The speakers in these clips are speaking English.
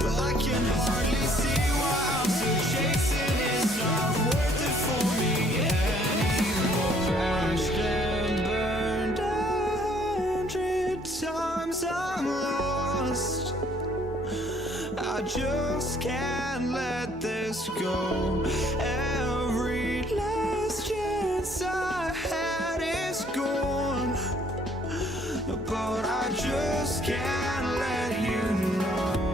Well, I can hardly see why I'm still chasing. It's not worth it for me anymore. Crashed and burned 100 times, I'm lost. I just can't let this go. Every last chance I had is gone, but I just can't let you know.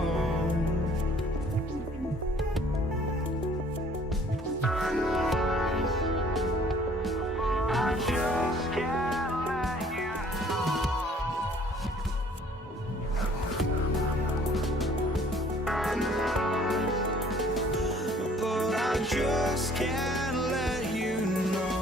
I just can't let you know. But I just can't let you know.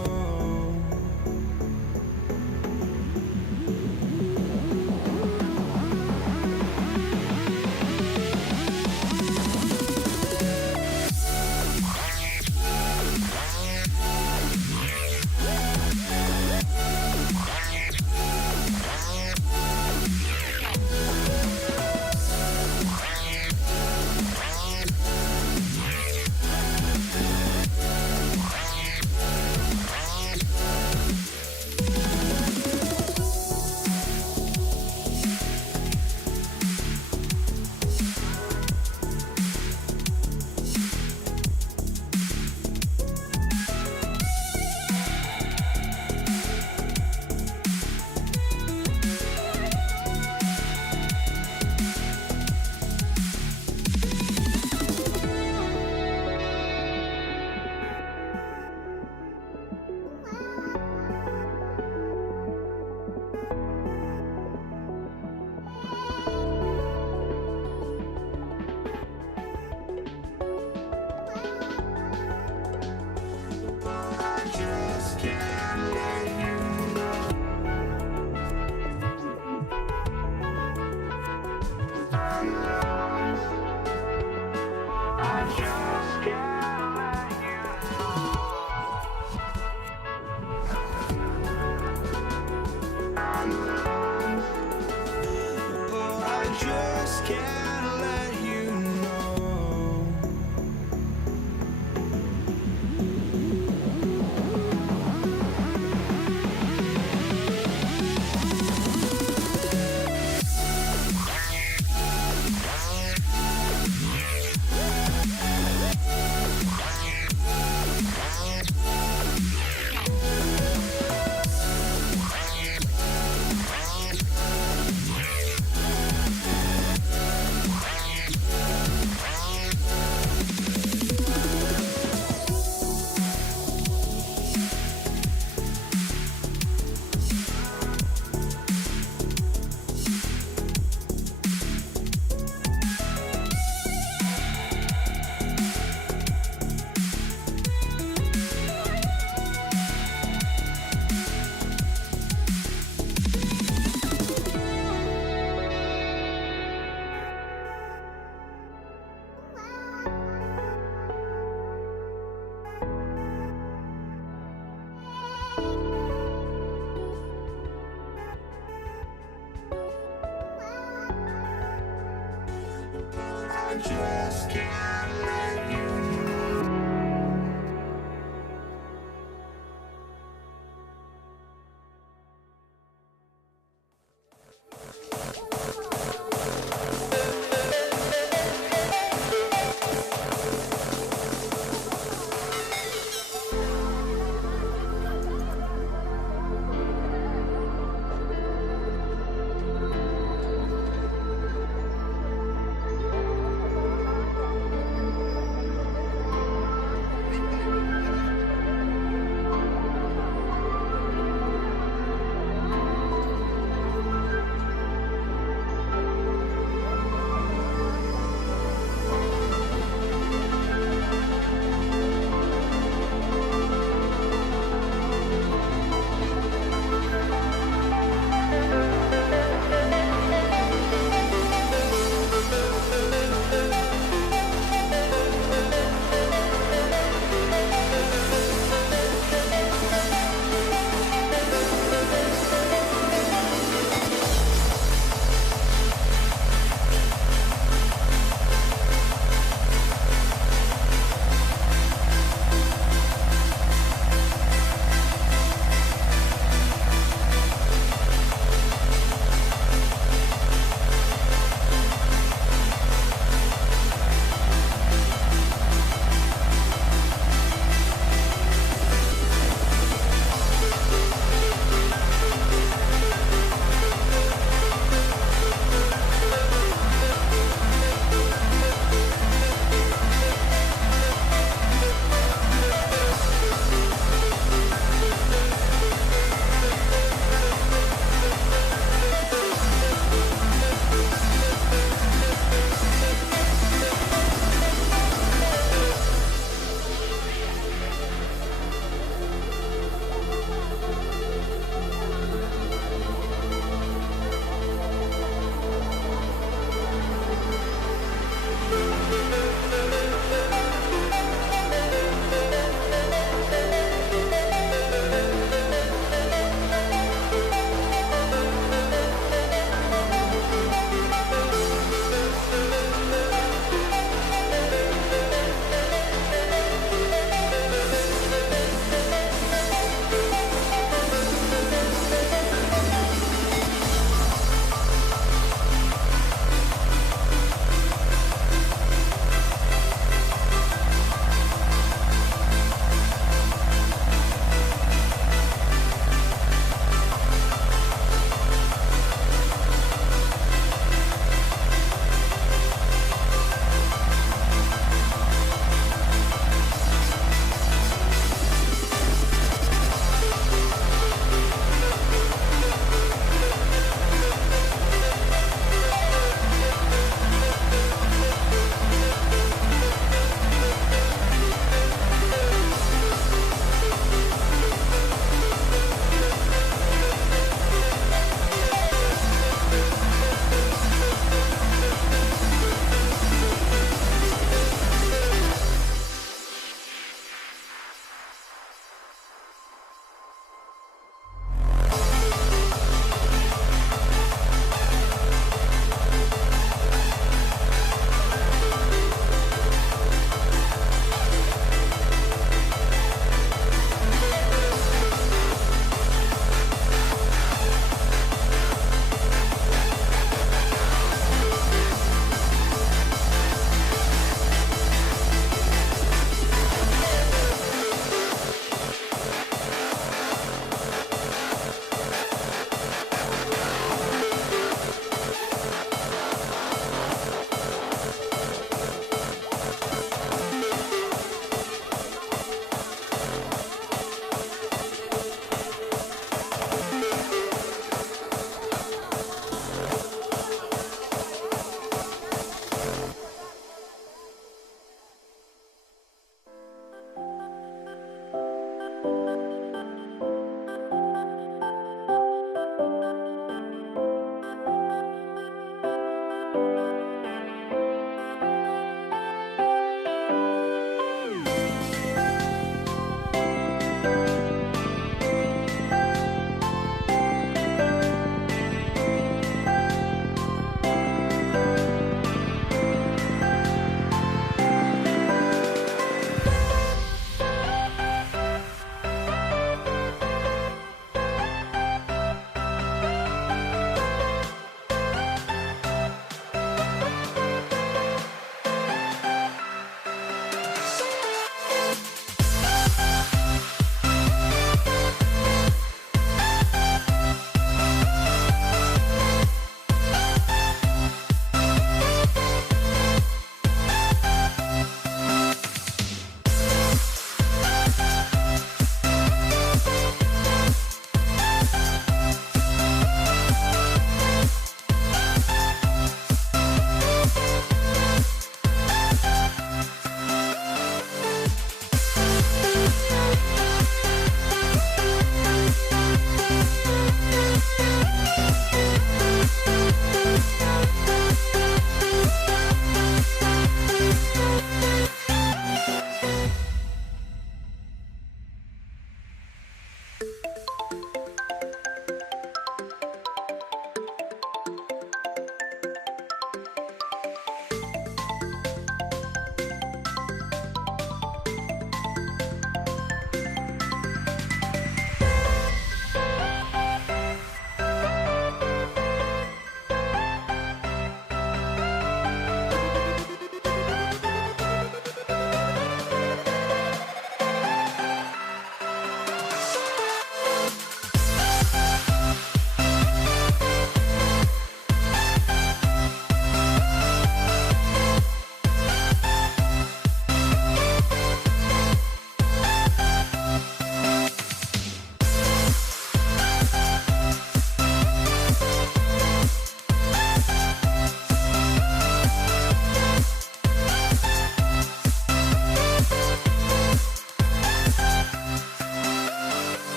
just can't let you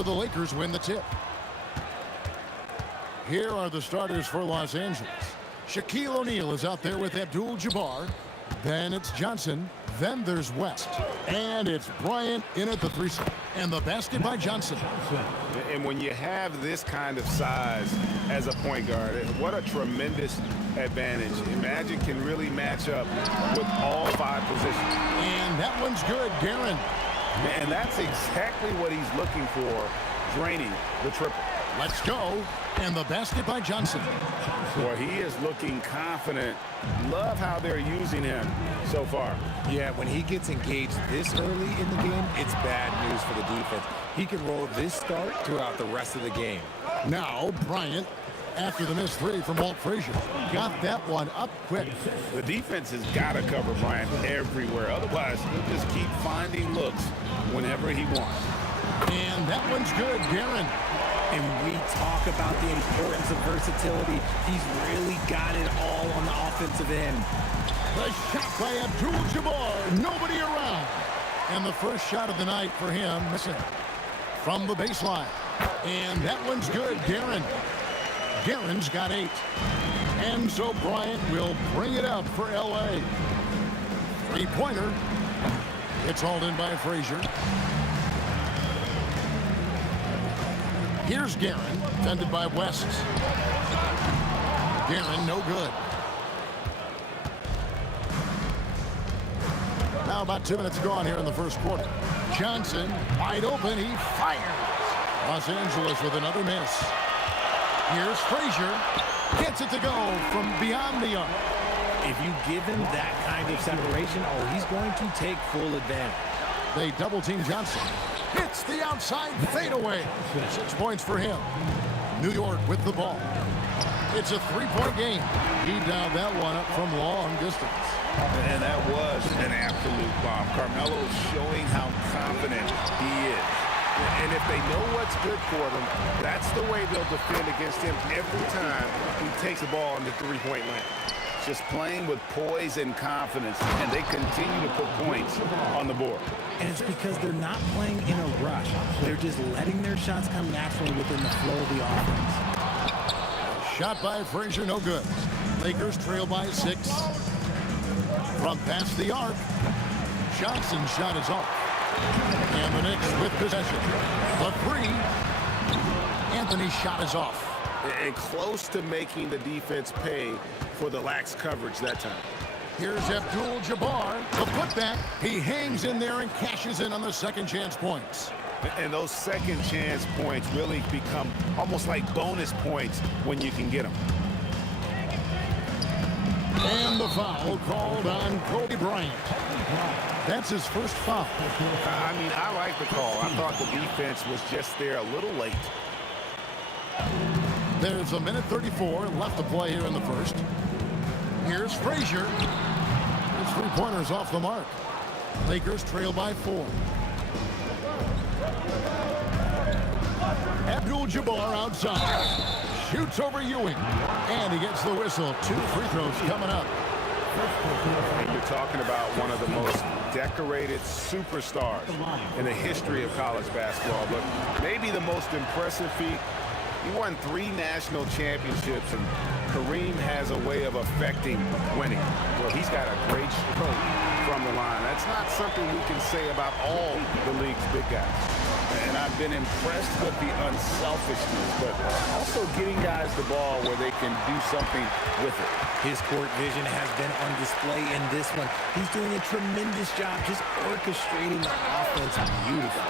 So the Lakers win the tip. Here are the starters for Los Angeles. Shaquille O'Neal is out there with Abdul-Jabbar. Then it's Johnson. Then there's West. And it's Bryant in at the 3. And the basket by Johnson. And when you have this kind of size as a point guard, what a tremendous advantage. Magic can really match up with all 5 positions. And that one's good, Guerin. And that's exactly what he's looking for, draining the triple. Let's go. And the basket by Johnson. Boy, he is looking confident. Love how they're using him so far. Yeah, when he gets engaged this early in the game, it's bad news for the defense. He can roll this start throughout the rest of the game. Now, Bryant, after the missed 3 from Walt Frazier, got that one up quick. The defense has got to cover Bryant everywhere. Otherwise, he'll just keep finding looks whenever he wants. And that one's good, Guerin. And we talk about the importance of versatility. He's really got it all on the offensive end. The shot by Abdul-Jabbar. Nobody around. And the first shot of the night for him, missing from the baseline. And that one's good, Guerin. Guerin's got 8. And so Bryant will bring it up for L.A. 3-pointer. It's hauled in by Frazier. Here's Guerin, defended by West. Guerin, no good. Now about 2 minutes gone here in the first quarter. Johnson, wide open, he fires. Los Angeles with another miss. Here's Frazier, gets it to go from beyond the arc. If you give him that kind of separation, he's going to take full advantage. They double-team Johnson. Hits the outside fadeaway. 6 points for him. New York with the ball. It's a 3-point game. He dialed that one up from long distance. And that was an absolute bomb. Carmelo's showing how confident he is. And if they know what's good for them, that's the way they'll defend against him every time he takes the ball in the 3-point line. Just playing with poise and confidence, and they continue to put points on the board. And it's because they're not playing in a rush. They're just letting their shots come naturally within the flow of the offense. Shot by Frazier, no good. Lakers trail by 6. From past the arc, Johnson's shot is off. And the Knicks with possession. The 3. Anthony's shot is off. And close to making the defense pay for the lax coverage that time. Here's Abdul-Jabbar. The putback. He hangs in there and cashes in on the second chance points. And those second chance points really become almost like bonus points when you can get them. And the foul called on Kobe Bryant. That's his first foul. I mean, I like the call. I thought the defense was just there a little late. There's a minute 34 left to play here in the first. Here's Frazier. His 3-pointer's off the mark. Lakers trail by 4. Abdul-Jabbar outside. Shoots over Ewing. And he gets the whistle. 2 free throws coming up. And you're talking about one of the most decorated superstars in the history of college basketball. But maybe the most impressive feat, he won 3 national championships, and Kareem has a way of affecting winning. Well, he's got a great stroke from the line. That's not something we can say about all the league's big guys. And I've been impressed with the unselfishness, but also getting guys the ball where they can do something with it. His court vision has been on display in this one. He's doing a tremendous job just orchestrating the offense beautifully.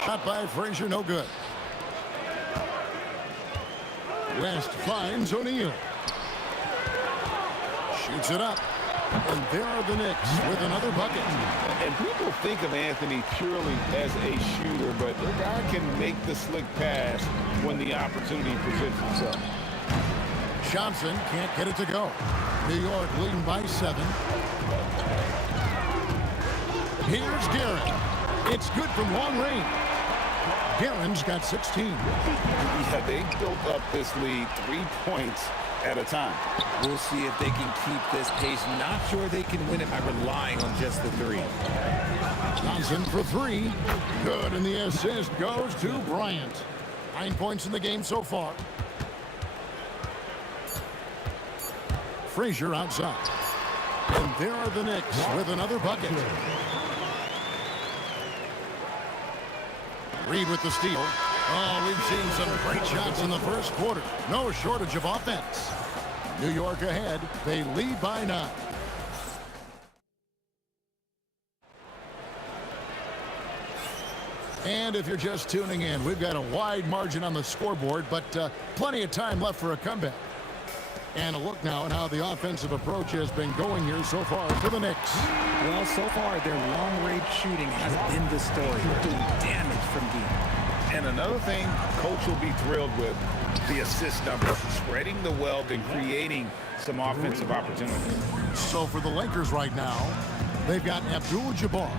Shot by Frazier, no good. West finds O'Neal. Shoots it up. And there are the Knicks with another bucket. And people think of Anthony purely as a shooter, but the guy can make the slick pass when the opportunity presents itself. Johnson can't get it to go. New York leading by 7. Here's Guerin. It's good from long range. Guerin's got 16. Yeah, they built up this lead 3 points at a time. We'll see if they can keep this pace. Not sure they can win it by relying on just the 3. Johnson for three. Good, and the assist goes to Bryant. 9 points in the game so far. Frazier outside. And there are the Knicks with another bucket. Reed with the steal. Oh, we've seen some great shots in the first quarter. No shortage of offense. New York ahead. They lead by 9. And if you're just tuning in, we've got a wide margin on the scoreboard, but plenty of time left for a comeback. And a look now at how the offensive approach has been going here so far for the Knicks. Well, so far, their long-range shooting has been the story, doing damage from deep. And another thing coach will be thrilled with, the assist numbers, spreading the wealth and creating some offensive opportunities. So for the Lakers right now, they've got Abdul-Jabbar.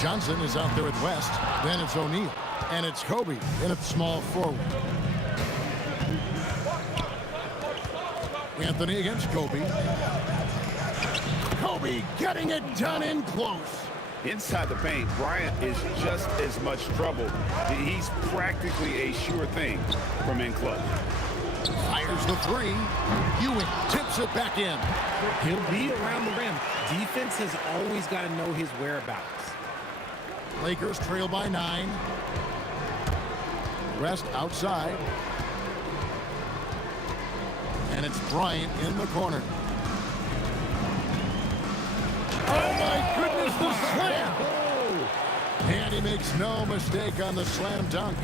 Johnson is out there at West. Then it's O'Neal. And it's Kobe in at small forward. Anthony against Kobe. Kobe getting it done in close. Inside the paint, Bryant is just as much trouble. He's practically a sure thing from in close. Fires the three. Ewing tips it back in. He'll be around the rim. Defense has always got to know his whereabouts. Lakers trail by 9. Rest outside. And it's Bryant in the corner. Oh my goodness, the slam! And he makes no mistake on the slam dunk.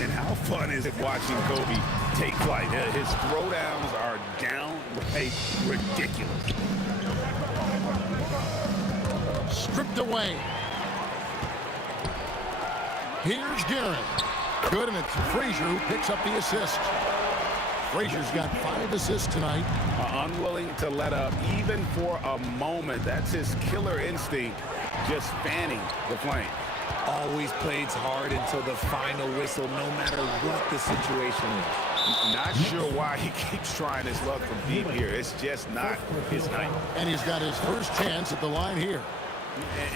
And how fun is it watching Kobe take flight? His throwdowns are downright ridiculous. Stripped away. Here's Garrett. Good, and it's Frazier who picks up the assist. Frazier's got 5 assists tonight. Unwilling to let up even for a moment. That's his killer instinct, just fanning the flame. Always plays hard until the final whistle, no matter what the situation is. Not sure why he keeps trying his luck from deep here. It's just not his night. And he's got his first chance at the line here.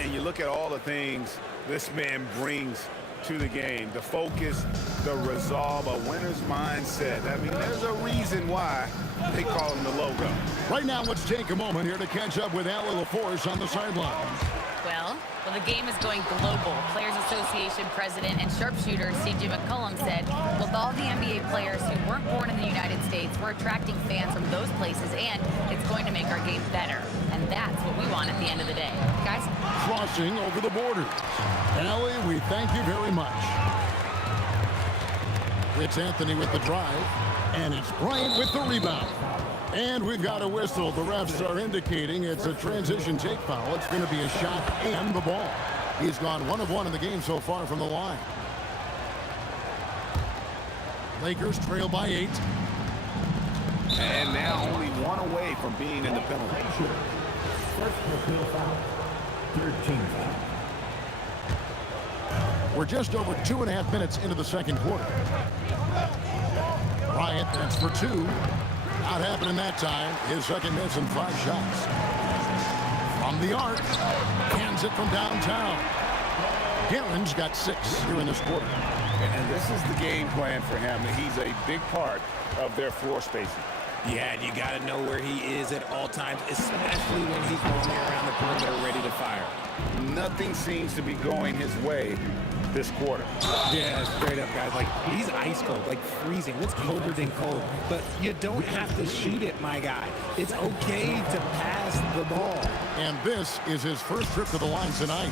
And you look at all the things this man brings to the game. The focus, the resolve, a winner's mindset. I mean, there's a reason why they call him the logo. Right now, let's take a moment here to catch up with Allie LaForce on the sideline. Well, the game is going global. Players Association President and sharpshooter C.J. McCollum said, with all the NBA players who weren't born in the United States, we're attracting fans from those places, and it's going to make our game better. And that's what we want at the end of the day. Guys? Crossing over the border. Allie, we thank you very much. It's Anthony with the drive, and it's Bryant with the rebound. And we've got a whistle. The refs are indicating it's a transition take foul. It's going to be a shot and the ball. He's gone 1 of 1 in the game so far from the line. Lakers trail by 8. And now only 1 away from being in the penalty. First personal foul. 13 foul. We're just over 2.5 minutes into the second quarter. Bryant, that's for 2. Not happening that time. His second miss and 5 shots. From the arc. Cans it from downtown. Garen's got 6 here in this quarter. And this is the game plan for him. He's a big part of their floor spacing. Yeah, and you got to know where he is at all times, especially when he's roaming around the perimeter ready to fire. Nothing seems to be going his way this quarter. Yeah, straight up, guys. Like, he's ice cold, like freezing. What's colder than cold? But you don't have to shoot it, my guy. It's okay to pass the ball. And this is his first trip to the line tonight.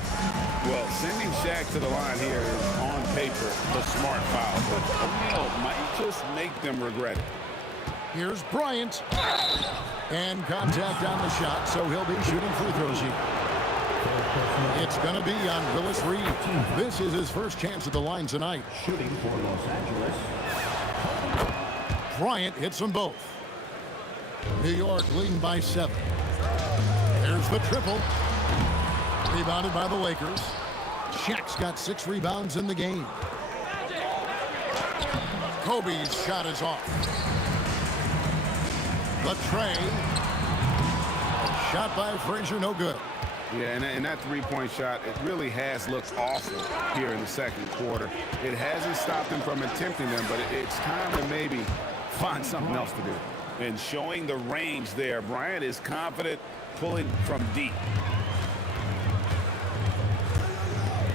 Well, sending Shaq to the line here is on paper the smart foul, but O'Neal might just make them regret it. Here's Bryant. And contact on the shot, so he'll be shooting free throws here. It's going to be on Willis Reed. This is his first chance at the line tonight. Shooting for Los Angeles. Bryant hits them both. New York leading by 7. There's the triple. Rebounded by the Lakers. Shaq's got 6 rebounds in the game. Kobe's shot is off. The tray. Shot by Frazier, no good. Yeah, and that three-point shot, it really has looked awful here in the second quarter. It hasn't stopped him from attempting them, but it's time to maybe find something else to do. And showing the range there, Bryant is confident pulling from deep.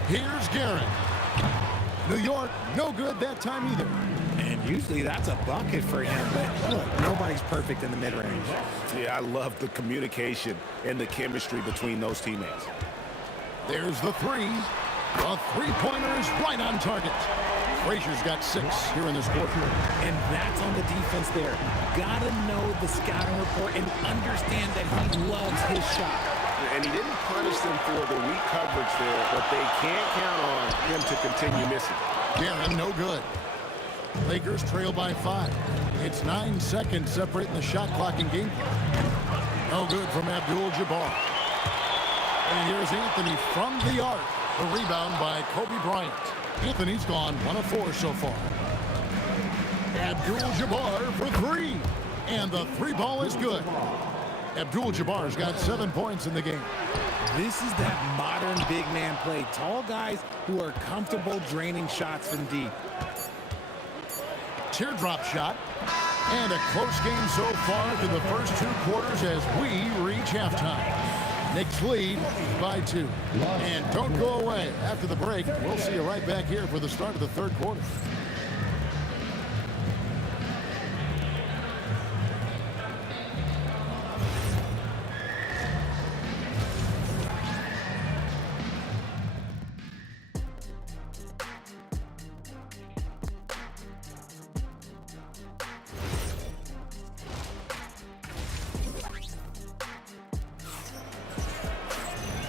Here's Garrett. New York, no good that time either. And usually that's a bucket for him, but look, nobody's perfect in the mid-range. Yeah, I love the communication and the chemistry between those teammates. There's the three. The three-pointer is right on target. Frazier's got 6 here in this quarter. And that's on the defense there. Gotta know the scouting report and understand that he loves his shot. And he didn't punish them for the weak coverage there, but they can't count on him to continue missing. Guerin, no good. Lakers trail by 5. It's 9 seconds separating the shot clock and game clock. No good from Abdul-Jabbar. And here's Anthony from the arc. The rebound by Kobe Bryant. Anthony's gone 1 of 4 so far. Abdul-Jabbar for 3. And the 3 ball is good. Abdul-Jabbar's got 7 points in the game. This is that modern big man play. Tall guys who are comfortable draining shots from deep. Teardrop shot. And a close game so far through the first 2 quarters as we reach halftime. Knicks lead by 2. And don't go away. After the break, we'll see you right back here for the start of the third quarter.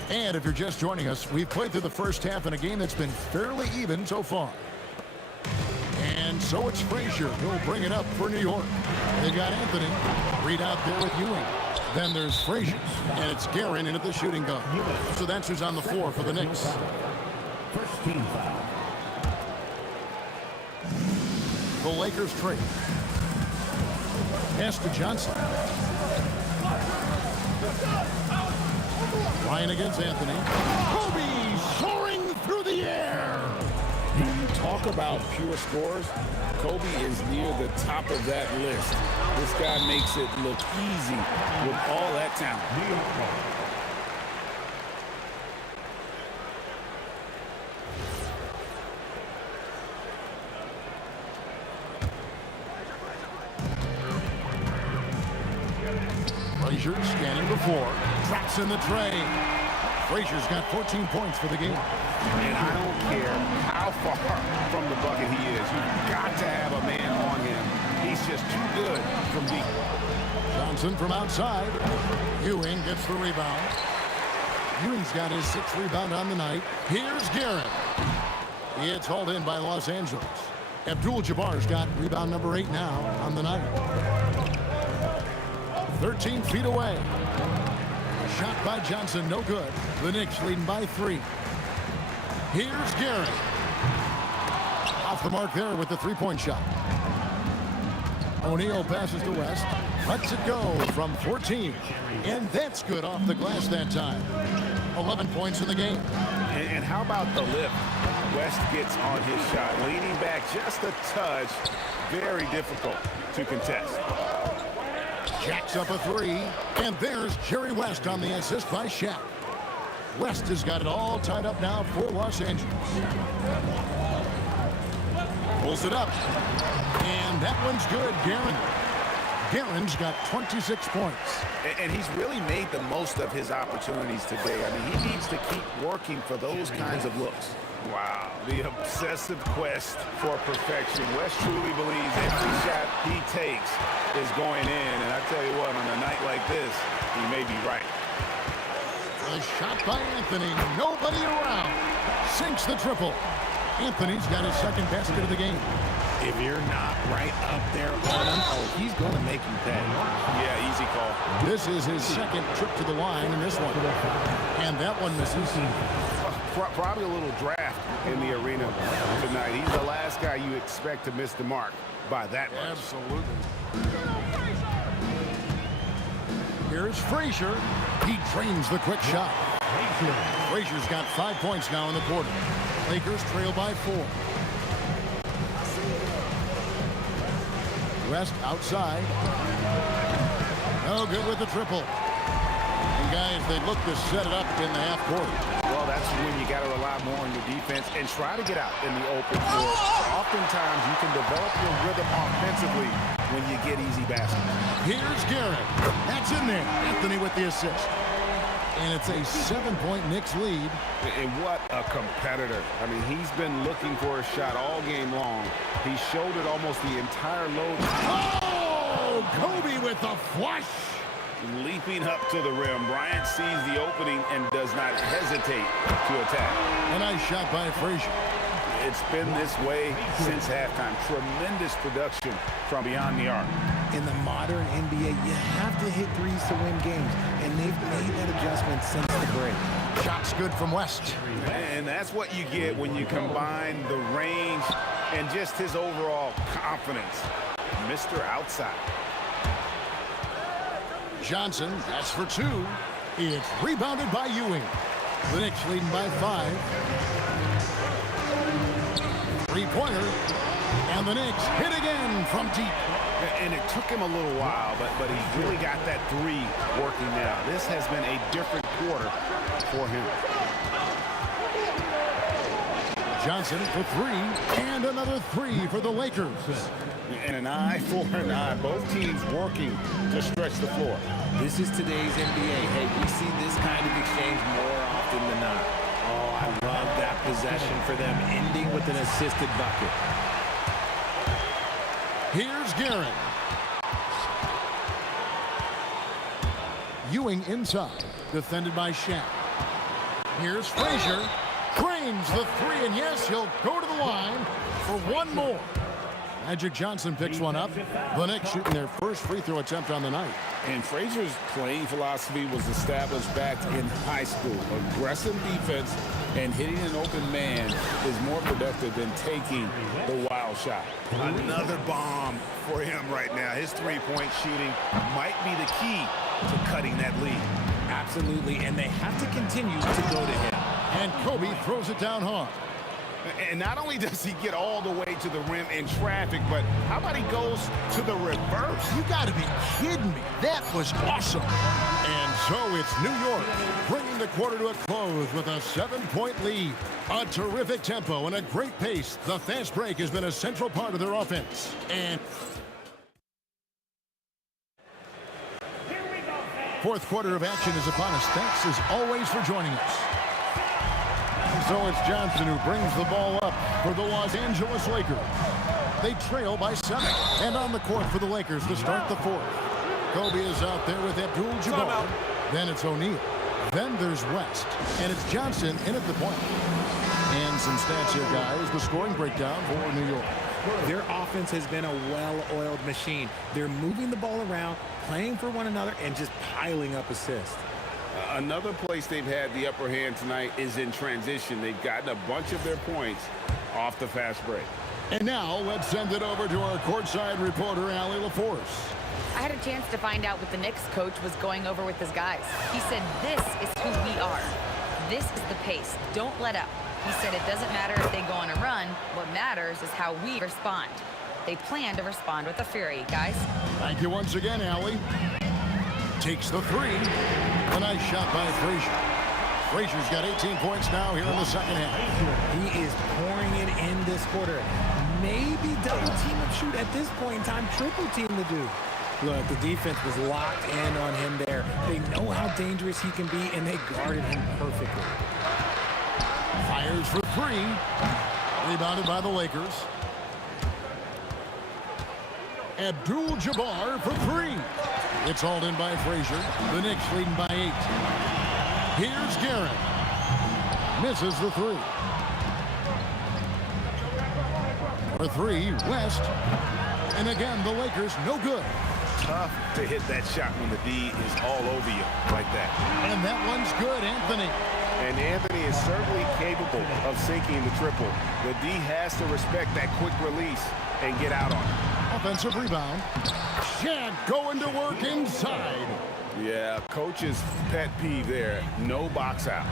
And if you're just joining us, we've played through the first half in a game that's been fairly even so far. And so it's Frazier who'll bring it up for New York. They've got Anthony, Reed out there with Ewing. Then there's Frazier, and it's Guerin in at the shooting guard. So that's who's on the floor for the Knicks. First team foul. The Lakers trade. Pass to Johnson. Ryan against Anthony. Kobe soaring through the air. When you talk about pure scores, Kobe is near the top of that list. This guy makes it look easy with all that talent. Frazier scanning before. Drops in the tray. Frazier's got 14 points for the game. And I don't care how far from the bucket he is. You've got to have a man on him. He's just too good from deep. Johnson from outside. Ewing gets the rebound. Ewing's got his 6th rebound on the night. Here's Garrett. It's hauled in by Los Angeles. Abdul-Jabbar's got rebound number 8 now on the night. 13 feet away. Shot by Johnson, no good. The Knicks leading by 3. Here's Garrett. Off the mark there with the 3-point shot. O'Neal passes to West. Lets it go from 14. And that's good off the glass that time. 11 points in the game. And how about the lift? West gets on his shot. Leaning back just a touch. Very difficult to contest. Jacks up a 3. And there's Jerry West on the assist by Shaq. West has got it all tied up now for Los Angeles. Pulls it up. And that one's good, Guerin. Guerin's got 26 points. And he's really made the most of his opportunities today. I mean, he needs to keep working for those kinds of looks. Wow, the obsessive quest for perfection. West truly believes every shot he takes is going in. And I tell you what, on a night like this, he may be right. A shot by Anthony. Nobody around. Sinks the triple. Anthony's got his 2nd basket of the game. If you're not right up there on him, oh, he's going to make you pay. Yeah, easy call. This is his 2nd trip to the line in this one. And that one misses. Probably a little draft in the arena tonight. He's the last guy you expect to miss the mark by that much. Absolutely. Here's Frazier. He drains the quick shot. Frazier's got 5 points now in the quarter. Lakers trail by 4. West outside. No good with the triple. And guys, they look to set it up in the half court. Well, that's when you got to rely more on your defense and try to get out in the open floor. Oftentimes, you can develop your rhythm offensively when you get easy baskets. Here's Garrett. That's in there. Anthony with the assist. And it's a 7-point Knicks lead. And what a competitor. I mean, he's been looking for a shot all game long. He showed it almost the entire load. Oh, Kobe with the flush. Leaping up to the rim. Bryant sees the opening and does not hesitate to attack. A nice shot by Frazier. It's been this way since halftime. Tremendous production from beyond the arc. In the modern NBA, you have to hit threes to win games, and they've made that adjustment since the break. Shot's good from West. And that's what you get when you combine the range and just his overall confidence. Mr. Outside. Johnson, that's for 2. It's rebounded by Ewing. The Knicks leading by 5. 3-pointer. And the Knicks hit again from deep. And it took him a little while, but he's really got that 3 working now. This has been a different quarter for him. Johnson for 3. And another 3 for the Lakers. And an eye for an eye. Both teams working to stretch the floor. This is today's NBA. Hey, we see this kind of exchange more often than not. Oh, I love that possession for them, ending with an assisted bucket. Here's Garrett. Ewing inside, defended by Shaq. Here's Frazier. Drains the 3, and yes, he'll go to the line for 1 more. Magic Johnson picks one up. The Knicks shooting their first free throw attempt on the night. And Frazier's playing philosophy was established back in high school. Aggressive defense and hitting an open man is more productive than taking the wild shot. Another bomb for him right now. His three-point shooting might be the key to cutting that lead. Absolutely, and they have to continue to go to him. And Kobe throws it down hard. And not only does he get all the way to the rim in traffic, but how about he goes to the reverse? You got to be kidding me. That was awesome. And so it's New York bringing the quarter to a close with a 7-point lead. A terrific tempo and a great pace. The fast break has been a central part of their offense. And fourth quarter of action is upon us. Thanks as always for joining us. So it's Johnson who brings the ball up for the Los Angeles Lakers. They trail by 7. And on the court for the Lakers to start the 4th. Kobe is out there with Abdul-Jabbar. Then it's O'Neal. Then there's West. And it's Johnson in at the point. And some stats here, guys. The scoring breakdown for New York. Their offense has been a well-oiled machine. They're moving the ball around, playing for one another, and just piling up assists. Another place they've had the upper hand tonight is in transition. They've gotten a bunch of their points off the fast break. And now let's send it over to our courtside reporter, Allie LaForce. I had a chance to find out what the Knicks coach was going over with his guys. He said, this is who we are. This is the pace. Don't let up. He said it doesn't matter if they go on a run. What matters is how we respond. They plan to respond with a fury, guys. Thank you once again, Allie. Takes the 3. A nice shot by Frazier. Frazier's got 18 points now here in the second half. He is pouring it in this quarter. Maybe double team and shoot at this point in time, triple team to do. Look, the defense was locked in on him there. They know how dangerous he can be, and they guarded him perfectly. Fires for 3. Rebounded by the Lakers. Abdul-Jabbar for 3. It's hauled in by Frazier. The Knicks leading by 8. Here's Garrett. Misses the 3. For 3, West. And again, the Lakers no good. Tough to hit that shot when the D is all over you like that. And that one's good, Anthony. And Anthony is certainly capable of sinking the triple. The D has to respect that quick release and get out on it. Offensive rebound. Shaq going to work inside. Yeah, coach's pet peeve there. No box out.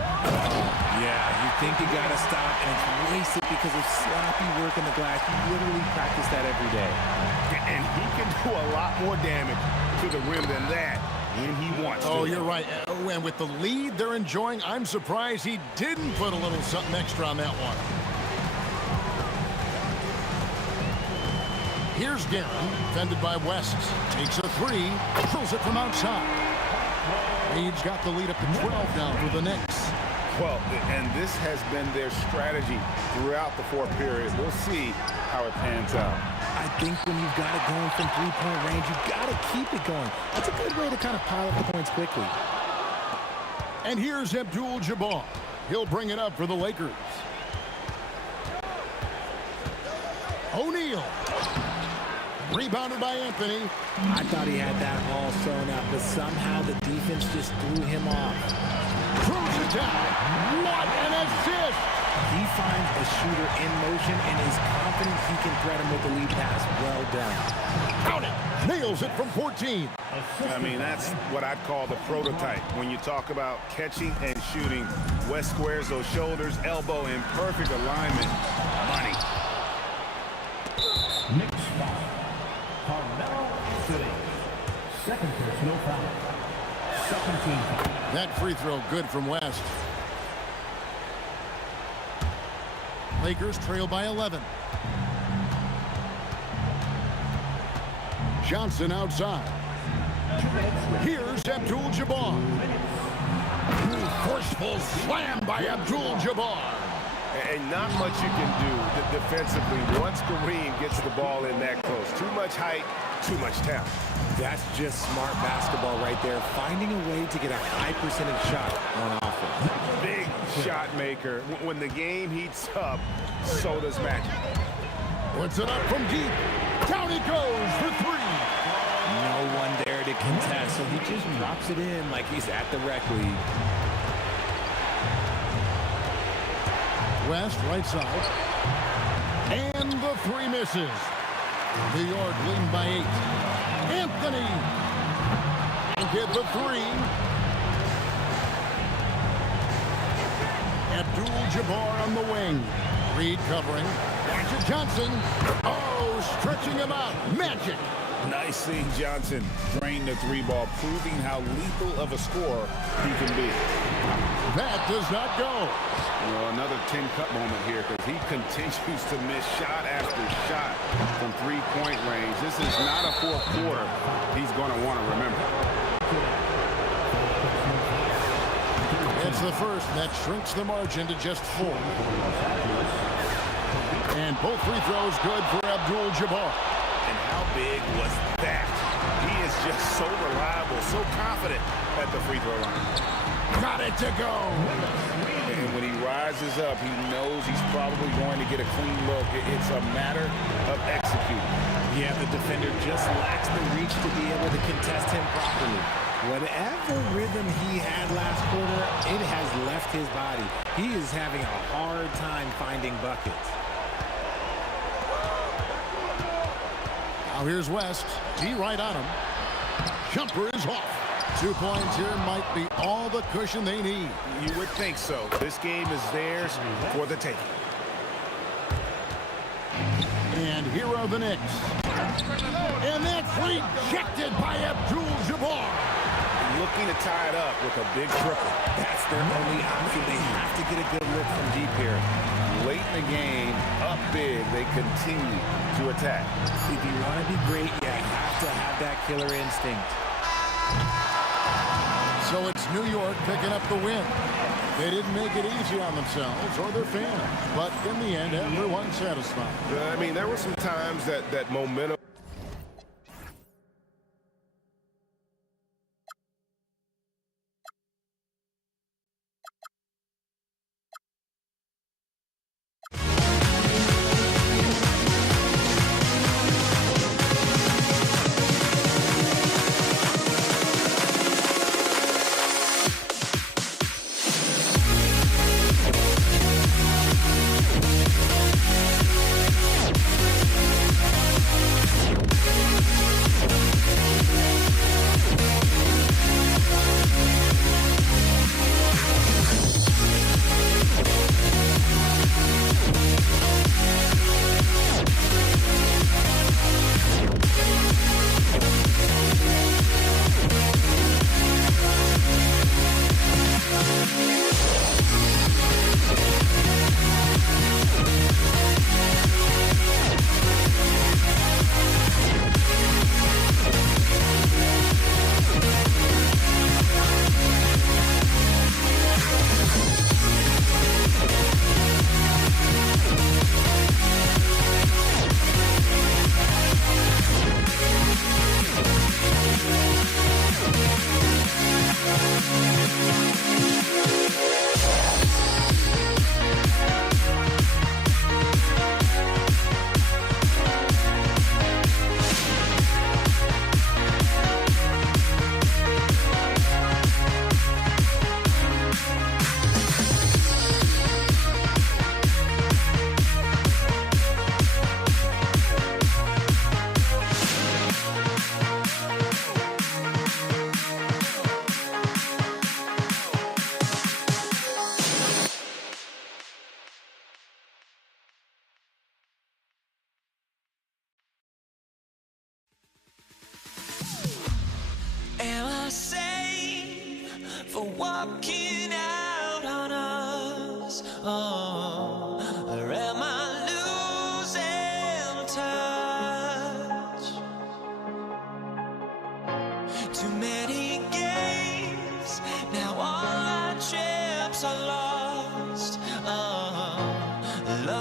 Yeah, you think you got to stop, and it's wasted because of sloppy work in the glass. You literally practice that every day. And he can do a lot more damage to the rim than that when he wants to. Oh, you're right. And with the lead they're enjoying, I'm surprised he didn't put a little something extra on that one. Here's Guerin, defended by West. Takes a three, throws it from outside. Page got the lead up to 12 now for the Knicks. Well, and this has been their strategy throughout the fourth period. We'll see how it pans out. I think when you've got it going from three-point range, you've got to keep it going. That's a good way to kind of pile up the points quickly. And here's Abdul-Jabbar. He'll bring it up for the Lakers. O'Neal. Rebounded by Anthony. I thought he had that all sewn up, but somehow the defense just threw him off. Throws it down. What an assist! He finds a shooter in motion and is confident he can threat him with the lead pass. Well done. Count it. Nails it from 14. I mean, that's what I'd call the prototype. When you talk about catching and shooting, West squares those shoulders, elbow in perfect alignment. Money. Knicks foul. Carmelo Anthony. Second personal foul. Second team foul. That free throw good from West. Lakers trail by 11. Johnson outside. Here's Abdul-Jabbar. Forceful slam by Abdul-Jabbar. And not much you can do defensively once Kareem gets the ball in that close. Too much height, too much talent. That's just smart basketball right there, finding a way to get a high percentage shot on offense. Big shot maker. When the game heats up, so does Magic. Puts it up from deep. Down he goes for three. No one there to contest, so he just drops it in like he's at the rec league. West right side. And the three misses. New York leading by 8. Anthony. Get the three. Abdul-Jabbar on the wing. Reed covering. Back to Johnson. Oh, stretching him out. Magic. Nice seeing Johnson drain the three ball, proving how lethal of a scorer he can be. That does not go. Well, another 10-cut moment here because he continues to miss shot after shot from three-point range. This is not a fourth quarter he's going to want to remember. It's the first, and that shrinks the margin to just 4. And both free throws good for Abdul-Jabbar. And how big was that? He is just so reliable, so confident at the free throw line. Got it to go. And when he rises up, he knows he's probably going to get a clean look. It's a matter of executing. Yeah, the defender just lacks the reach to be able to contest him properly. Whatever rhythm he had last quarter, it has left his body. He is having a hard time finding buckets. Now here's West. He right on him. Jumper is off. 2 points here might be all the cushion they need. You would think so. This game is theirs for the taking. And here are the Knicks. And that's rejected by Abdul-Jabbar. Looking to tie it up with a big triple. That's their only option. They have to get a good look from deep here. Late in the game, up big, they continue to attack. If you want to be great, you have to have that killer instinct. So it's New York picking up the win. They didn't make it easy on themselves or their fans, but in the end, everyone's satisfied. I mean, there were some times that momentum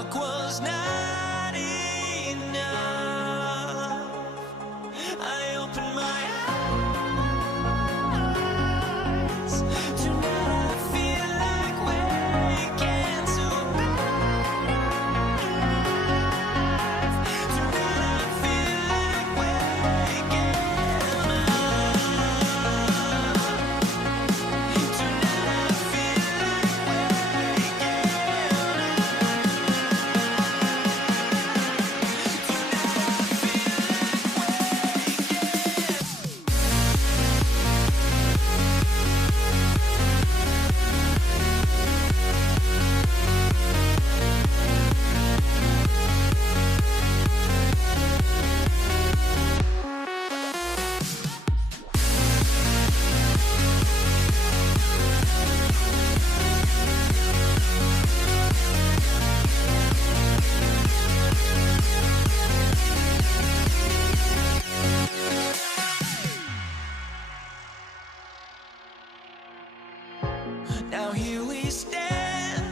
talk was not enough. I opened my eyes. Tonight I feel like waking to life. Tonight I feel like waking up. Tonight I feel like now here we stand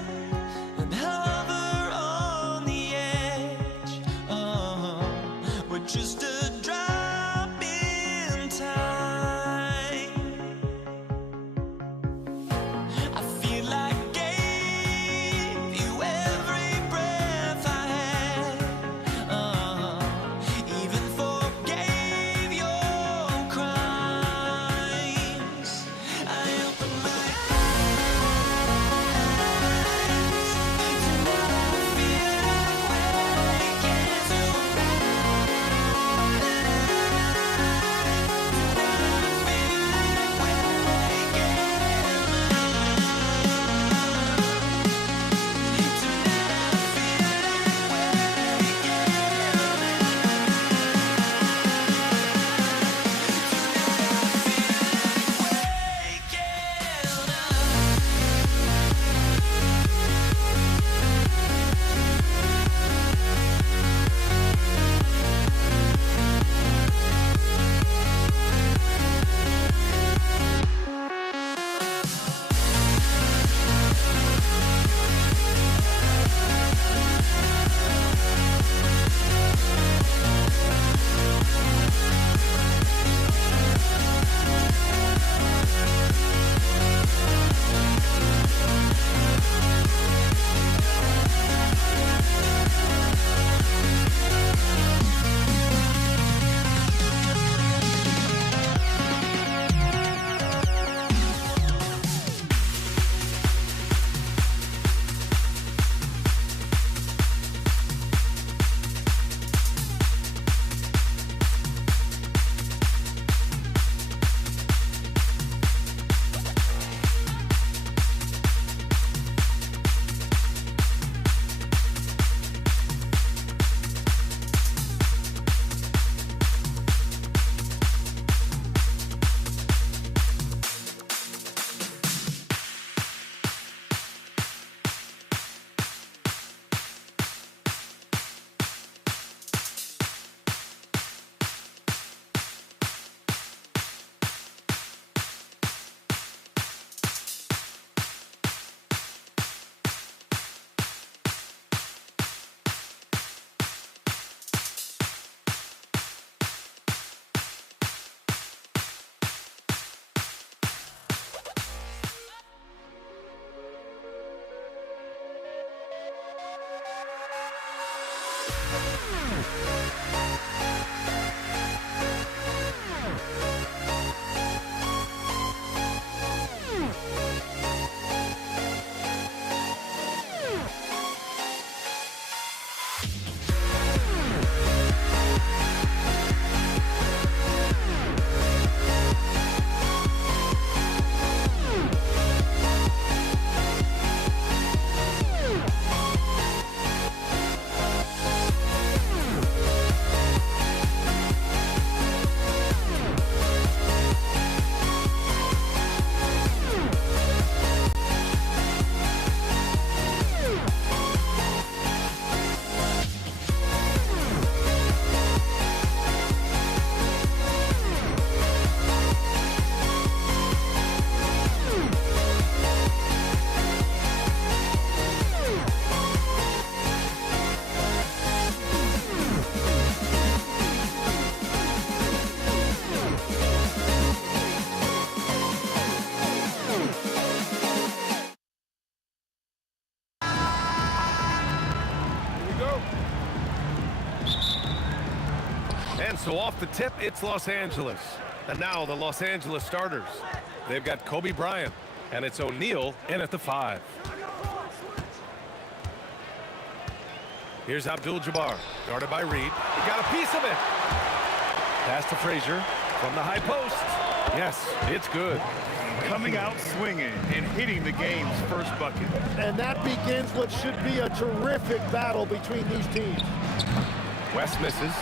and hover on the edge. We're just a drop in time. I feel like gave you every breath I had. Even forgave your crimes. I opened my And so off the tip, it's Los Angeles. And now the Los Angeles starters. They've got Kobe Bryant, and it's O'Neal in at the 5. Here's Abdul-Jabbar, guarded by Reed. He got a piece of it. Pass to Frazier from the high post. Yes, it's good. Coming out swinging and hitting the game's first bucket. And that begins what should be a terrific battle between these teams. West misses.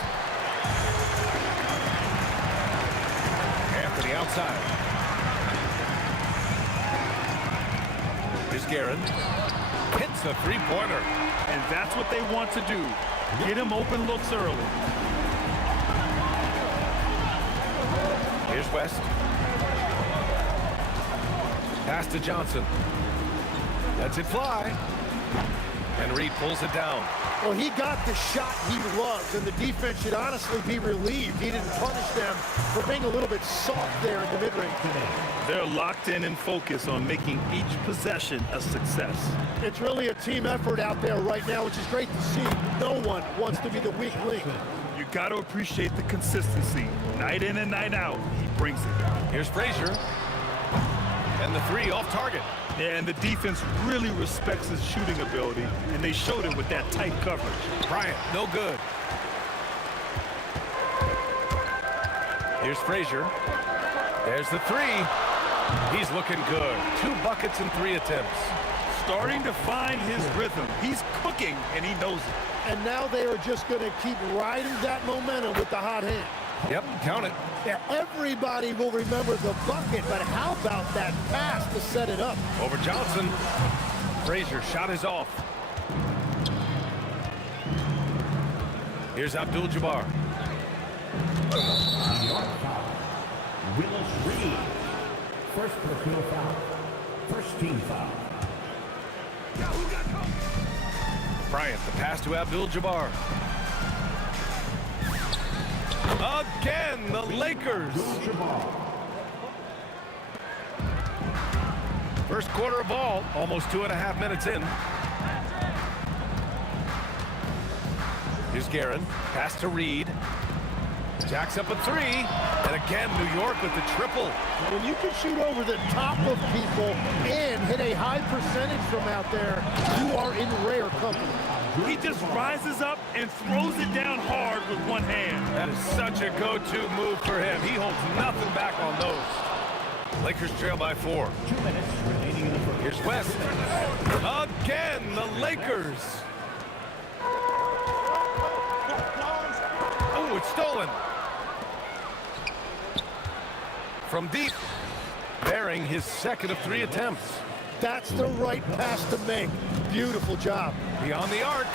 Anthony outside. Here's Guerin. Hits a three-pointer. And that's what they want to do. Get him open looks early. Here's West. Pass to Johnson. Lets it fly. And Reed pulls it down. Well, he got the shot he loves, and the defense should honestly be relieved. He didn't punish them for being a little bit soft there in the mid-range. They're locked in and focused on making each possession a success. It's really a team effort out there right now, which is great to see. No one wants to be the weak link. You got to appreciate the consistency. Night in and night out, he brings it. Here's Frazier. And the 3 off target. Yeah, and the defense really respects his shooting ability, and they showed it with that tight coverage. Bryant, no good. Here's Frazier. There's the 3. He's looking good. 2 buckets and 3 attempts. Starting to find his rhythm. He's cooking, and he knows it. And now they are just going to keep riding that momentum with the hot hand. Yep, count it. Yeah, everybody will remember the bucket, but how about that pass to set it up? Over Johnson. Frazier shot is off. Here's Abdul-Jabbar. Willis Reed. First personal foul. First team foul. Bryant, the pass to Abdul-Jabbar. Again, the Lakers. First quarter of ball, almost 2.5 minutes in. Here's Guerin. Pass to Reed. Jacks up a 3. And again, New York with the triple. When you can shoot over the top of people and hit a high percentage from out there, you are in rare company. He just rises up and throws it down hard with one hand. That is such a go-to move for him. He holds nothing back on those. Lakers trail by 4. 2 minutes remaining in the first. Here's West. Again, the Lakers. Oh, it's stolen. From deep, bearing his second of 3 attempts. That's the right pass to make. Beautiful job. Beyond the arc.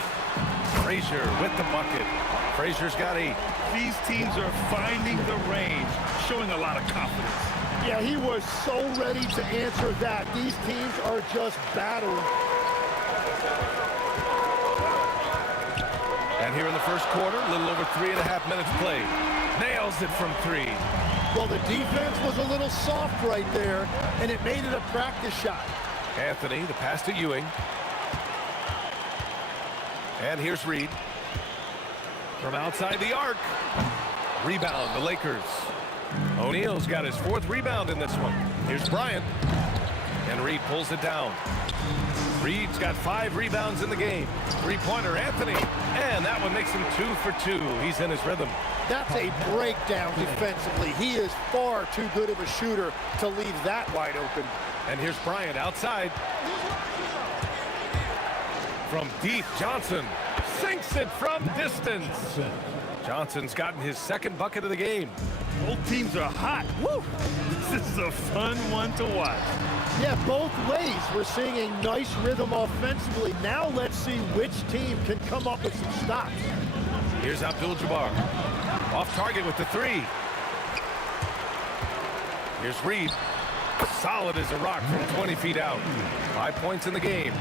Frazier with the bucket. Frazier's got 8. These teams are finding the range, showing a lot of confidence. Yeah, he was so ready to answer that. These teams are just battling. And here in the first quarter, a little over 3.5 minutes played. Nails it from 3. Well, the defense was a little soft right there, and it made it a practice shot. Anthony, the pass to Ewing. And here's Reed. From outside the arc. Rebound, the Lakers. O'Neal's got his 4th rebound in this one. Here's Bryant. And Reed pulls it down. Reed's got 5 rebounds in the game. 3-pointer, Anthony. And that one makes him 2 for 2. He's in his rhythm. That's a breakdown defensively. He is far too good of a shooter to leave that wide open. And here's Bryant outside. From deep, Johnson sinks it from distance. Johnson's gotten his 2nd bucket of the game. Both teams are hot. Woo! This is a fun one to watch. Yeah, both ways. We're seeing a nice rhythm offensively. Now let's see which team can come up with some stops. Here's Abdul-Jabbar. Off target with the 3. Here's Reed. Solid as a rock from 20 feet out. 5 points in the game.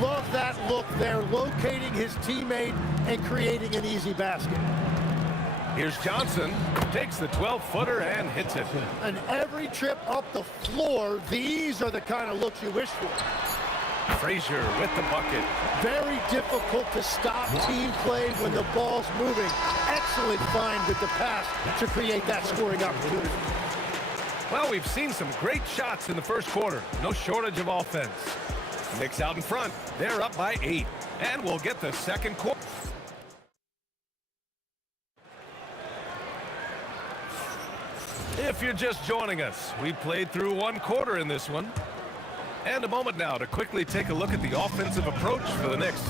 Love that look there, locating his teammate and creating an easy basket. Here's Johnson. Takes the 12-footer and hits it. And every trip up the floor, these are the kind of looks you wish for. Frazier with the bucket. Very difficult to stop team play when the ball's moving. Excellent find with the pass to create that scoring opportunity. Well, we've seen some great shots in the first quarter. No shortage of offense. Knicks out in front. They're up by 8. And we'll get the second quarter. If you're just joining us, we played through one quarter in this one. And a moment now to quickly take a look at the offensive approach for the Knicks.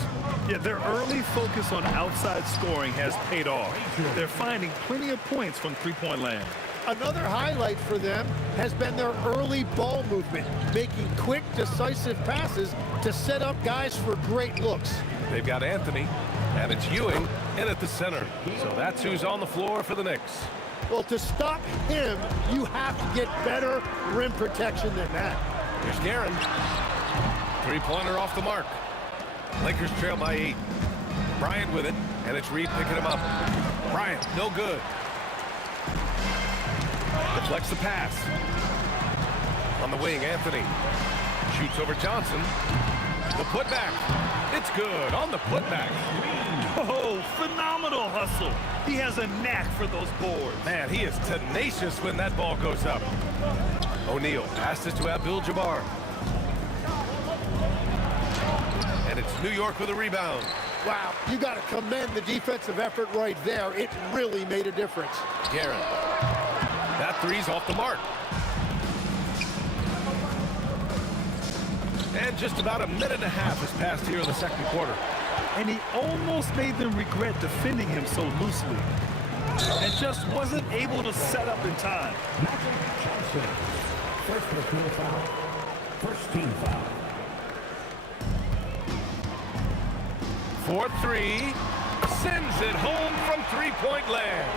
Yeah, their early focus on outside scoring has paid off. They're finding plenty of points from three-point land. Another highlight for them has been their early ball movement, making quick, decisive passes to set up guys for great looks. They've got Anthony, and it's Ewing in at the center. So that's who's on the floor for the Knicks. Well, to stop him, you have to get better rim protection than that. Here's Guerin. Three-pointer off the mark. Lakers trail by 8. Bryant with it, and it's Reed picking him up. Bryant, no good. Deflects the pass. On the wing, Anthony. Shoots over Johnson. The putback. It's good on the putback. Oh, phenomenal hustle. He has a knack for those boards. Man, he is tenacious when that ball goes up. O'Neal passes to Abdul-Jabbar. And it's New York with a rebound. Wow, you got to commend the defensive effort right there. It really made a difference. Guerin. That three's off the mark. And just about a minute and a half has passed here in the second quarter. And he almost made them regret defending him so loosely. And just wasn't able to set up in time. First personal foul. First team foul. 4-3. Sends it home from three-point land.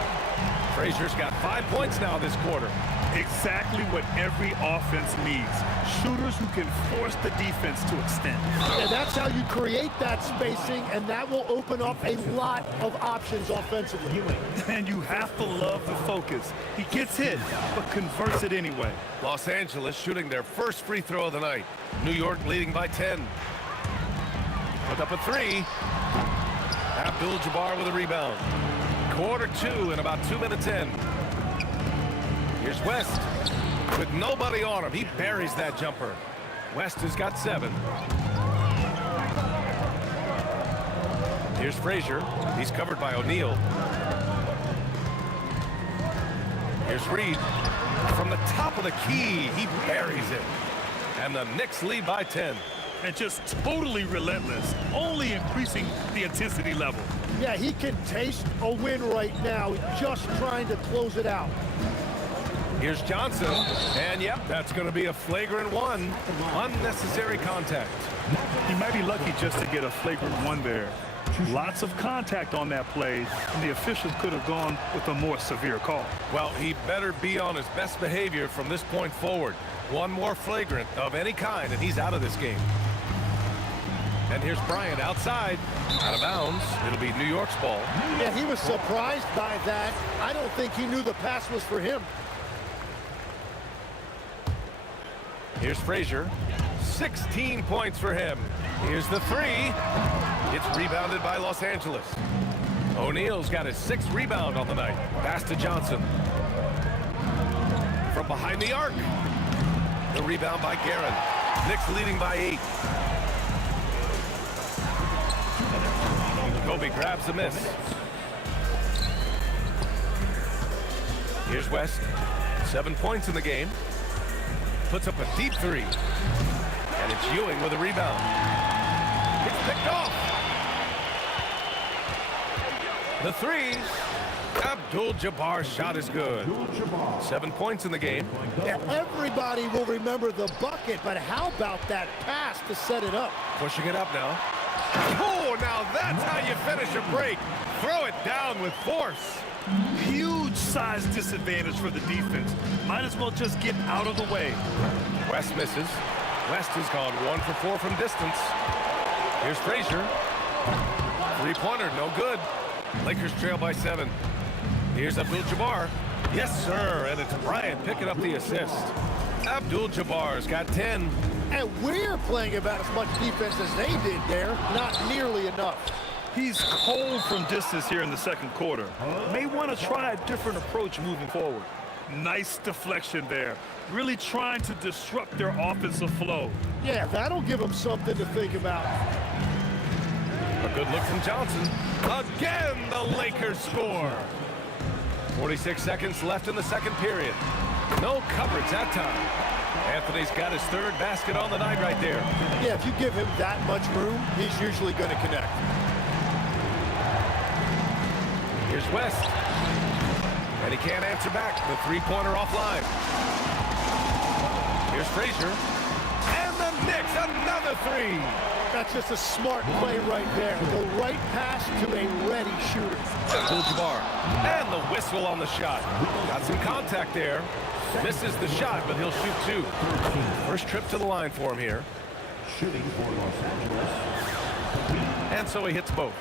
Frazier's got 5 points now this quarter. Exactly what every offense needs. Shooters who can force the defense to extend. And that's how you create that spacing, and that will open up a lot of options offensively. And you have to love the focus. He gets hit, but converts it anyway. Los Angeles shooting their first free throw of the night. New York leading by 10. Put up a three. Abdul-Jabbar with a rebound. Quarter 2 and about 2 minutes in. Here's West. With nobody on him, he buries that jumper. West has got 7. Here's Frazier. He's covered by O'Neal. Here's Reed. From the top of the key, he buries it. And the Knicks lead by 10. And just totally relentless, only increasing the intensity level. Yeah, he can taste a win right now, just trying to close it out. Here's Johnson, and yep, that's going to be a flagrant 1. Unnecessary contact. He might be lucky just to get a flagrant 1 there. Lots of contact on that play, and the officials could have gone with a more severe call. Well, he better be on his best behavior from this point forward. One more flagrant of any kind, and he's out of this game. And here's Bryant outside, out of bounds. It'll be New York's ball. Yeah, he was surprised by that. I don't think he knew the pass was for him. Here's Frazier. 16 points for him. Here's the three. It's rebounded by Los Angeles. O'Neal's got his 6th rebound on the night. Pass to Johnson. From behind the arc. The rebound by Guerin. Knicks leading by 8. Kobe grabs the miss. Here's West. 7 points in the game. Puts up a deep three. And it's Ewing with a rebound. It's picked off. The threes. Abdul-Jabbar's shot is good. 7 points in the game. Yeah, everybody will remember the bucket, but how about that pass to set it up? Pushing it up now. Oh, now that's how you finish a break. Throw it down with force. Huge size disadvantage for the defense. Might as well just get out of the way. West misses. West has gone 1 for 4 from distance. Here's Frazier. Three-pointer, no good. Lakers trail by 7. Here's Abdul-Jabbar. Yes, sir, and it's Bryant picking up the assist. Abdul-Jabbar's got 10. And we're playing about as much defense as they did there. Not nearly enough. He's cold from distance here in the second quarter. May want to try a different approach moving forward. Nice deflection there. Really trying to disrupt their offensive flow. Yeah, that'll give them something to think about. A good look from Johnson. Again, the Lakers score. 46 seconds left in the second period. No coverage that time. Anthony's got his third basket on the night right there. Yeah, if you give him that much room, he's usually going to connect. Here's West. And he can't answer back. The three-pointer offline. Here's Frazier. And the Knicks, another three. That's just a smart play right there. The right pass to a ready shooter. Abdul-Jabbar. And the whistle on the shot. Got some contact there. Misses the shot, but he'll shoot two. First trip to the line for him here. Shooting for Los Angeles. And so he hits both.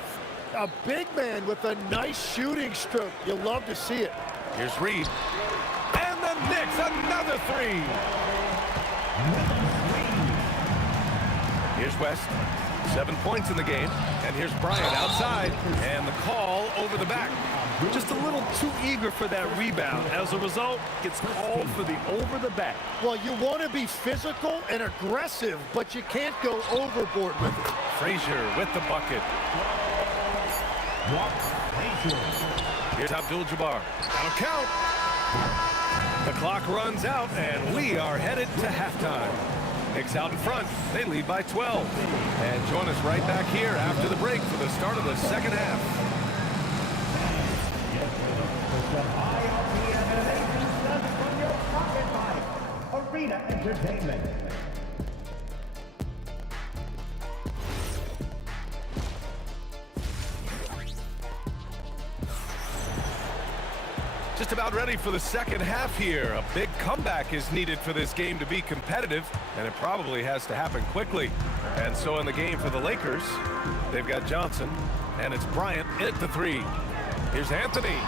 A big man with a nice shooting stroke. You'll love to see it. Here's Reed. And the Knicks, another three. Here's West. 7 points in the game. And here's Bryant outside. And the call over the back. Just a little too eager for that rebound. As a result, gets called for the over the back. Well, you want to be physical and aggressive, but you can't go overboard with it. Frazier with the bucket. Here's Abdul-Jabbar. That'll count. The clock runs out, and we are headed to halftime. Knicks out in front. They lead by 12. And join us right back here after the break for the start of the second half. Arena Entertainment. Just about ready for the second half here. A big comeback is needed for this game to be competitive, and it probably has to happen quickly. And so in the game for the Lakers, they've got Johnson, and it's Bryant at the three. Here's Anthony.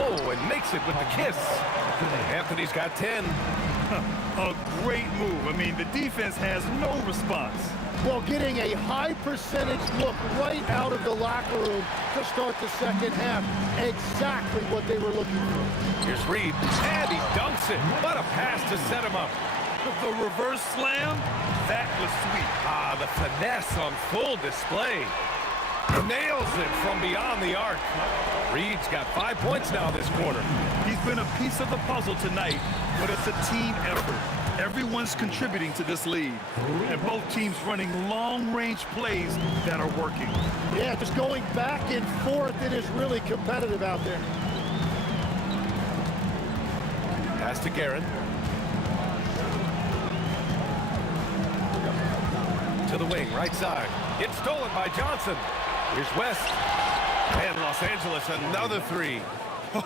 Oh, and makes it with the kiss. Anthony's got 10. A great move. I mean, the defense has no response. Well, getting a high percentage look right out of the locker room to start the second half. Exactly what they were looking for. Here's Reed, and he dunks it. What a pass to set him up. The reverse slam, that was sweet. Ah, the finesse on full display. Nails it from beyond the arc. Reed's got 5 points now this quarter. He's been a piece of the puzzle tonight, but it's a team effort. Everyone's contributing to this lead, and both teams running long-range plays that are working. Yeah, just going back and forth, it is really competitive out there. Pass to Guerin. To the wing, right side. It's stolen by Johnson. Here's West. And Los Angeles, another three.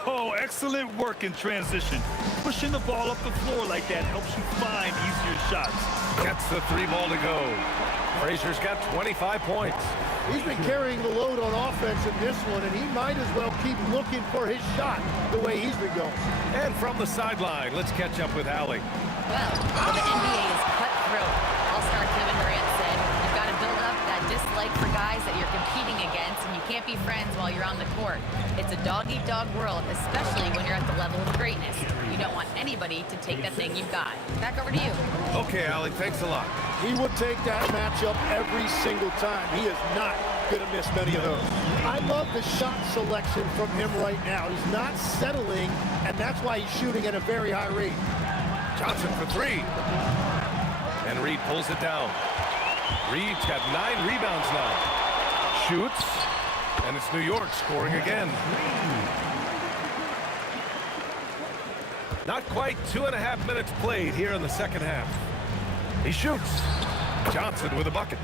Oh, excellent work in transition. Pushing the ball up the floor like that helps you find easier shots. Gets the three ball to go. Frazier's got 25 points. He's been carrying the load on offense in this one, and he might as well keep looking for his shot the way he's been going. And from the sideline, let's catch up with Allie. Well, the NBA is cutthroat. All-star Kevin Durant said, you've got to build up that dislike for guys that you're competing against, and you can't be friends while you're on the court. It's a dog-eat-dog world, especially when you're at the level of greatness. You don't want anybody to take that thing you've got. Back over to you. Okay, Allie, thanks a lot. He would take that matchup every single time. He is not going to miss many of those. I love the shot selection from him right now. He's not settling, and that's why he's shooting at a very high rate. Johnson for three. And Reed pulls it down. Reed's got 9 rebounds now. Shoots. And it's New York scoring again. Not quite 2.5 minutes played here in the second half. He shoots. Johnson with a bucket.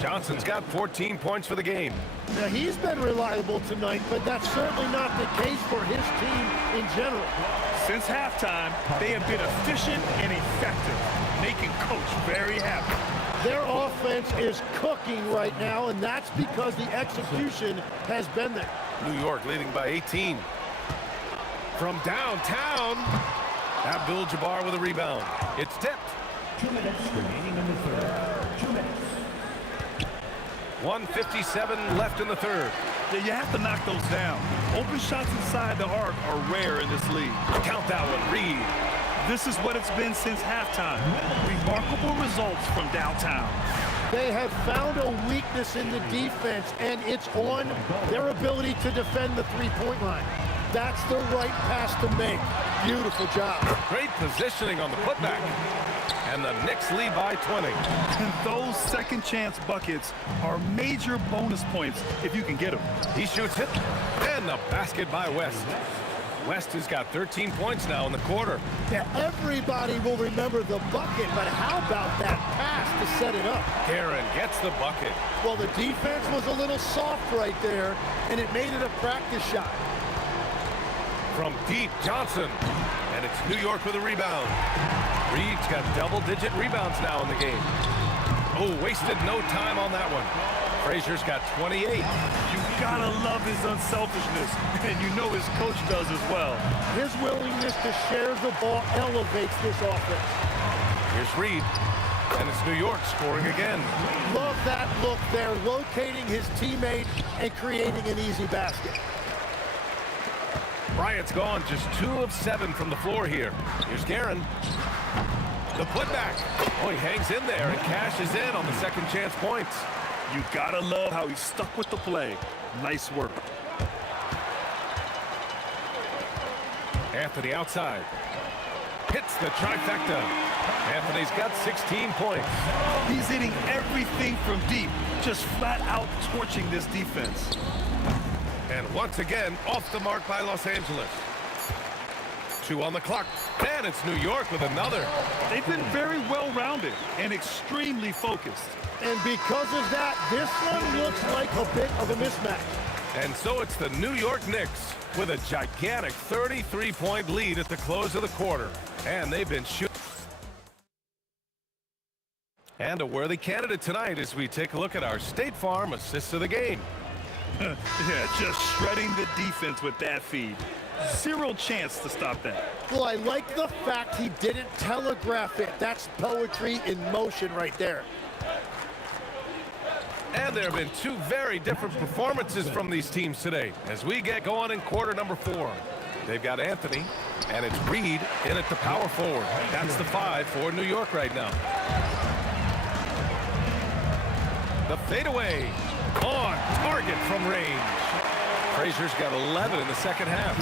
Johnson's got 14 points for the game. Now, he's been reliable tonight, but that's certainly not the case for his team in general. Since halftime, they have been efficient and effective, making Coach very happy. Their offense is cooking right now, and that's because the execution has been there. New York leading by 18. From downtown, Abdul-Jabbar with a rebound. It's tipped. 2 minutes remaining in the 1:57 left in the third. Yeah, you have to knock those down. Open shots inside the arc are rare in this league. Count that one, Reed. This is what it's been since halftime. Remarkable results from downtown. They have found a weakness in the defense, and it's on their ability to defend the three-point line. That's the right pass to make. Beautiful job. Great positioning on the putback. And the Knicks lead by 20. And those second chance buckets are major bonus points if you can get them. He shoots it. And the basket by West. West has got 13 points now in the quarter. Yeah, everybody will remember the bucket, but how about that pass to set it up? Aaron gets the bucket. Well, the defense was a little soft right there, and it made it a practice shot. From deep, Johnson. And it's New York with a rebound. Reed's got double-digit rebounds now in the game. Oh, wasted no time on that one. Frazier's got 28. You gotta love his unselfishness, and you know his coach does as well. His willingness to share the ball elevates this offense. Here's Reed, and it's New York scoring again. Love that look there, locating his teammate and creating an easy basket. Bryant's gone just 2 of 7 from the floor here. Here's Guerin. The putback. Oh, he hangs in there and cashes in on the second chance points. You gotta love how he stuck with the play. Nice work. Anthony outside. Hits the trifecta. Anthony's got 16 points. He's hitting everything from deep, just flat out torching this defense. And once again, off the mark by Los Angeles. 2 on the clock. And it's New York with another. They've been very well-rounded and extremely focused. And because of that, this one looks like a bit of a mismatch. And so it's the New York Knicks with a gigantic 33-point lead at the close of the quarter. And they've been shooting. And a worthy candidate tonight as we take a look at our State Farm assists of the game. Yeah, just shredding the defense with that feed. Zero chance to stop that. Well, I like the fact he didn't telegraph it. That's poetry in motion right there. And there have been 2 very different performances from these teams today as we get going in quarter number 4. They've got Anthony, and it's Reed in at the power forward. That's the 5 for New York right now. The fadeaway on target from range. Frazier's got 11 in the second half.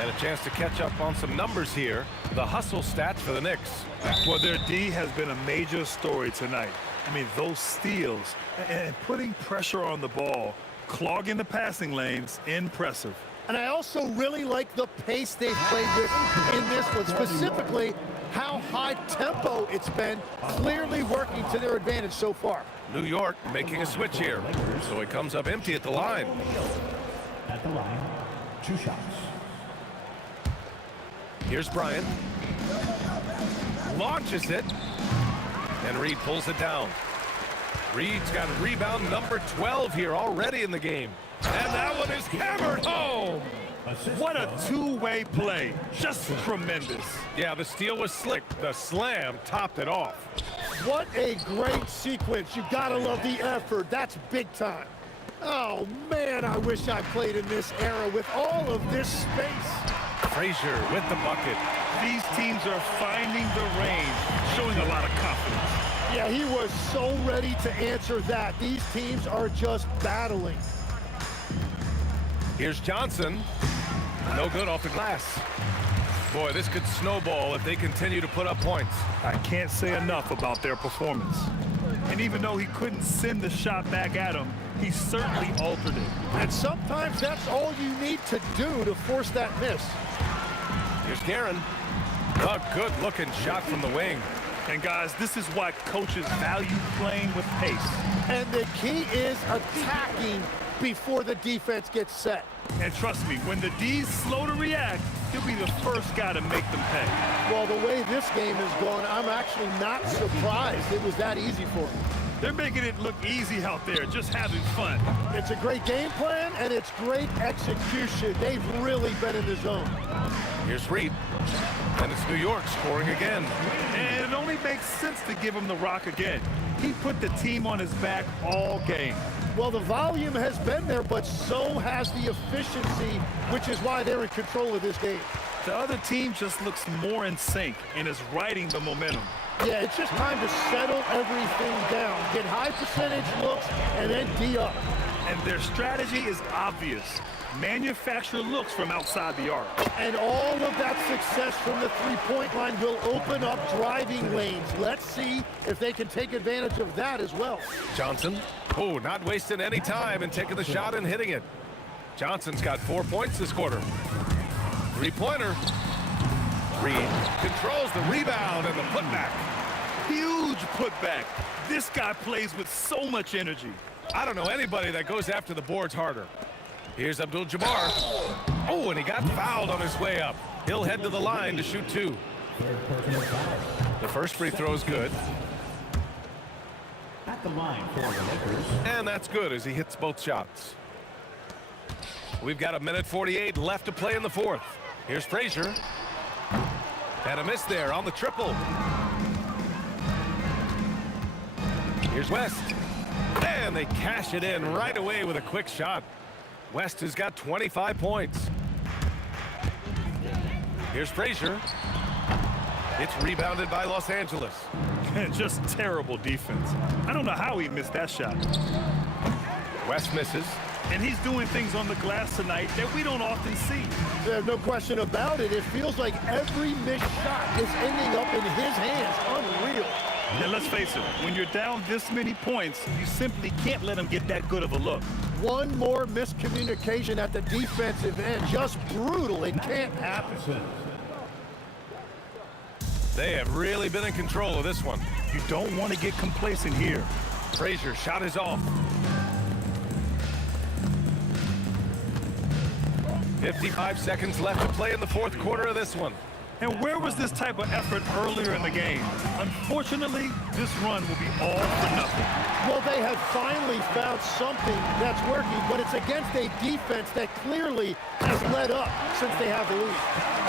And a chance to catch up on some numbers here. The hustle stats for the Knicks. Well, their D has been a major story tonight. I mean, those steals and putting pressure on the ball, clogging the passing lanes, impressive. And I also really like the pace they've played with in this one, specifically how high tempo it's been, clearly working to their advantage so far. New York making a switch here. So he comes up empty at the line. At the line, 2 shots. Here's Bryant. Launches it. And Reed pulls it down. Reed's got rebound number 12 here already in the game. And that one is hammered home. What a two-way play. Just tremendous. Yeah, the steal was slick. The slam topped it off. What a great sequence. You gotta love the effort. That's big time. Oh, man, I wish I played in this era with all of this space. Frazier with the bucket. These teams are finding the range, showing a lot of confidence. Yeah, he was so ready to answer that. These teams are just battling. Here's Johnson. No good off the glass. Boy, this could snowball if they continue to put up points. I can't say enough about their performance. And even though he couldn't send the shot back at him, he certainly altered it. And sometimes that's all you need to do to force that miss. Here's Guerin. A good-looking shot from the wing. And guys, this is why coaches value playing with pace. And the key is attacking before the defense gets set. And trust me, when the D's slow to react, he'll be the first guy to make them pay. Well, the way this game is going, I'm actually not surprised it was that easy for him. They're making it look easy out there, just having fun. It's a great game plan, and it's great execution. They've really been in the zone. Here's Reed. And it's New York scoring again. And it only makes sense to give him the rock again. He put the team on his back all game. Well, the volume has been there, but so has the efficiency, which is why they're in control of this game. The other team just looks more in sync and is riding the momentum. Yeah, it's just time to settle everything down. Get high percentage looks and then D up. And their strategy is obvious. Manufacture looks from outside the arc. And all of that success from the three-point line will open up driving lanes. Let's see if they can take advantage of that as well. Johnson. Oh, not wasting any time and taking the shot and hitting it. Johnson's got 4 points this quarter. Three-pointer. Reed controls the rebound and the putback. Huge putback. This guy plays with so much energy. I don't know anybody that goes after the boards harder. Here's Abdul-Jabbar. Oh, and he got fouled on his way up. He'll head to the line to shoot 2. The first free throw is good. At the line for the Lakers. And that's good as he hits both shots. We've got 1:48 left to play in the fourth. Here's Frazier. And a miss there on the triple. Here's West. And they cash it in right away with a quick shot. West has got 25 points. Here's Frazier. It's rebounded by Los Angeles. Just terrible defense. I don't know how he missed that shot. West misses. And he's doing things on the glass tonight that we don't often see. There's no question about it. It feels like every missed shot is ending up in his hands. Unreal. And let's face it, when you're down this many points, you simply can't let him get that good of a look. One more miscommunication at the defensive end. Just brutal. It can't happen. They have really been in control of this one. You don't want to get complacent here. Frazier shot is off. 55 seconds left to play in the fourth quarter of this one. And where was this type of effort earlier in the game? Unfortunately, this run will be all for nothing. Well, they have finally found something that's working, but it's against a defense that clearly has let up since they have the lead.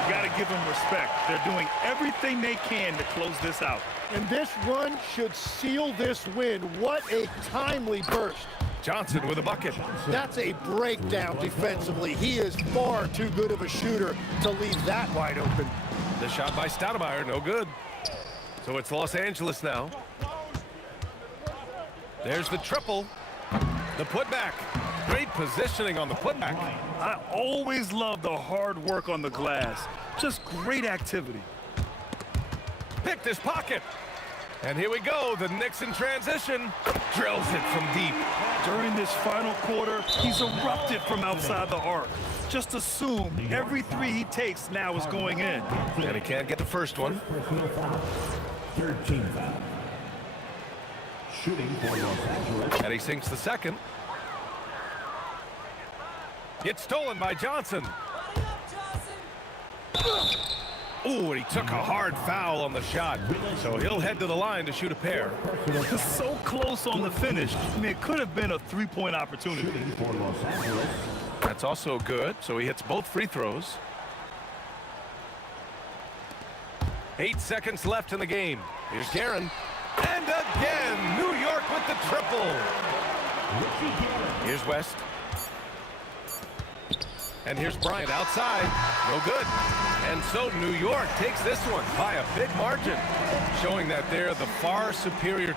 You got to give them respect. They're doing everything they can to close this out. And this run should seal this win. What a timely burst. Johnson with a bucket. That's a breakdown defensively. He is far too good of a shooter to leave that wide open. The shot by Stoudemire, no good. So it's Los Angeles now. There's the triple. The putback. Great positioning on the putback. I always love the hard work on the glass. Just great activity. Picked his pocket. And here we go, the Knicks in transition. Drills it from deep. During this final quarter, he's erupted from outside the arc. Just assume every three he takes now is going in. And he can't get the first one. Third team foul. Shooting for Los Angeles. And he sinks the second. It's stolen by Johnson. Ooh, and he took a hard foul on the shot. So he'll head to the line to shoot a pair. So close on the finish. I mean, it could have been a three-point opportunity. Shooting for Los Angeles. That's also good. So he hits both free throws. 8 seconds left in the game. Here's Guerin. And again, New York with the triple. Here's West. And here's Bryant outside. No good. And so New York takes this one by a big margin, showing that they're the far superior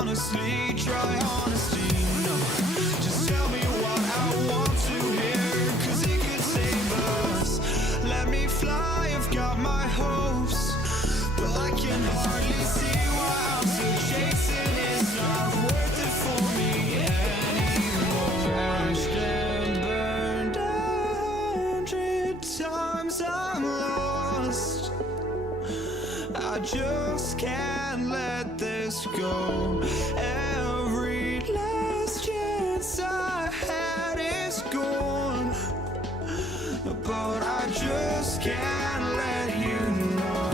honestly, try honesty. No, just tell me what I want to hear, 'cause it could save us. Let me fly, I've got my hopes, but I can hardly see why I'm still chasing. It's not worth it for me anymore. Crashed and burned 100 times, I'm lost. I just can't let this go. Every last chance I had is gone, but I just can't let you know.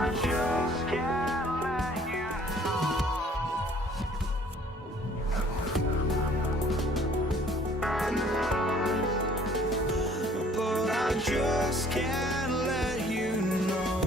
I just can't let you know. But I just can't let you know.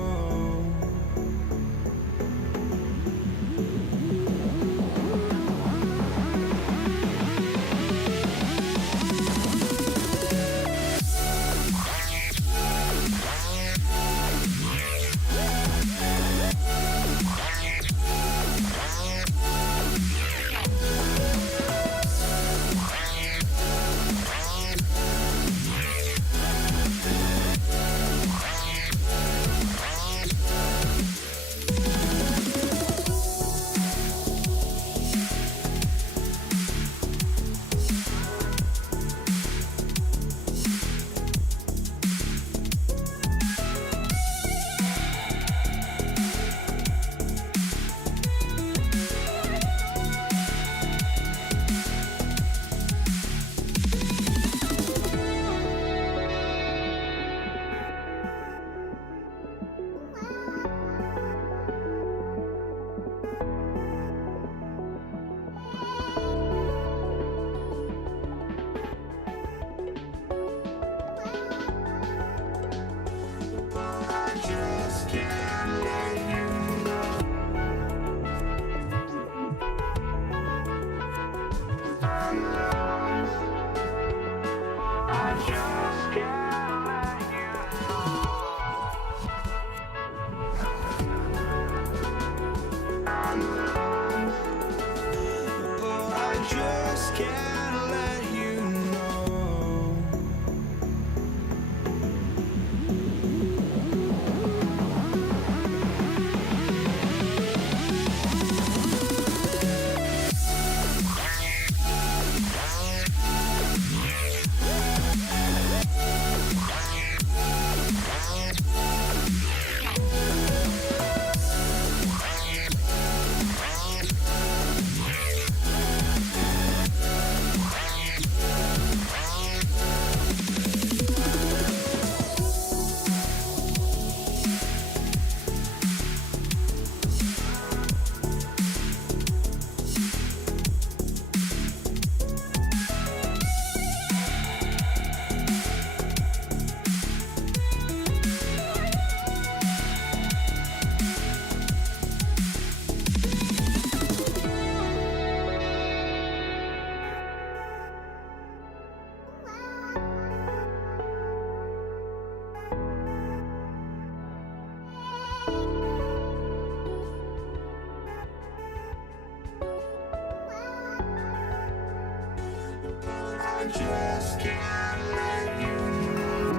Just can't let you know.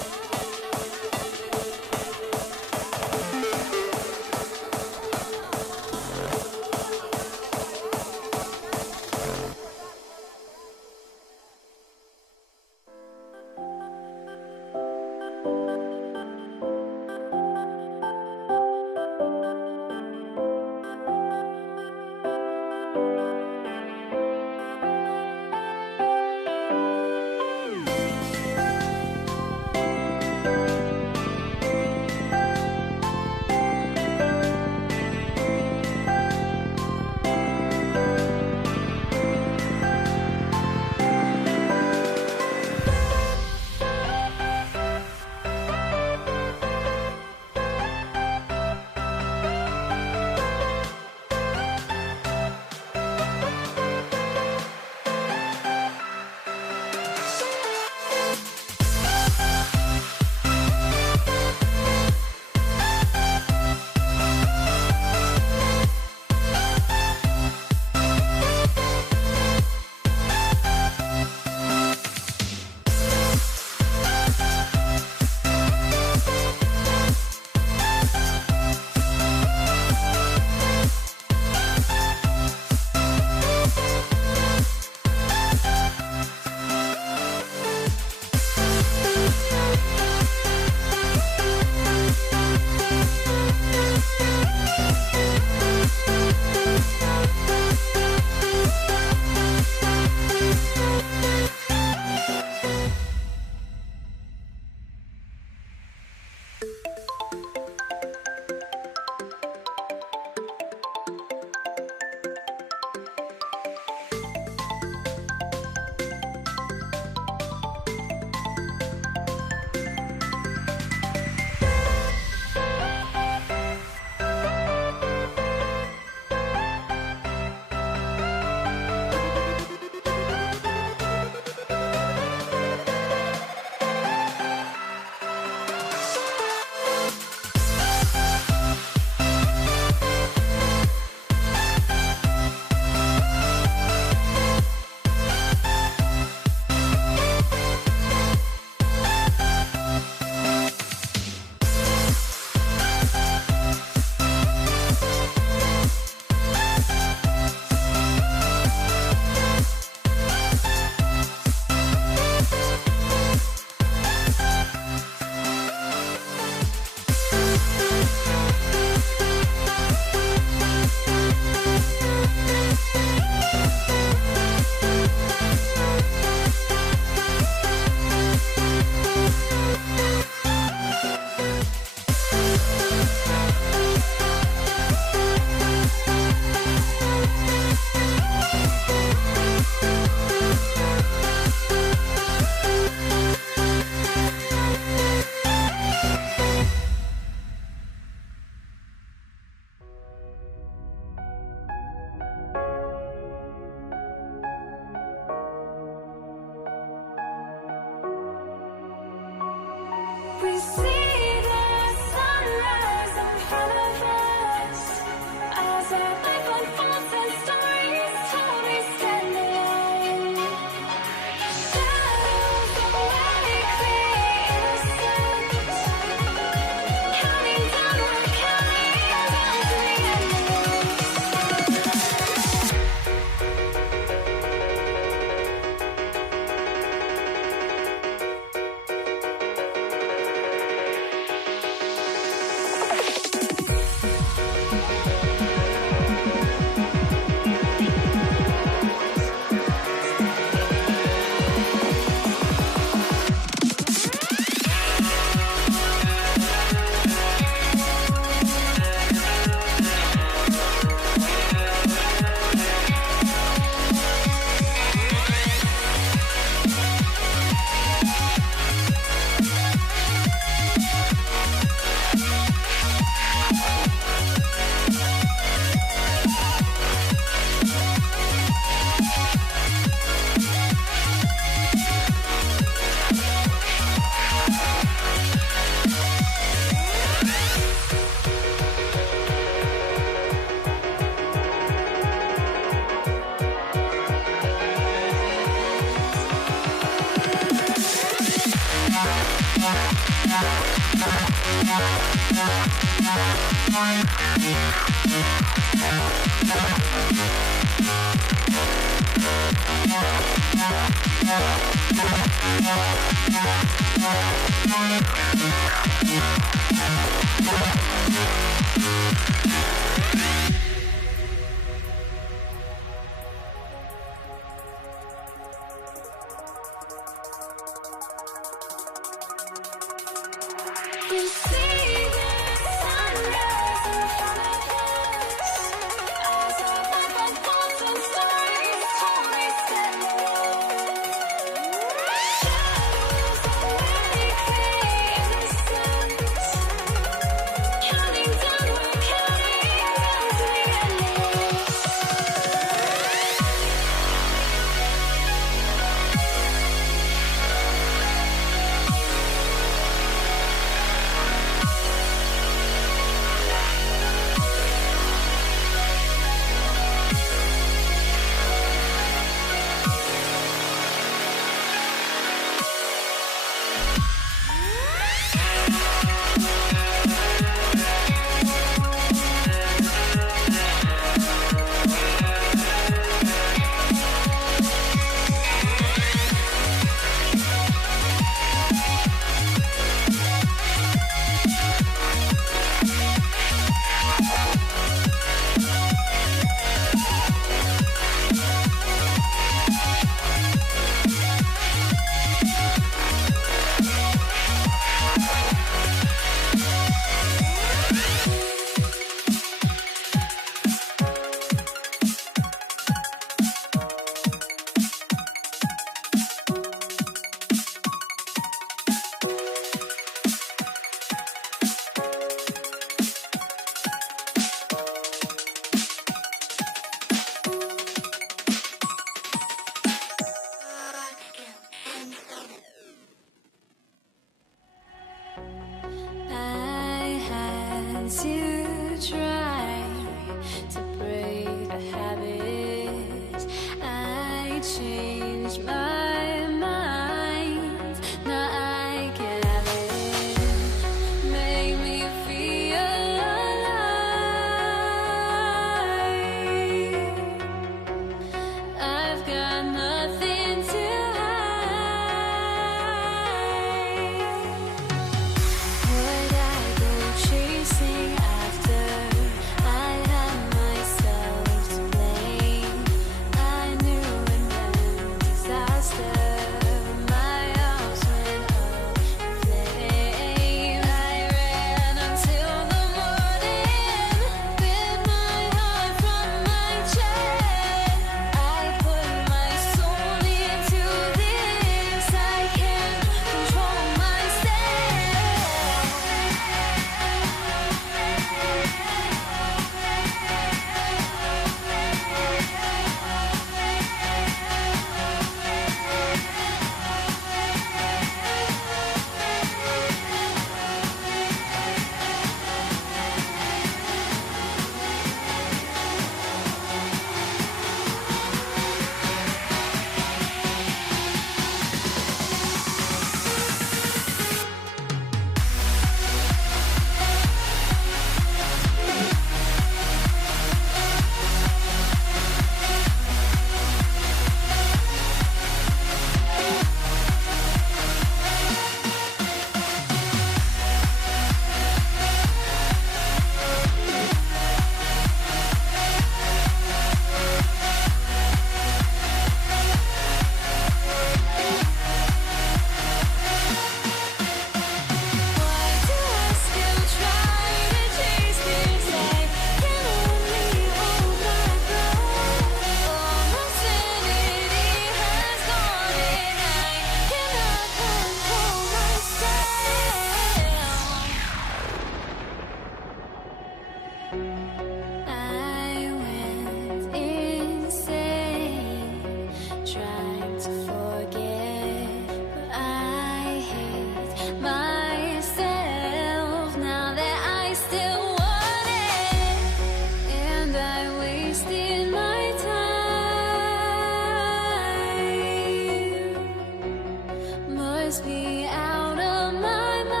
must be out of my mind.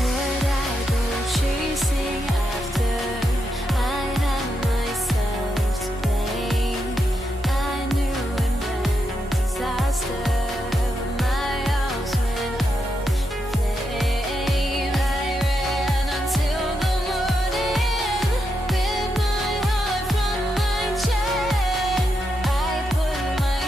Would I go chasing after? I had myself to blame. I knew it meant disaster. My house went up in flames. I ran until the morning with my heart from my chest. I put my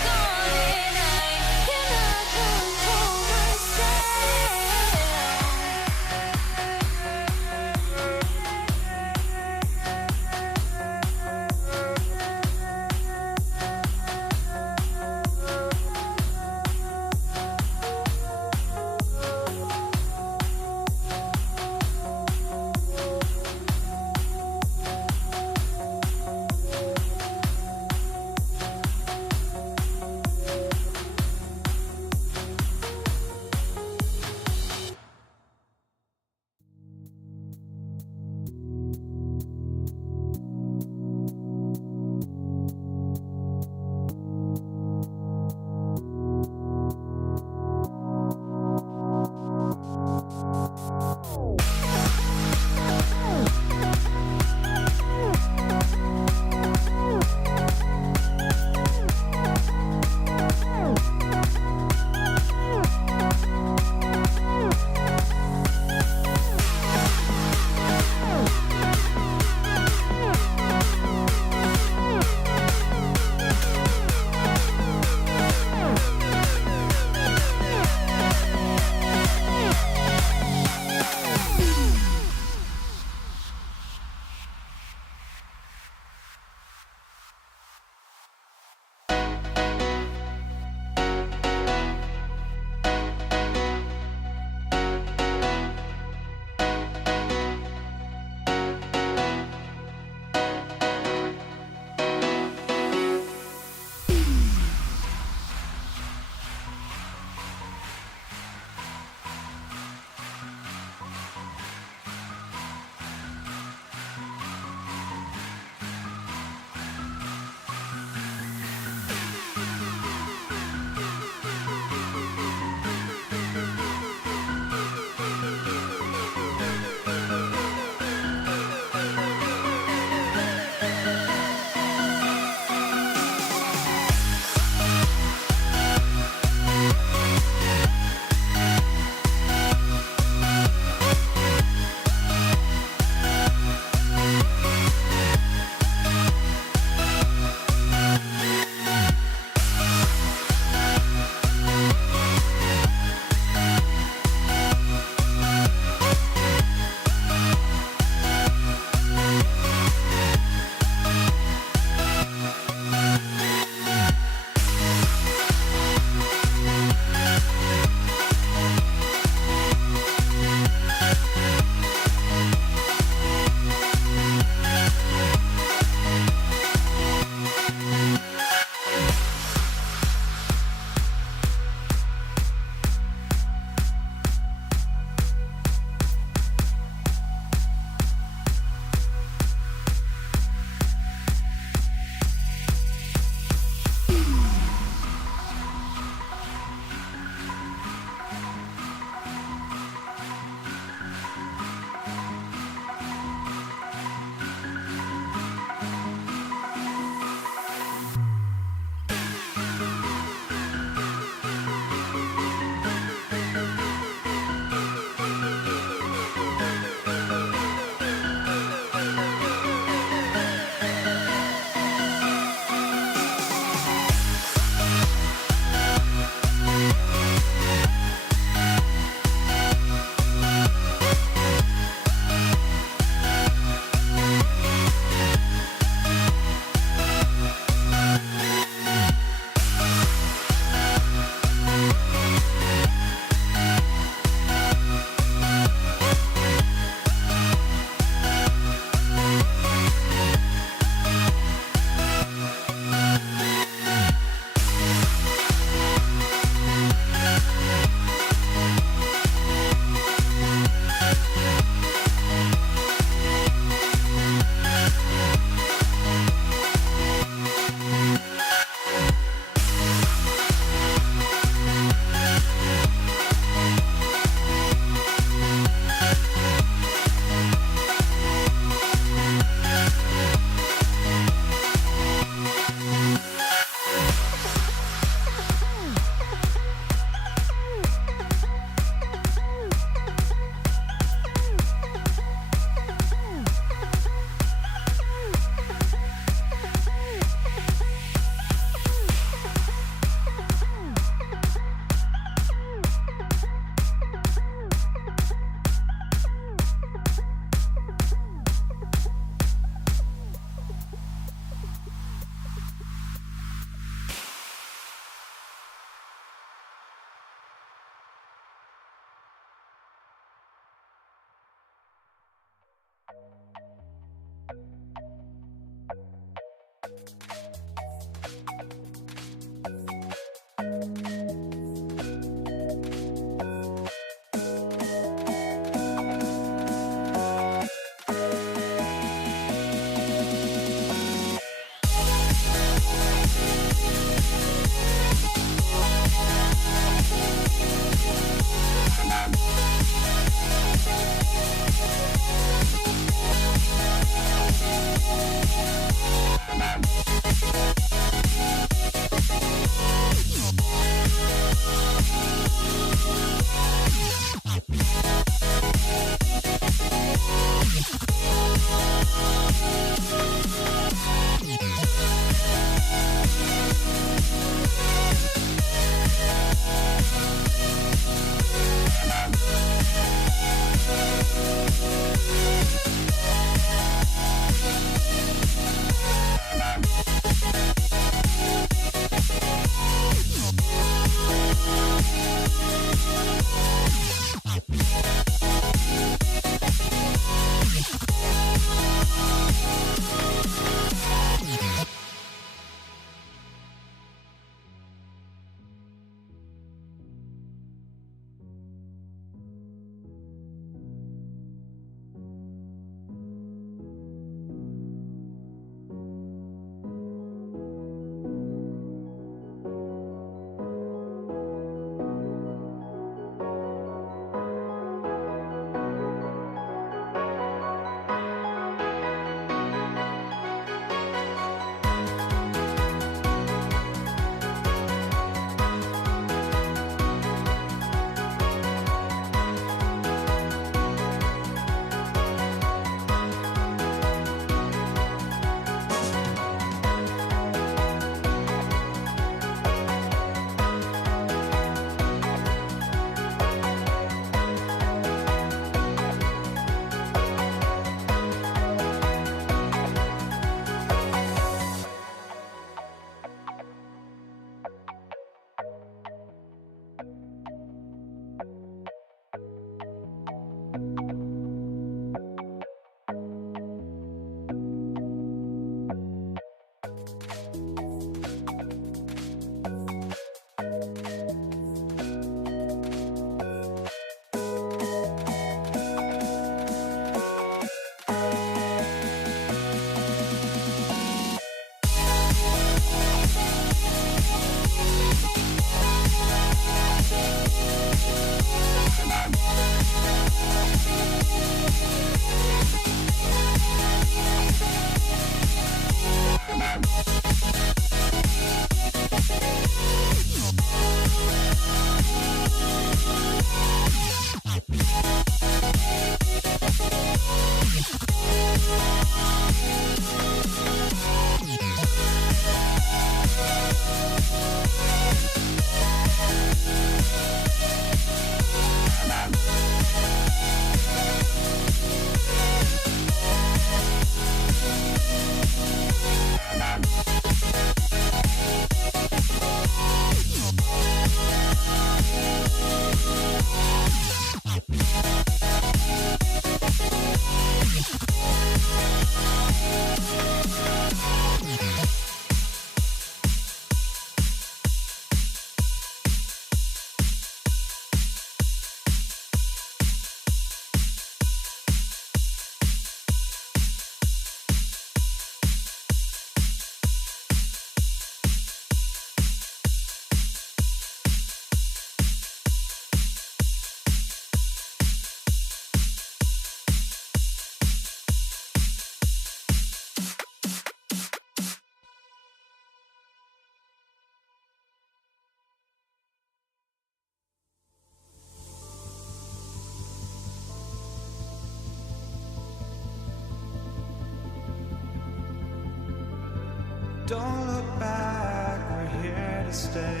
Don't look back, we're here to stay.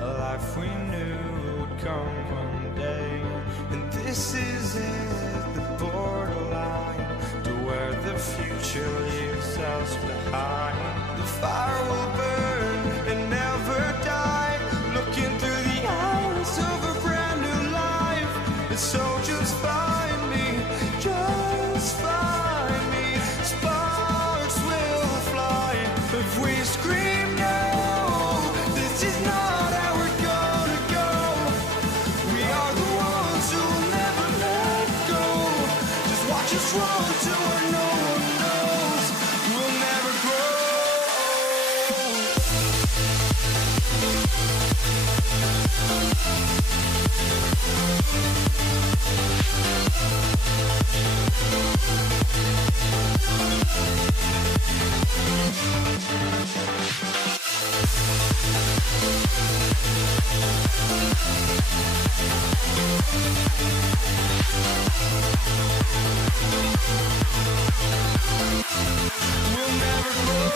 A life we knew would come one day. And this is it, the borderline to where the future leaves us behind. The fire will burn and never die, looking through the eyes of a brand new life. And so just find me, just find me. Sparks will fly We'll never grow.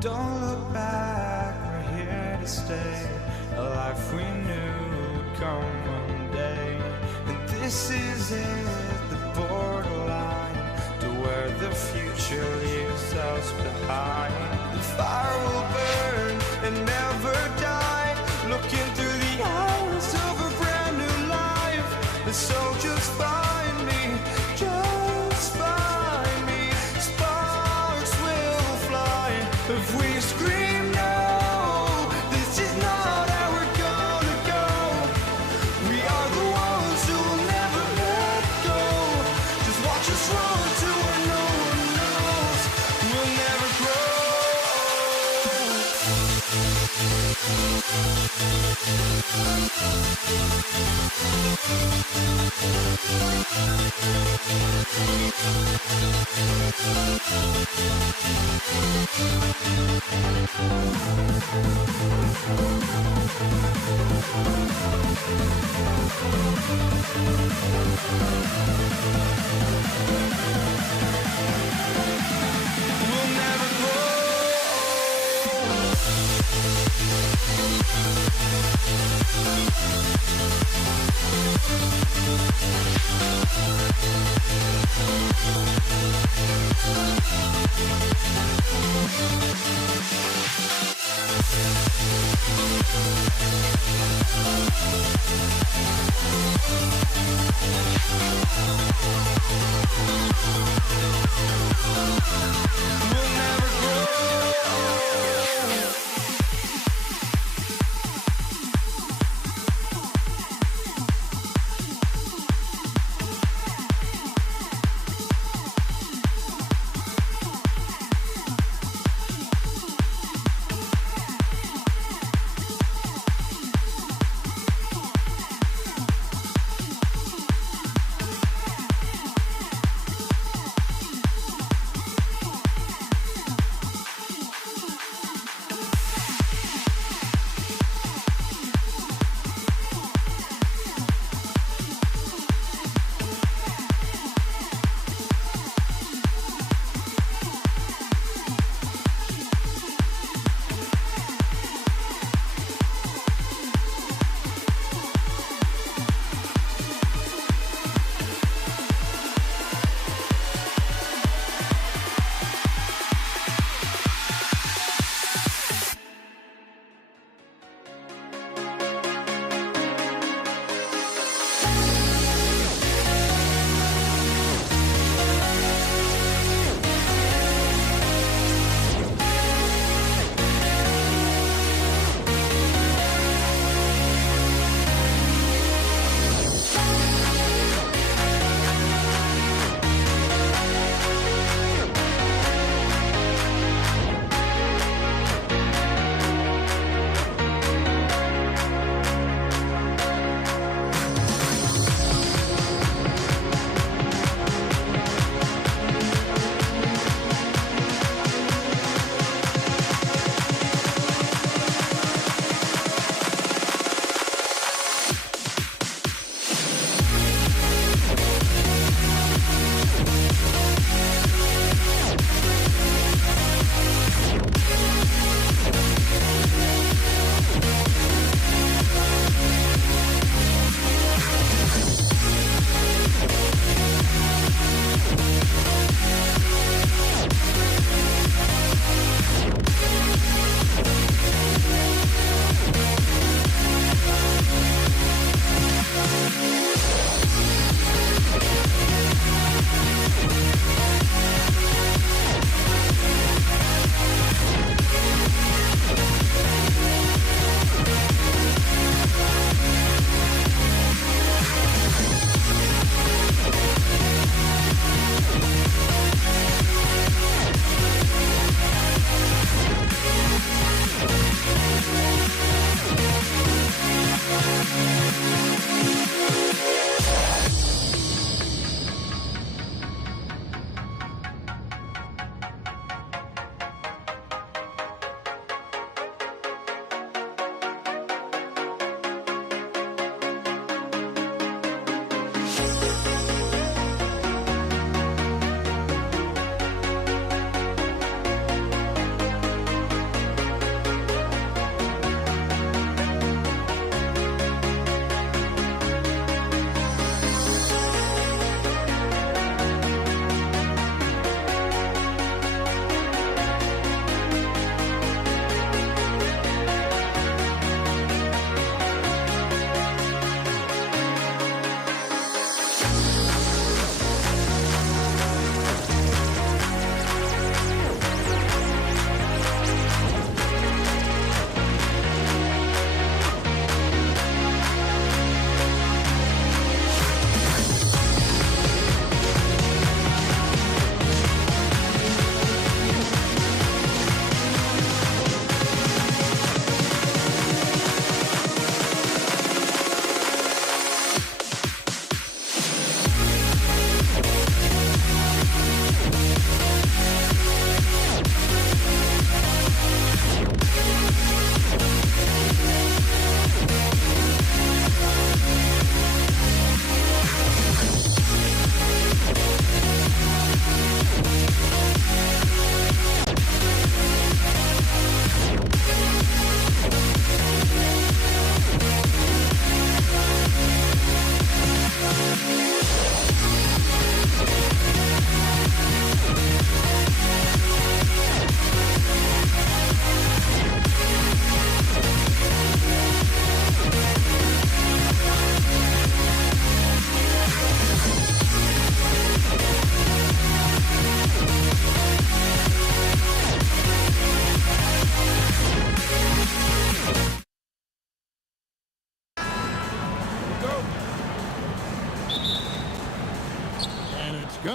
Don't look back, we're here to stay. A life we knew would come one day. And this is it, the borderline to where the future leaves us behind. The fire will burn and never die, looking through the eyes of a brand new life. And so just find me, just find me. Sparks will fly if we scream no. This is not how we're gonna go. We are the ones who will never let go. Just watch us run to where no one knows. We'll never We'll never grow. We'll never grow.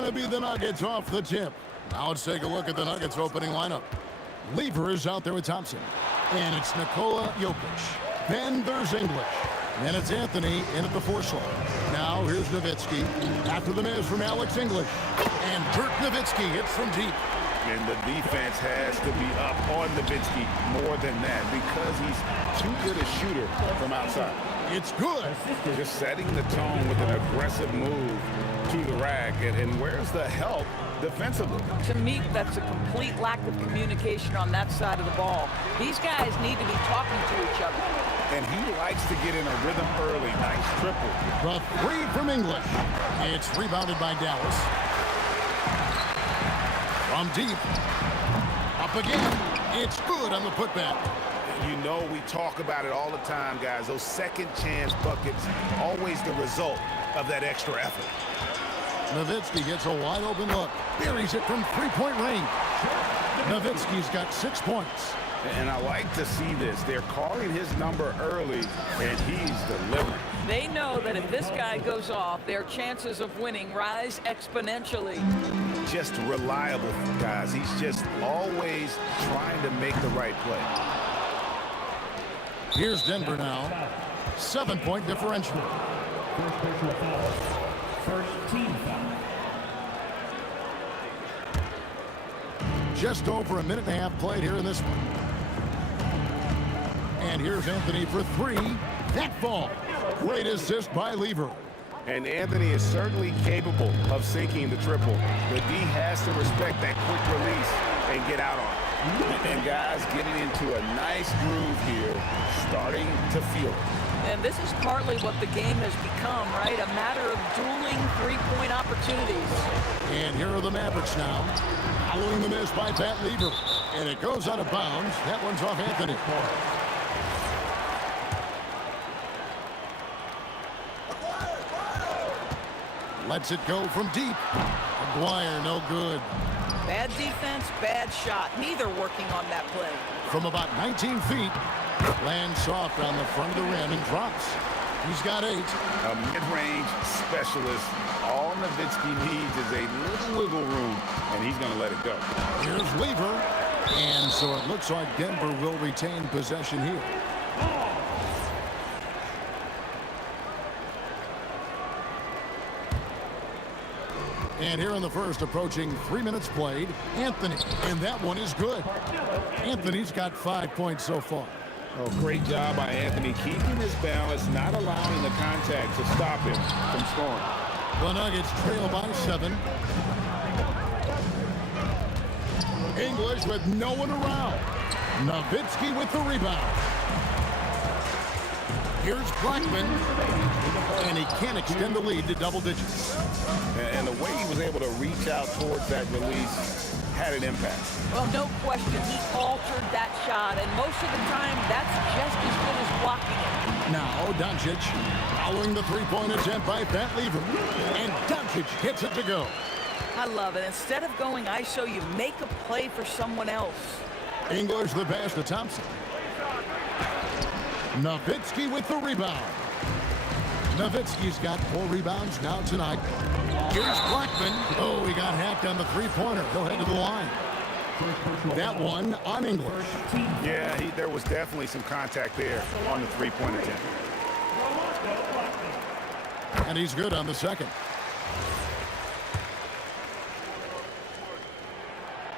going to be the Nuggets off the tip. Now let's take a look at the Nuggets opening lineup. Lever is out there with Thompson. And it's Nikola Jokic. Then there's English. And it's Anthony in at the 4 slot. Now here's Nowitzki. After the miss from Alex English. And Dirk Nowitzki hits from deep. And the defense has to be up on Nowitzki more than that because he's too good a shooter from outside. It's good. Just setting the tone with an aggressive move to the rack. And where's the help defensively? To me, that's a complete lack of communication on that side of the ball. These guys need to be talking to each other. And he likes to get in a rhythm early. Nice triple. The 3 from English. It's rebounded by Dallas. From deep. Up again. It's good on the putback. You know we talk about it all the time, guys. Those second chance buckets, always the result of that extra effort. Nowitzki gets a wide open look. Buries it from 3-point range. Nowitzki's got 6 points. And I like to see this. They're calling his number early, and he's delivering. They know that if this guy goes off, their chances of winning rise exponentially. Just reliable, guys. He's just always trying to make the right play. Here's Denver now. 7-point differential. First personal foul. First team foul. Just over a minute and a half played here in this one. And here's Anthony for 3. That ball. Great assist by Lever. And Anthony is certainly capable of sinking the triple. The D has to respect that quick release and get out on it. And guys getting into a nice groove here, starting to feel it. And this is partly what the game has become, right? A matter of dueling 3-point opportunities. And here are the Mavericks now. Following the miss by Pat Lever. And it goes out of bounds. That one's off Anthony. Lets it go from deep. McGuire, no good. Bad defense, bad shot. Neither working on that play. From about 19 feet, lands soft on the front of the rim and drops. He's got 8. A mid-range specialist. All Nowitzki needs is a little wiggle room, and he's going to let it go. Here's Lever. And so it looks like Denver will retain possession here. And here in the first, approaching 3 minutes played, Anthony. And that one is good. Anthony's got 5 points so far. Oh, great job by Anthony, keeping his balance, not allowing the contact to stop him from scoring. The Nuggets trail by 7. English with no one around. Nowitzki with the rebound. Here's Blackman. And he can't extend the lead to double digits. And the way he was able to reach out towards that release had an impact. Well, no question. He altered that shot, and most of the time, that's just as good as blocking it. Now, Doncic following the 3-point attempt by Pat Lever. And Doncic gets it to go. I love it. Instead of going ISO, you make a play for someone else. English the pass to Thompson. Nowitzki with the rebound. Nowitzki's got 4 rebounds now tonight. Here's Blackman. Oh, he got hacked on the 3-pointer. He'll head to the line. That one on English. Yeah, there was definitely some contact there on the 3-point attempt. And he's good on the second.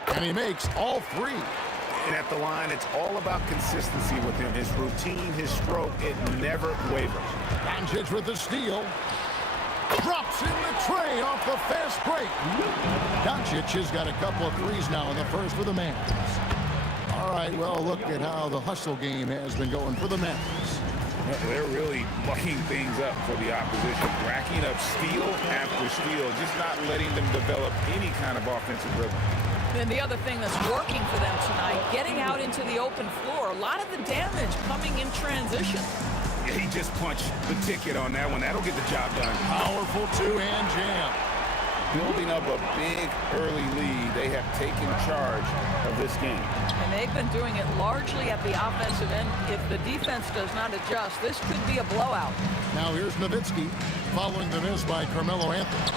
And he makes all 3. And at the line, it's all about consistency with him. His routine, his stroke, it never wavers. Doncic with the steal. Drops in the tray off the fast break. Doncic has got a couple of 3s now in the first for the Mavs. All right, well, look at how the hustle game has been going for the Mavs. They're really mucking things up for the opposition, racking up steal after steal, just not letting them develop any kind of offensive rhythm. And the other thing that's working for them tonight, getting out into the open floor. A lot of the damage coming in transition. Yeah, he just punched the ticket on that one. That'll get the job done. Powerful 2-hand jam. Building up a big early lead, they have taken charge of this game. And they've been doing it largely at the offensive end. If the defense does not adjust, this could be a blowout. Now here's Nowitzki following the miss by Carmelo Anthony.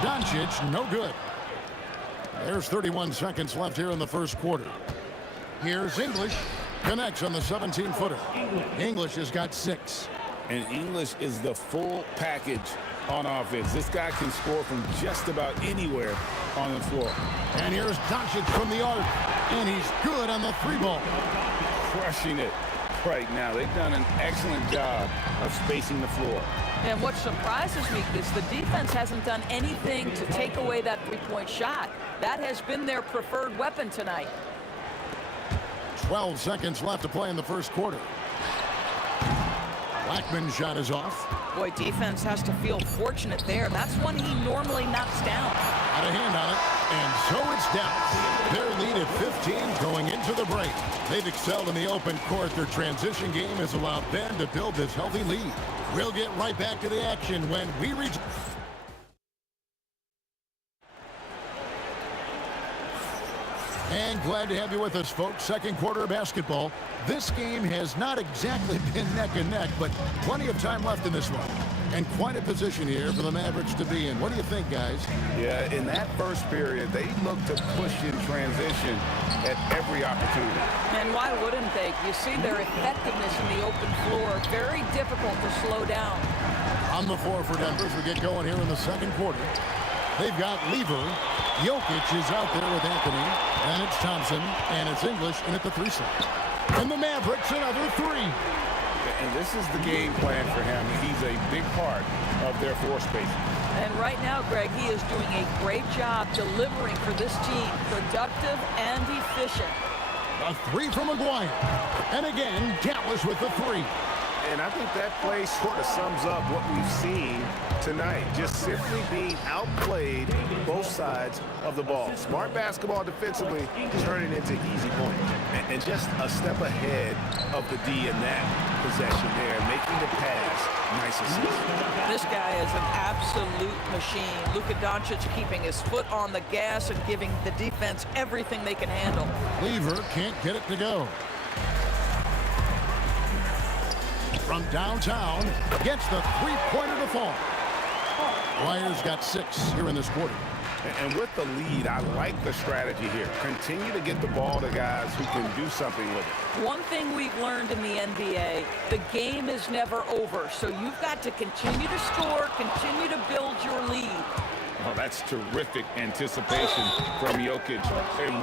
Doncic, no good. There's 31 seconds left here in the first quarter. Here's English. Connects on the 17-footer. English has got 6. And English is the full package on offense. This guy can score from just about anywhere on the floor. And here's Doncic from the arc. And he's good on the 3-ball. Crushing it right now. They've done an excellent job of spacing the floor. And what surprises me is the defense hasn't done anything to take away that three-point shot. That has been their preferred weapon tonight. 12 seconds left to play in the first quarter. Blackman's shot is off. Boy, defense has to feel fortunate there. That's one he normally knocks down. Got a hand on it, and so it's Dallas. Their lead at 15 going into the break. They've excelled in the open court. Their transition game has allowed them to build this healthy lead. We'll get right back to the action when we reach... And glad to have you with us, folks. Second quarter of basketball. This game has not exactly been neck and neck, but plenty of time left in this one. And quite a position here for the Mavericks to be in. What do you think, guys? Yeah, in that first period, they looked to push in transition at every opportunity. And why wouldn't they? You see their effectiveness in the open floor. Very difficult to slow down. On the floor for Denver as we get going here in the second quarter. They've got Lever. Jokic is out there with Anthony. And it's Thompson. And it's English in at the 3 slot. And the Mavericks another 3. And this is the game plan for him. He's a big part of their floor spacing. And right now, Greg, he is doing a great job delivering for this team. Productive and efficient. A 3 from McGuire. And again, Dallas with the 3. And I think that play sort of sums up what we've seen tonight. Just simply being outplayed both sides of the ball. Smart basketball defensively, turning into easy points. And just a step ahead of the D in that possession there, making the pass. Nice assist. This guy is an absolute machine. Luka Doncic keeping his foot on the gas and giving the defense everything they can handle. Lever can't get it to go. From downtown, gets the three-pointer to fall. Wyer's got 6 here in this quarter. And with the lead, I like the strategy here. Continue to get the ball to guys who can do something with it. One thing we've learned in the NBA, the game is never over. So you've got to continue to score, continue to build your lead. Oh, that's terrific anticipation from Jokic,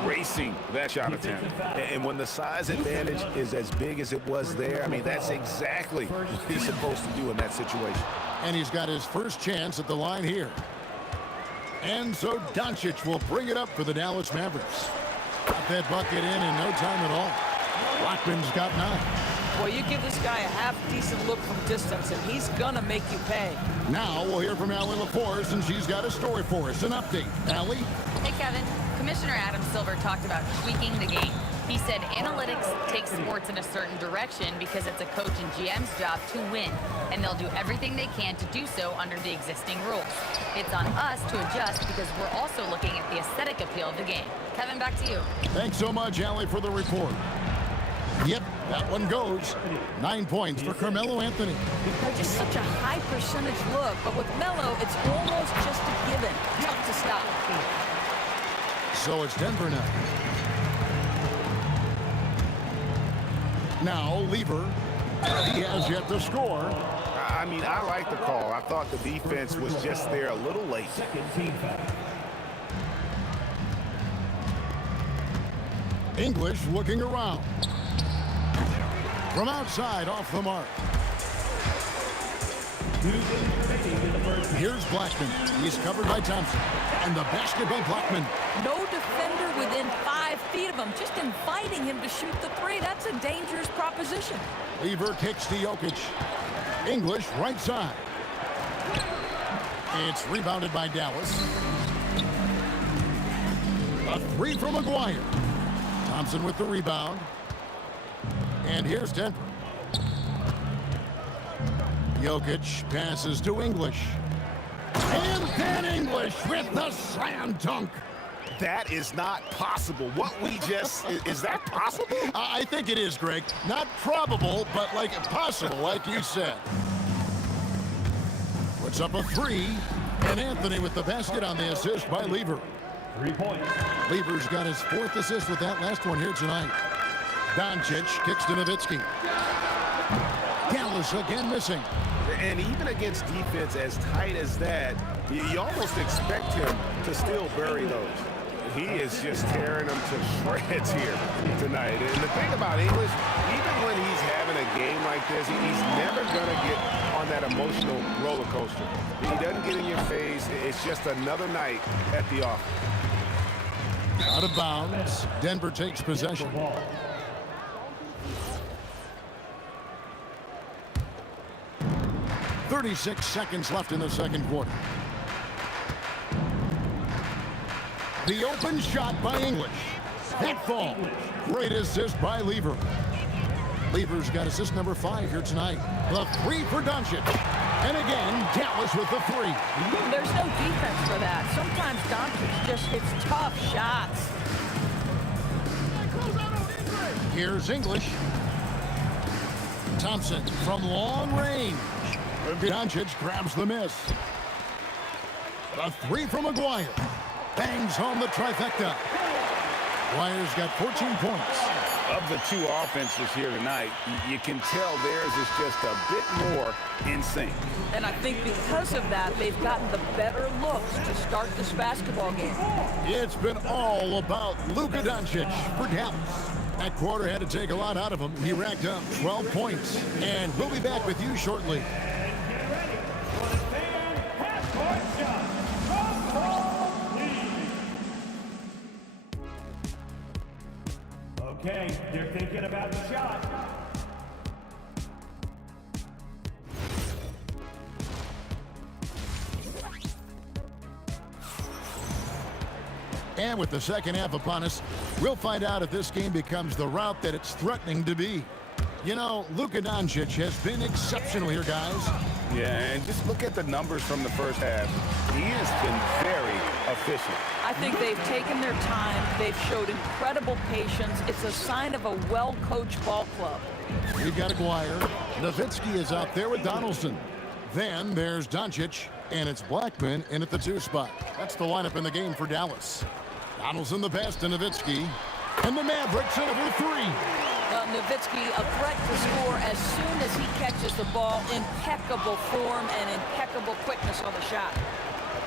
erasing that shot attempt. And when the size advantage is as big as it was there, I mean, that's exactly what he's supposed to do in that situation. And he's got his first chance at the line here. And so Doncic will bring it up for the Dallas Mavericks. Got that bucket in no time at all. Blackman's got 9. Well, you give this guy a half-decent look from distance, and he's gonna make you pay. Now we'll hear from Allie LaForce, and she's got a story for us. An update. Allie? Hey, Kevin. Commissioner Adam Silver talked about tweaking the game. He said analytics take sports in a certain direction because it's a coach and GM's job to win, and they'll do everything they can to do so under the existing rules. It's on us to adjust because we're also looking at the aesthetic appeal of the game. Kevin, back to you. Thanks so much, Allie, for the report. Yep, that one goes. 9 points for Carmelo Anthony. Just such a high percentage look, but with Melo, it's almost just a given. Tough to stop. So it's Denver now. Now, Lever. He has yet to score. I mean, I like the call. I thought the defense was just there a little late. English looking around. From outside, off the mark. Here's Blackman. He's covered by Thompson. And the basket by Blackman. No defender within 5 feet of him, just inviting him to shoot the 3. That's a dangerous proposition. Lever kicks to Jokic. English right side. It's rebounded by Dallas. A 3 from McGuire. Thompson with the rebound. And here's Denver. Jokic passes to English. And then English with the slam dunk. That is not possible. What we just, is that possible? I think it is, Greg. Not probable, but like possible, like you said. Puts up a 3. And Anthony with the basket on the assist by Lever. 3 points. Lever's got his 4th assist with that last one here tonight. Doncic kicks to Nowitzki. Dallas again missing. And even against defense as tight as that, you almost expect him to still bury those. He is just tearing them to shreds here tonight. And the thing about English, even when he's having a game like this, he's never going to get on that emotional roller coaster. He doesn't get in your face. It's just another night at the office. Out of bounds. Denver takes possession. 36 seconds left in the second quarter. The open shot by English. That falls. Great assist by Lever. Lever's got assist number 5 here tonight. The 3 for Doncic. And again, Dallas with the 3. There's no defense for that. Sometimes Doncic just hits tough shots. Here's English. Thompson from long range. Doncic grabs the miss. The 3 from McGuire. Bangs home the trifecta. McGuire's got 14 points. Of the 2 offenses here tonight, you can tell theirs is just a bit more in sync. And I think because of that, they've gotten the better looks to start this basketball game. It's been all about Luka Doncic for Dallas. That quarter had to take a lot out of him. He racked up 12 points. And we'll be back with you shortly. Okay, they're thinking about the shot. And with the second half upon us, we'll find out if this game becomes the route that it's threatening to be. You know, Luka Doncic has been exceptional here, guys. Yeah, and just look at the numbers from the first half. He has been very efficient. I think they've taken their time. They've showed incredible patience. It's a sign of a well-coached ball club. We've got McGuire. Nowitzki is out there with Donaldson. Then there's Doncic, and it's Blackman in at the 2 spot. That's the lineup in the game for Dallas. Donaldson the pass to Nowitzki. And the Mavericks in over 3. Nowitzki, a threat to score as soon as he catches the ball. Impeccable form and impeccable quickness on the shot.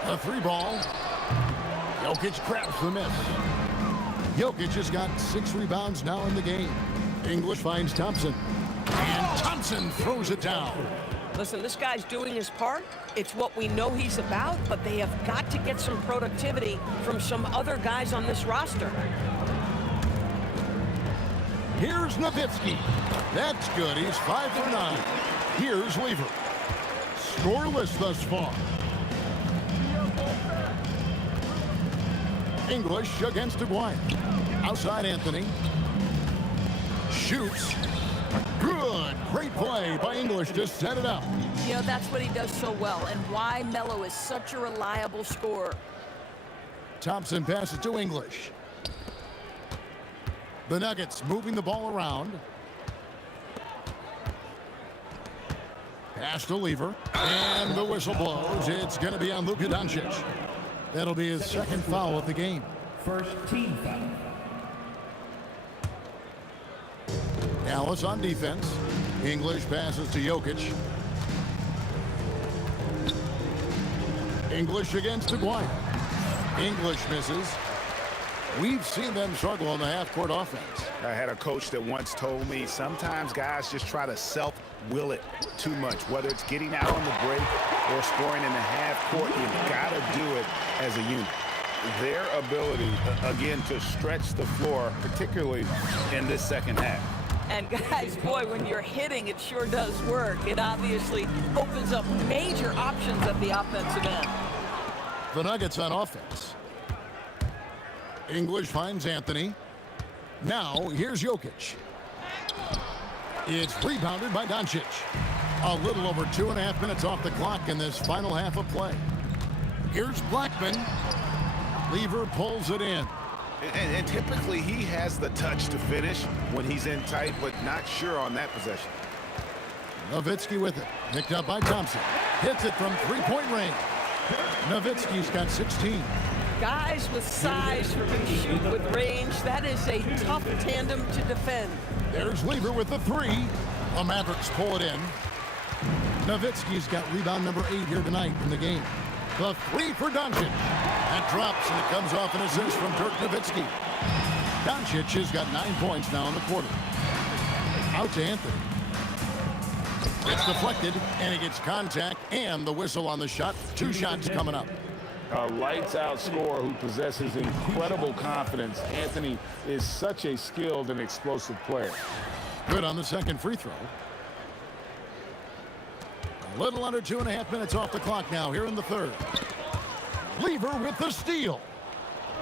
A 3 ball. Jokic grabs the miss. Jokic has got 6 rebounds now in the game. English finds Thompson. And Thompson throws it down. Listen, this guy's doing his part. It's what we know he's about, but they have got to get some productivity from some other guys on this roster. Here's Nowitzki. That's good. He's 5 for 9. Here's Lever. Scoreless thus far. English against McGuire. Outside Anthony. Shoots. Good. Great play by English to set it up. You know, that's what he does so well and why Melo is such a reliable scorer. Thompson passes to English. The Nuggets moving the ball around. Pass to Lever. And the whistle blows. It's going to be on Luka Doncic. That'll be his second foul of the game. First team foul. Dallas on defense. English passes to Jokic. English against McGuire. English misses. We've seen them struggle on the half-court offense. I had a coach that once told me sometimes guys just try to self-will it too much, whether it's getting out on the break or scoring in the half-court. You've got to do it as a unit. Their ability, again, to stretch the floor, particularly in this second half. And guys, boy, when you're hitting, it sure does work. It obviously opens up major options at the offensive end. The Nuggets on offense. English finds Anthony. Now, here's Jokic. It's rebounded by Doncic. A little over 2.5 minutes off the clock in this final half of play. Here's Blackman. Lever pulls it in. And typically he has the touch to finish when he's in tight, but not sure on that possession. Nowitzki with it. Picked up by Thompson. Hits it from 3-point range. Nowitzki's got 16. Guys with size who can shoot with range, that is a tough tandem to defend. There's Lever with the three. The Mavericks pull it in. Nowitzki's got rebound number 8 here tonight in the game. The three for Doncic. That drops, and it comes off an assist from Dirk Nowitzki. Doncic has got 9 points now in the quarter. Out to Anthony. It's deflected, and he gets contact and the whistle on the shot. 2 shots coming up. A lights-out scorer who possesses incredible confidence. Anthony is such a skilled and explosive player. Good on the second free throw. A little under 2.5 minutes off the clock now here in the third. Lever with the steal.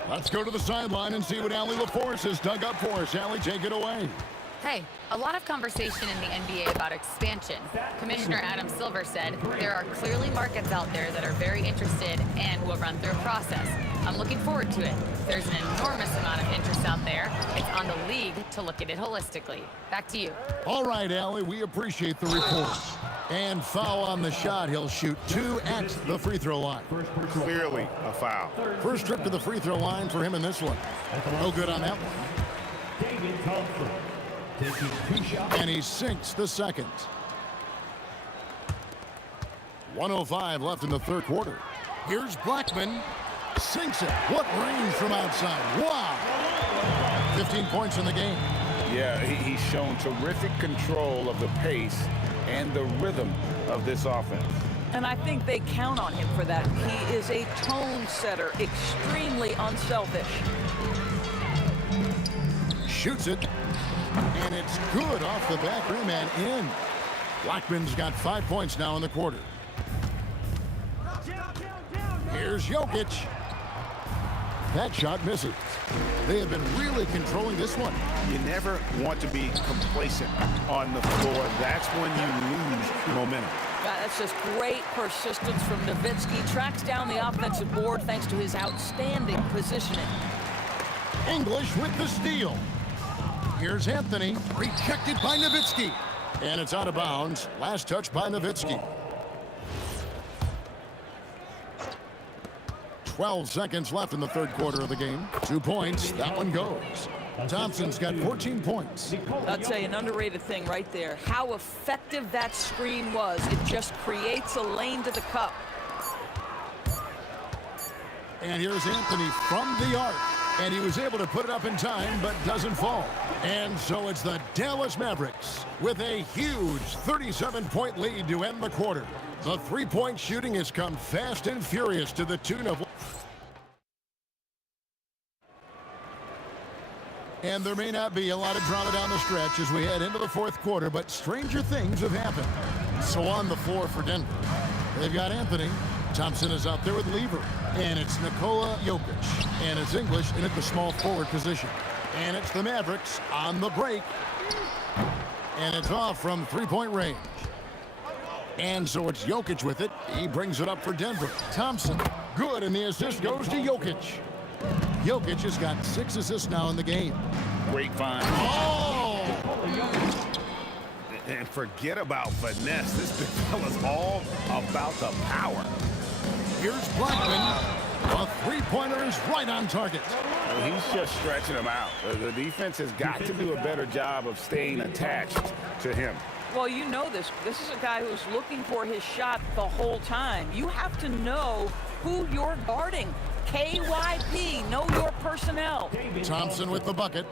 Let's go to the sideline and see what Allie LaForce has dug up for us. Allie, take it away. Hey, a lot of conversation in the NBA about expansion. Commissioner Adam Silver said there are clearly markets out there that are very interested and will run through a process. I'm looking forward to it. There's an enormous amount of interest out there. It's on the league to look at it holistically. Back to you. All right, Allie, we appreciate the report. And foul on the shot. He'll shoot 2 at the free throw line. Clearly a foul. First trip to the free throw line for him in this one. No good on that one. David Thompson taking 2 shots. And he sinks the second. 1:05 left in the third quarter. Here's Blackman. Sinks it. What range from outside. Wow. 15 points in the game. Yeah, he's shown terrific control of the pace and the rhythm of this offense. And I think they count on him for that. He is a tone setter, extremely unselfish. Shoots it. And it's good off the back rim and in. Blackman's got 5 points now in the quarter. Here's Jokic. That shot misses. They have been really controlling this one. You never want to be complacent on the floor. That's when you lose momentum. God, that's just great persistence from Nowitzki. Tracks down the offensive board thanks to his outstanding positioning. English with the steal. Here's Anthony. Rejected by Nowitzki. And it's out of bounds. Last touch by Nowitzki. 12 seconds left in the third quarter of the game. 2 points. That one goes. Thompson's got 14 points. I'd say an underrated thing right there. How effective that screen was. It just creates a lane to the cup. And here's Anthony from the arc. And he was able to put it up in time, but doesn't fall. And so it's the Dallas Mavericks with a huge 37-point lead to end the quarter. The three-point shooting has come fast and furious to the tune of... And there may not be a lot of drama down the stretch as we head into the fourth quarter, but stranger things have happened. So on the floor for Denver, they've got Anthony. Thompson is out there with Lever. And it's Nikola Jokic. And it's English in at the small forward position. And it's the Mavericks on the break. And it's off from three-point range. And so it's Jokic with it. He brings it up for Denver. Thompson, good, and the assist goes to Jokic. Jokic has got 6 assists now in the game. Great find. Oh! And forget about finesse. This big fella's all about the power. Here's Blackman. A three-pointer is right on target. Well, he's just stretching him out. The defense has got to do a better job of staying attached to him. Well, you know this. This is a guy who's looking for his shot the whole time. You have to know who you're guarding. KYP, know your personnel. Thompson with the bucket.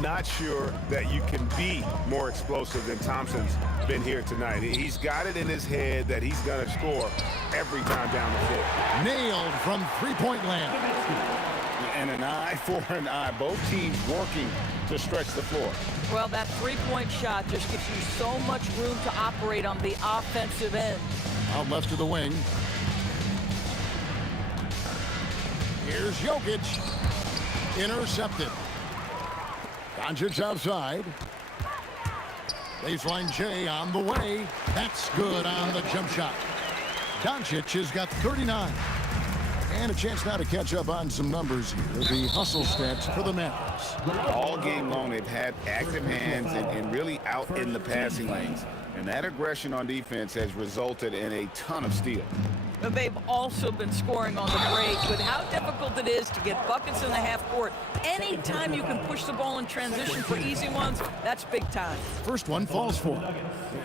Not sure that you can be more explosive than Thompson's been here tonight. He's got it in his head that he's going to score every time down the floor. Nailed from three-point land. And an eye for an eye. Both teams working to stretch the floor. Well, that three-point shot just gives you so much room to operate on the offensive end. Out left to the wing. Here's Jokic. Intercepted. Doncic outside. Baseline J on the way. That's good on the jump shot. Doncic has got 39. And a chance now to catch up on some numbers here. The hustle stats for the Mavericks. All game long, they've had active hands and really out in the passing lanes. And that aggression on defense has resulted in a ton of steals. But they've also been scoring on the break. With how difficult it is to get buckets in the half court, anytime you can push the ball in transition for easy ones, that's big time. First one falls for him.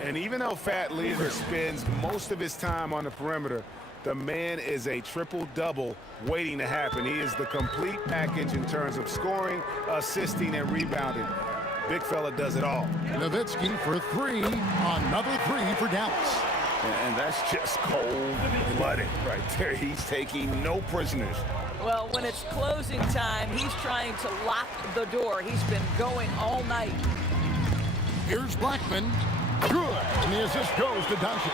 And even though Fat Leader spends most of his time on the perimeter, the man is a triple-double waiting to happen. He is the complete package in terms of scoring, assisting, and rebounding. Big fella does it all. Nowitzki for three. Another three for Dallas. And that's just cold-blooded right there. He's taking no prisoners. Well, when it's closing time, he's trying to lock the door. He's been going all night. Here's Blackman. Good. And the assist goes to Doncic.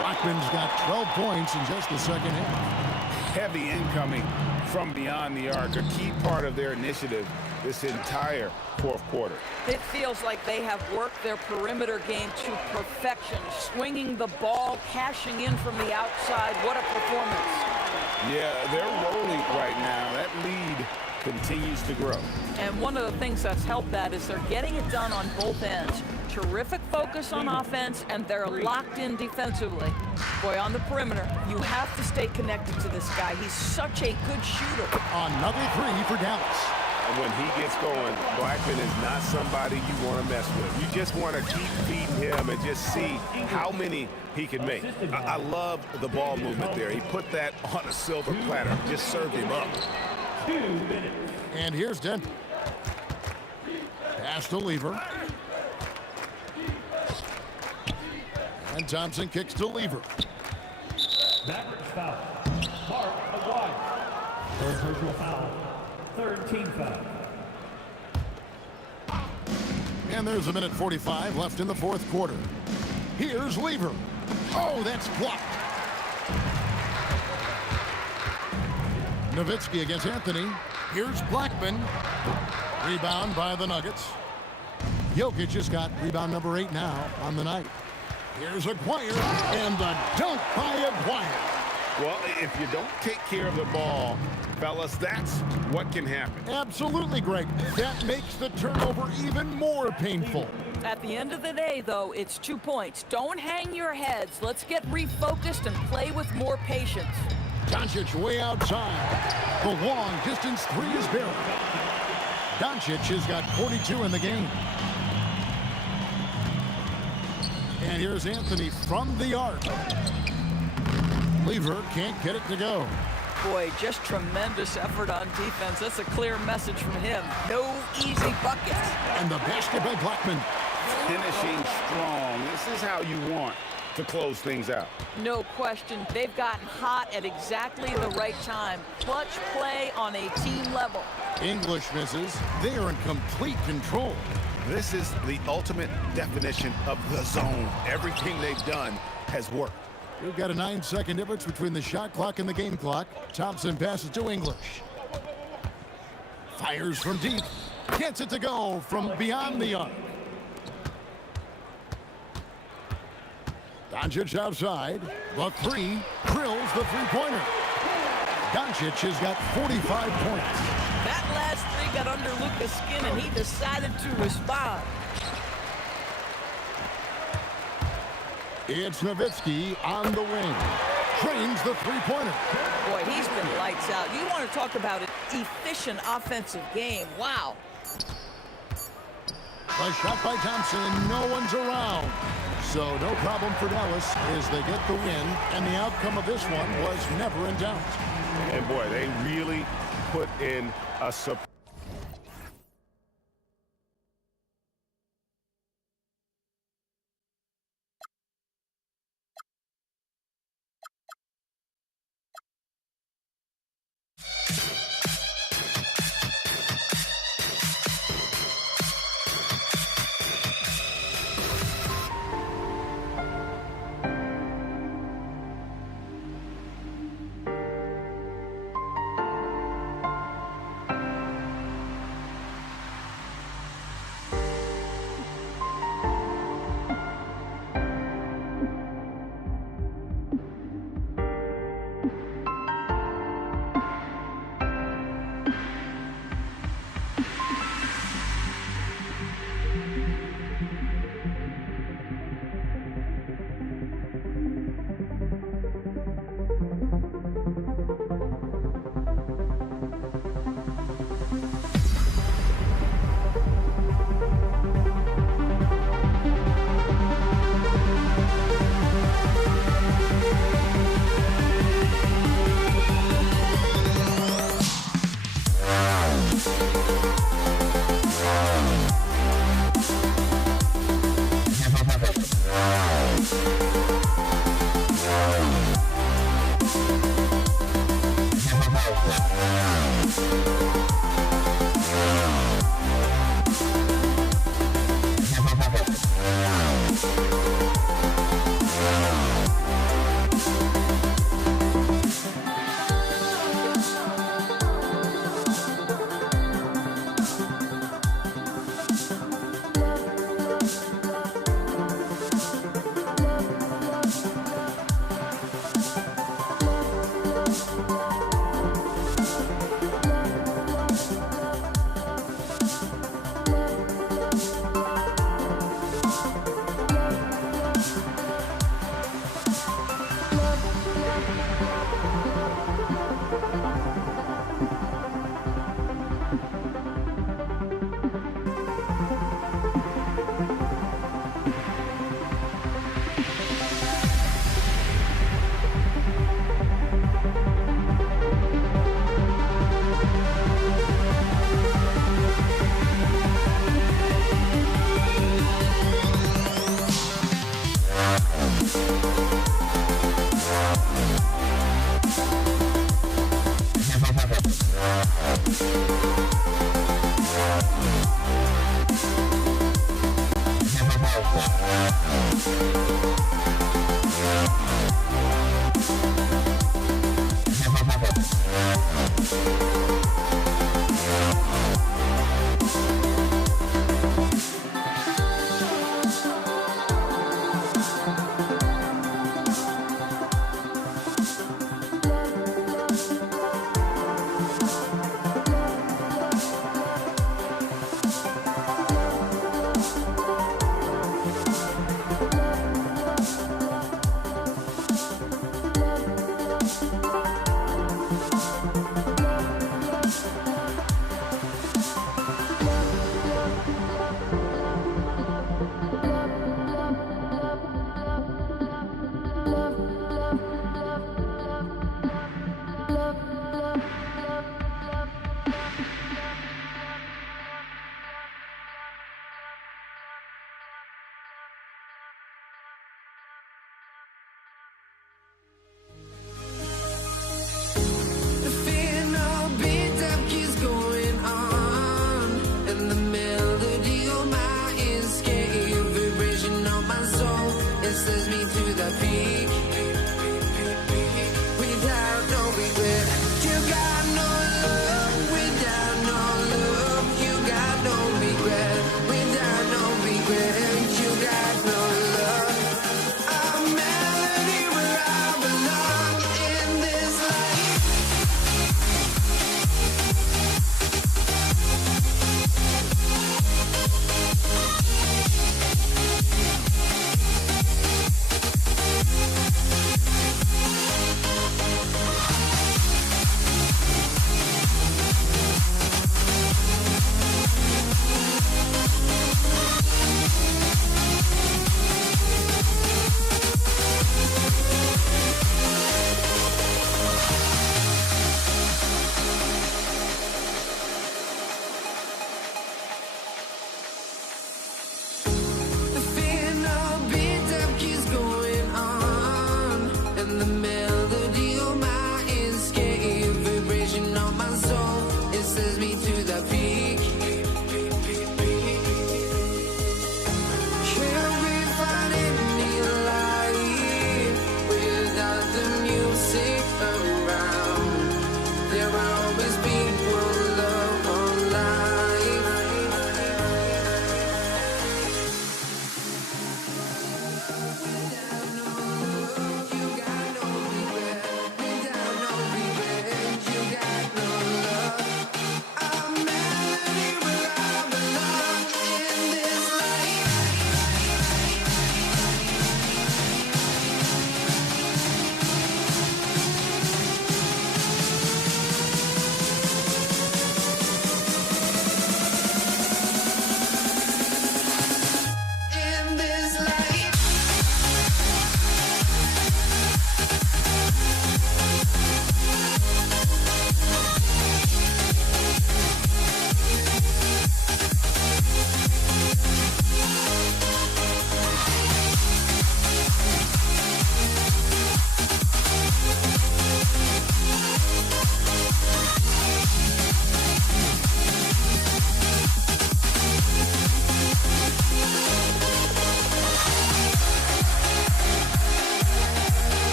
Blackman's got 12 points in just the second half. Heavy incoming from beyond the arc, a key part of their initiative this entire fourth quarter. It feels like they have worked their perimeter game to perfection, swinging the ball, cashing in from the outside. What a performance. Yeah, they're rolling right now. That lead continues to grow. And one of the things that's helped that is they're getting it done on both ends. Terrific focus on offense, and they're locked in defensively. Boy, on the perimeter, you have to stay connected to this guy. He's such a good shooter. Another three for Dallas. And when he gets going, Blackman is not somebody you want to mess with. You just want to keep feeding him and just see how many he can make. I love the ball movement there. He put that on a silver platter, just served him up. And here's Denver. Pass to Lever. And Thompson kicks to Lever. Mavericks foul. Mark Aguirre. Third personal foul. Third team foul. And there's a minute 45 left in the fourth quarter. Here's Lever. Oh, that's blocked. Nowitzki against Anthony. Here's Blackman. Rebound by the Nuggets. Jokic has got rebound number 8 now on the night. Here's Aguirre, and the dunk by Aguirre. Well, if you don't take care of the ball, fellas, that's what can happen. Absolutely, Greg. That makes the turnover even more painful. At the end of the day, though, it's 2 points. Don't hang your heads. Let's get refocused and play with more patience. Doncic way outside. The long distance three is buried. Doncic has got 42 in the game. And here's Anthony from the arc. Lever can't get it to go. Boy, just tremendous effort on defense. That's a clear message from him. No easy buckets. And the basket by Blackman. Finishing strong. This is how you want to close things out. No question. They've gotten hot at exactly the right time. Clutch play on a team level. English misses. They are in complete control. This is the ultimate definition of the zone. Everything they've done has worked. We've got a 9-second difference between the shot clock and the game clock. Thompson passes to English. Fires from deep. Gets it to go from beyond the arc. Doncic outside. The three drills the three-pointer. Doncic has got 45 points. That last three got under Luka's skin, and he decided to respond. It's Nowitzki on the wing. Trains the three-pointer. Boy, he's been lights out. You want to talk about an efficient offensive game. Wow. A shot by Thompson. No one's around. So no problem for Dallas as they get the win. And the outcome of this one was never in doubt. And boy, they really put in a surprise.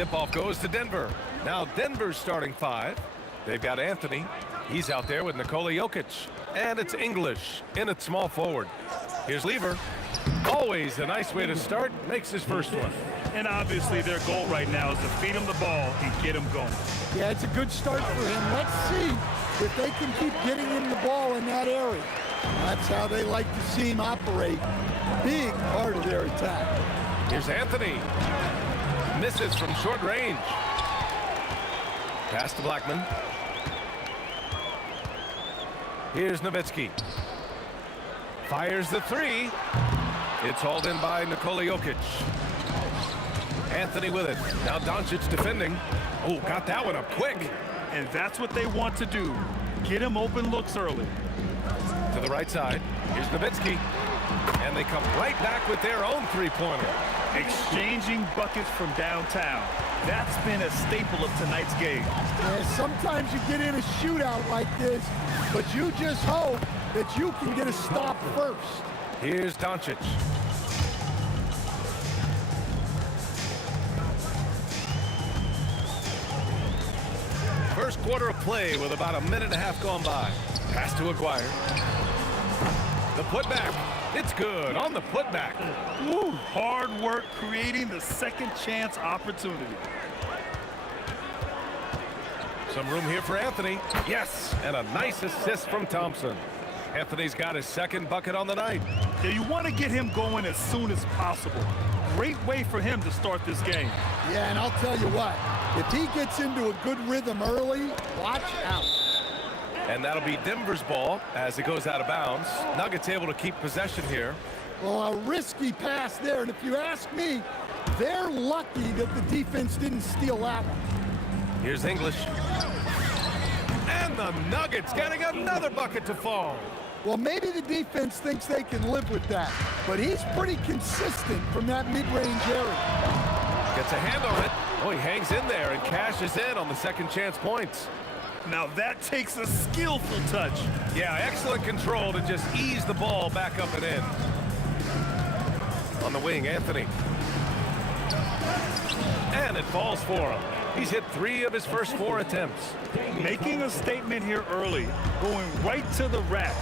tip-off goes to Denver. Now Denver's starting 5. They've got Anthony. He's out there with Nikola Jokic. And it's English in at small forward. Here's Lever. Always a nice way to start. Makes his first one. And obviously their goal right now is to feed him the ball and get him going. Yeah, it's a good start for him. Let's see if they can keep getting him the ball in that area. That's how they like to see him operate. Big part of their attack. Here's Anthony. Misses from short range. Pass to Blackman. Here's Nowitzki. Fires the 3. It's hauled in by Nikola Jokic. Anthony with it. Now Doncic defending. Oh, got that one up quick. And that's what they want to do. Get him open looks early. To the right side. Here's Nowitzki. And they come right back with their own three-pointer. Exchanging buckets from downtown. That's been a staple of tonight's game. Yeah, sometimes you get in a shootout like this, but you just hope that you can get a stop first. Here's Doncic. First quarter of play with about a minute and a half gone by. Pass to Aguirre. The putback. It's good on the putback. Woo, hard work creating the second chance opportunity. Some room here for Anthony. Yes, and a nice assist from Thompson. Anthony's got his second bucket on the night. Yeah, you want to get him going as soon as possible. Great way for him to start this game. Yeah, and I'll tell you what, if he gets into a good rhythm early, watch out. And that'll be Denver's ball as it goes out of bounds. Nuggets able to keep possession here. Well, a risky pass there, and if you ask me, they're lucky that the defense didn't steal that one. Here's English. And the Nuggets getting another bucket to fall. Well, maybe the defense thinks they can live with that, but he's pretty consistent from that mid-range area. Gets a hand on it. Oh, he hangs in there and cashes in on the second chance points. Now that takes a skillful touch. Yeah, excellent control to just ease the ball back up and in. On the wing, Anthony. And it falls for him. He's hit 3 of his first 4 attempts. Making a statement here early, going right to the rack.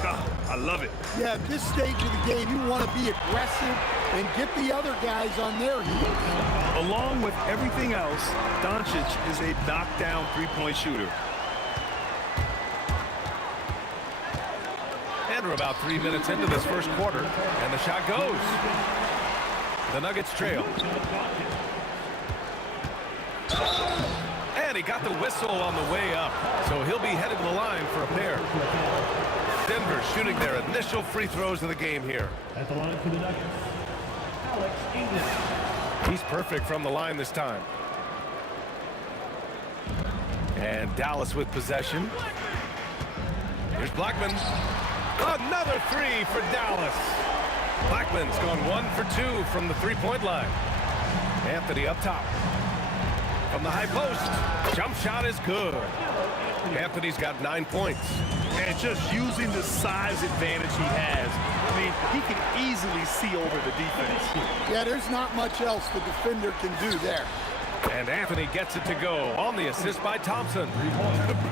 I love it. Yeah, at this stage of the game, you want to be aggressive and get the other guys on their heels. Along with everything else, Doncic is a knockdown three-point shooter. And we're about 3 minutes into this first quarter, and the shot goes. The Nuggets trail. And he got the whistle on the way up, so he'll be headed to the line for a pair. Denver shooting their initial free throws of the game here. At the line for the Nuggets, Alex English. He's perfect from the line this time. And Dallas with possession. Here's Blackman. Another 3 for Dallas. Blackman's gone 1 for 2 from the three-point line. Anthony up top. From the high post. Jump shot is good. Anthony's got 9 points. And just using the size advantage he has, I mean, he can easily see over the defense. Yeah, there's not much else the defender can do there. And Anthony gets it to go on the assist by Thompson.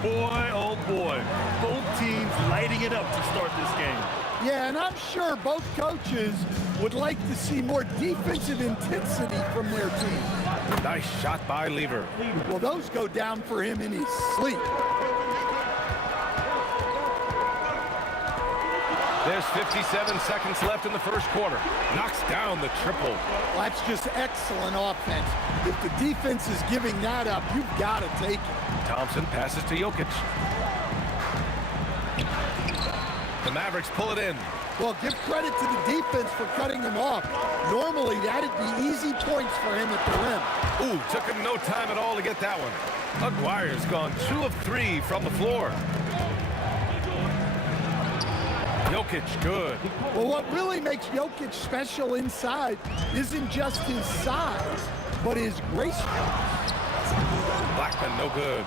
Boy, oh boy. Both teams lighting it up to start this game. Yeah, and I'm sure both coaches would like to see more defensive intensity from their team. Nice shot by Lever. Well, those go down for him in his sleep. There's 57 seconds left in the first quarter. Knocks down the triple. Well, that's just excellent offense. If the defense is giving that up, you've got to take it. Thompson passes to Jokic. The Mavericks pull it in. Well, give credit to the defense for cutting him off. Normally, that'd be easy points for him at the rim. Ooh, took him no time at all to get that one. Aguirre's gone 2 of 3 from the floor. Jokic, good. Well, what really makes Jokic special inside isn't just his size, but his gracefulness. Blackman, no good.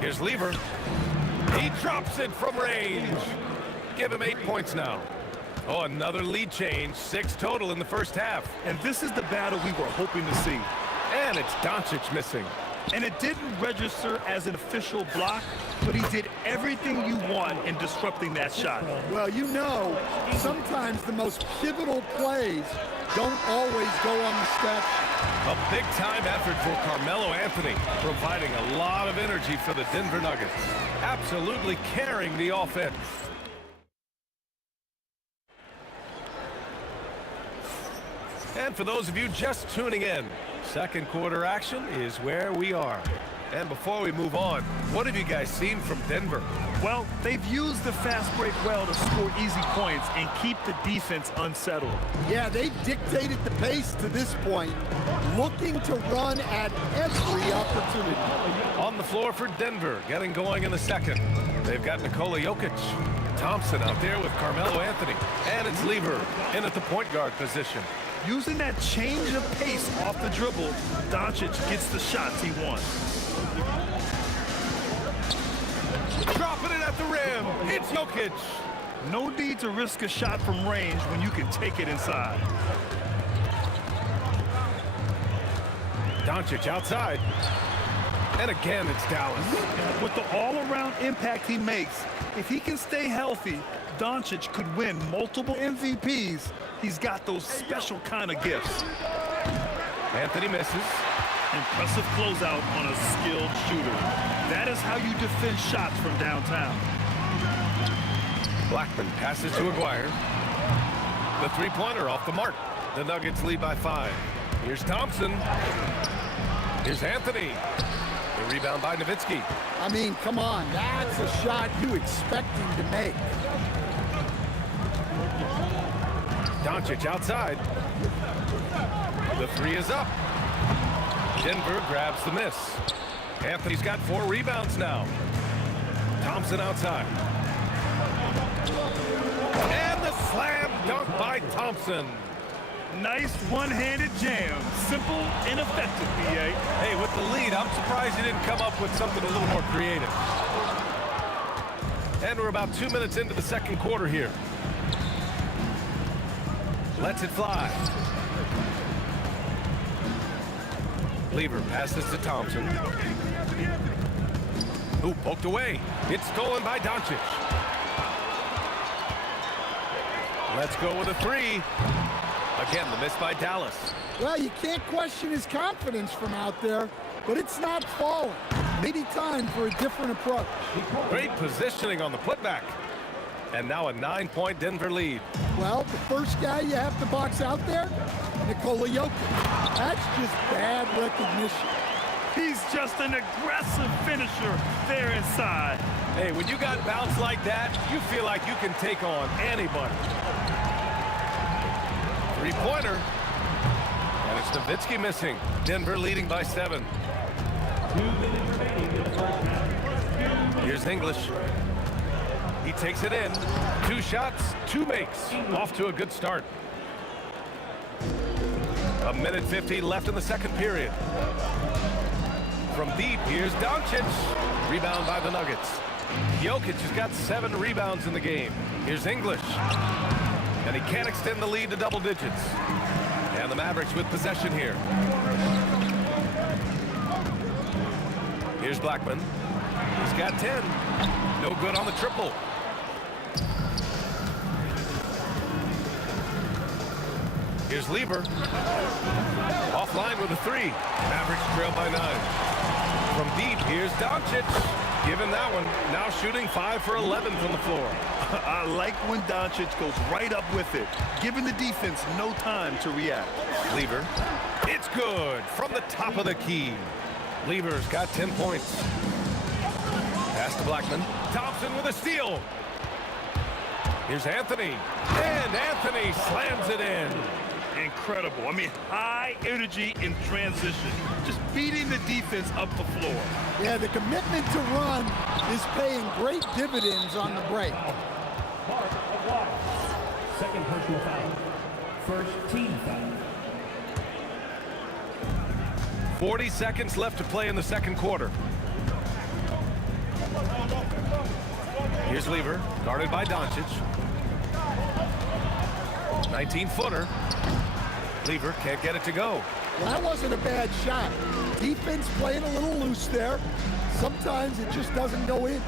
Here's Lever. He drops it from range. Give him 8 points now. Oh, another lead change. 6 total in the first half. And this is the battle we were hoping to see. And it's Doncic missing. And it didn't register as an official block, but he did everything you want in disrupting that shot. Well, you know, sometimes the most pivotal plays don't always go on the stretch. A big-time effort for Carmelo Anthony, providing a lot of energy for the Denver Nuggets. Absolutely carrying the offense. And for those of you just tuning in, second quarter action is where we are. And before we move on, what have you guys seen from Denver? Well, they've used the fast break well to score easy points and keep the defense unsettled. Yeah, they've dictated the pace to this point, looking to run at every opportunity. On the floor for Denver, getting going in the second. They've got Nikola Jokic, Thompson out there with Carmelo Anthony, and it's Lever in at the point guard position. Using that change of pace off the dribble, Doncic gets the shots he wants. Dropping it at the rim. It's Jokic. No need to risk a shot from range when you can take it inside. Doncic outside. And again, it's Dallas. With the all-around impact he makes, if he can stay healthy, Doncic could win multiple MVPs. He's got those special kind of gifts. Anthony misses. Impressive closeout on a skilled shooter. That is how you defend shots from downtown. Blackman passes to Aguirre. The three-pointer off the mark. The Nuggets lead by 5. Here's Thompson. Here's Anthony. The rebound by Nowitzki. I mean, come on, that's a shot you expect him to make. Doncic outside. The 3 is up. Denver grabs the miss. Anthony's got 4 rebounds now. Thompson outside. And the slam dunk by Thompson. Nice one-handed jam. Simple and effective, B.A. Hey, with the lead, I'm surprised he didn't come up with something a little more creative. And we're about 2 minutes into the second quarter here. Lets it fly. Lever passes to Thompson. Ooh, poked away. It's stolen by Doncic. Let's go with a 3. Again, the miss by Dallas. Well, you can't question his confidence from out there, but it's not falling. Maybe time for a different approach. Great positioning on the putback. And now a 9-point Denver lead. Well, the first guy you have to box out there, Nikola Jokic. That's just bad recognition. He's just an aggressive finisher there inside. Hey, when you got bounce like that, you feel like you can take on anybody. Three-pointer. And it's Nowitzki missing. Denver leading by 7. Here's English. He takes it in. 2 shots, 2 makes. Off to a good start. A minute 50 left in the second period. From deep, here's Doncic. Rebound by the Nuggets. Jokic has got 7 rebounds in the game. Here's English. And he can't extend the lead to double digits. And the Mavericks with possession here. Here's Blackman. He's got 10. No good on the triple. Here's Lever. Offline with a 3. Mavericks trail by 9. From deep, here's Doncic. Given that one. Now shooting 5 for 11 from the floor. I like when Doncic goes right up with it, giving the defense no time to react. Lever. It's good from the top of the key. Lever's got 10 points. Pass to Blackman. Thompson with a steal. Here's Anthony. And Anthony slams it in. Incredible. I mean, high energy in transition. Just beating the defense up the floor. Yeah, the commitment to run is paying great dividends on the break. Second personal foul. First team foul. 40 seconds left to play in the second quarter. Here's Lever, guarded by Doncic. 19-footer. Lever can't get it to go. Well, that wasn't a bad shot. Defense playing a little loose there. Sometimes it just doesn't go in.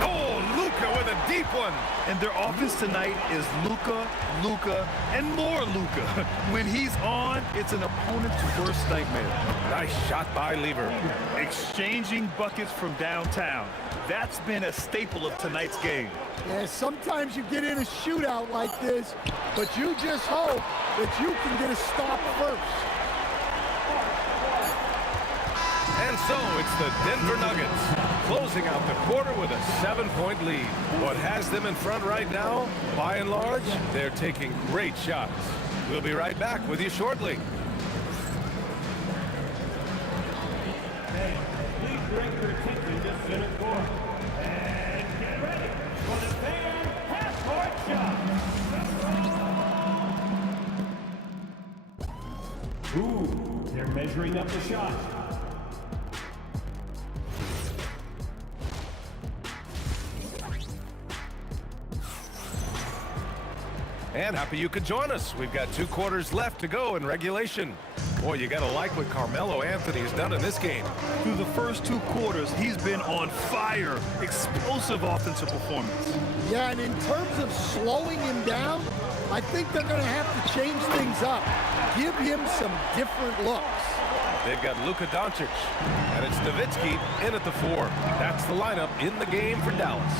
Oh, Luka with a deep one. And their offense tonight is Luka, and more Luka. When he's on, it's an opponent's worst nightmare. Nice shot by Lever. Exchanging buckets from downtown. That's been a staple of tonight's game. Yeah, sometimes you get in a shootout like this, but you just hope that you can get a stop first. And so it's the Denver Nuggets closing out the quarter with a 7-point lead. What has them in front right now, by and large, they're taking great shots. We'll be right back with you shortly. Please bring your attention to center court. And get ready for the fan half-court shot. Ooh, they're measuring up the shot. And happy you could join us. We've got 2 quarters left to go in regulation. Boy, you got to like what Carmelo Anthony has done in this game. Through the first 2 quarters, he's been on fire. Explosive offensive performance. Yeah, and in terms of slowing him down, I think they're going to have to change things up. Give him some different looks. They've got Luka Doncic, and it's Nowitzki in at the 4. That's the lineup in the game for Dallas.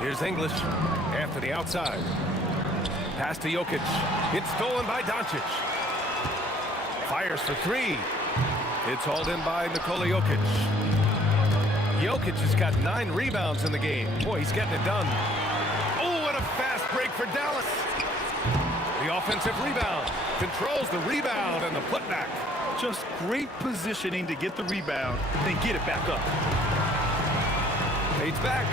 Here's English. Anthony outside. Pass to Jokic. It's stolen by Doncic. Fires for 3. It's hauled in by Nikola Jokic. Jokic has got 9 rebounds in the game. Boy, he's getting it done. Oh, and a fast break for Dallas. The offensive rebound. Controls the rebound and the putback. Just great positioning to get the rebound, then get it back up. Fades back.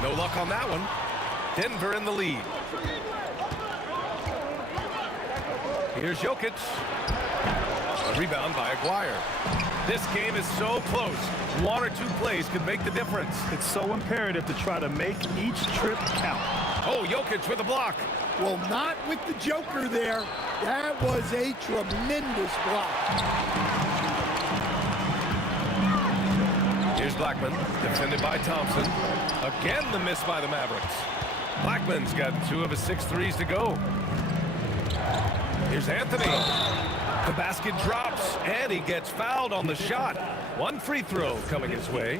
No luck on that one. Denver in the lead. Here's Jokic. A rebound by Aguirre. This game is so close. 1 or 2 plays could make the difference. It's so imperative to try to make each trip count. Oh, Jokic with a block. Well, not with the Joker there. That was a tremendous block. Here's Blackman, defended by Thompson. Again, the miss by the Mavericks. Blackman's got 2 of his 6 threes to go. Here's Anthony. The basket drops, and he gets fouled on the shot. 1 free throw coming his way.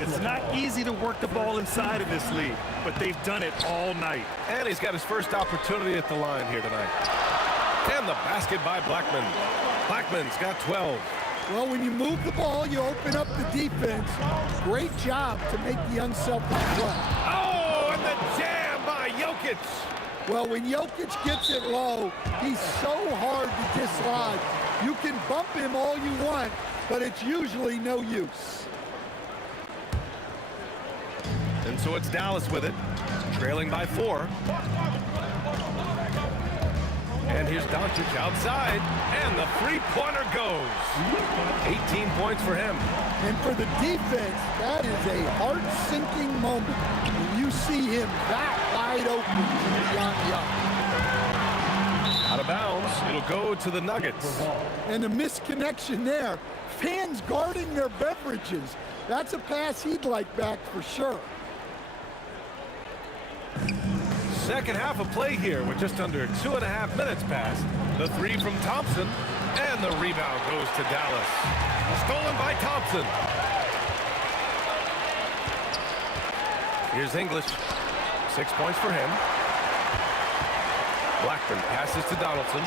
It's not easy to work the ball inside of this league, but they've done it all night. And he's got his first opportunity at the line here tonight. And the basket by Blackman. Blackman's got 12. Well, when you move the ball, you open up the defense. Great job to make the unselfish play. Oh, and the jam by Jokic. Well, when Jokic gets it low, he's so hard to dislodge. You can bump him all you want, but it's usually no use. And so it's Dallas with it, trailing by 4. And here's Doncic outside, and the three-pointer goes. 18 points for him. And for the defense, that is a heart-sinking moment when you see him that wide open beyond the arc. Out of bounds, it'll go to the Nuggets. And a misconnection there. Fans guarding their beverages. That's a pass he'd like back for sure. Second half of play here with just under 2.5 minutes passed. The 3 from Thompson, and the rebound goes to Dallas. Stolen by Thompson. Here's English. 6 points for him. Blackburn passes to Donaldson.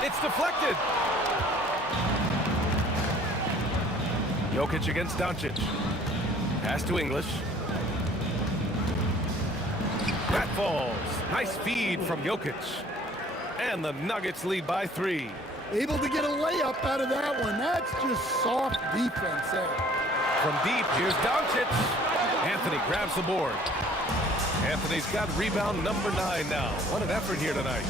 It's deflected. Jokic against Doncic. Pass to English. That falls. Nice feed from Jokic. And the Nuggets lead by 3. Able to get a layup out of that one. That's just soft defense there. From deep, here's Doncic. Anthony grabs the board. Anthony's got rebound number 9 now. What an effort here tonight.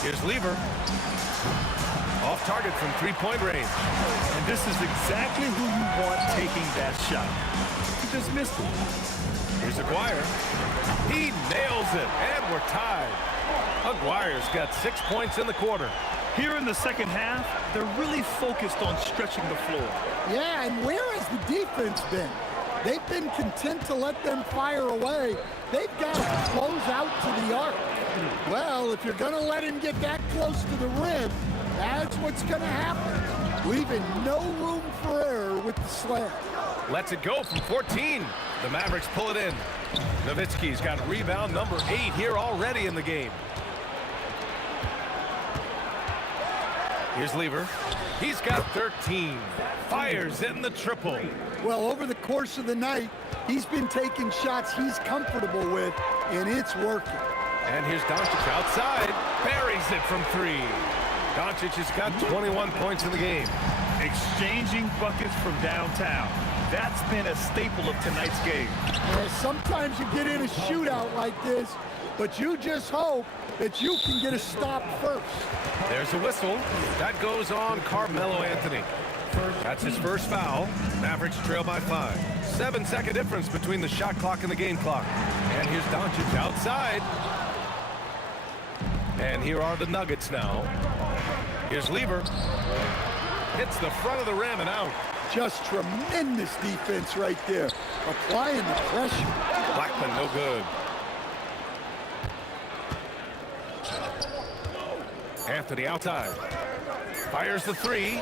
Here's Lever. Off target from three-point range. And this is exactly who you want taking that shot. He just missed it. Here's Aguirre. He nails it, and we're tied. Aguirre's got 6 points in the quarter. Here in the second half, they're really focused on stretching the floor. Yeah, and where has the defense been? They've been content to let them fire away. They've got to close out to the arc. Well, if you're going to let him get that close to the rim, that's what's going to happen. Leaving no room for error with the slam. Lets it go from 14. The Mavericks pull it in. Nowitzki's got rebound number 8 here already in the game. Here's Lever. He's got 13. Fires in the triple. Well, over the course of the night, he's been taking shots he's comfortable with, and it's working. And here's Doncic outside. Buries it from 3. Doncic has got 21 points in the game. Exchanging buckets from downtown. That's been a staple of tonight's game. Yeah, sometimes you get in a shootout like this, but you just hope that you can get a stop first. There's a whistle. That goes on Carmelo Anthony. That's his first foul. Mavericks trail by 5. 7-second difference between the shot clock and the game clock. And here's Doncic outside. And here are the Nuggets now. Here's Lever. Hits the front of the rim and out. Just tremendous defense right there. Applying the pressure. Blackman no good. Anthony outside. Fires the 3.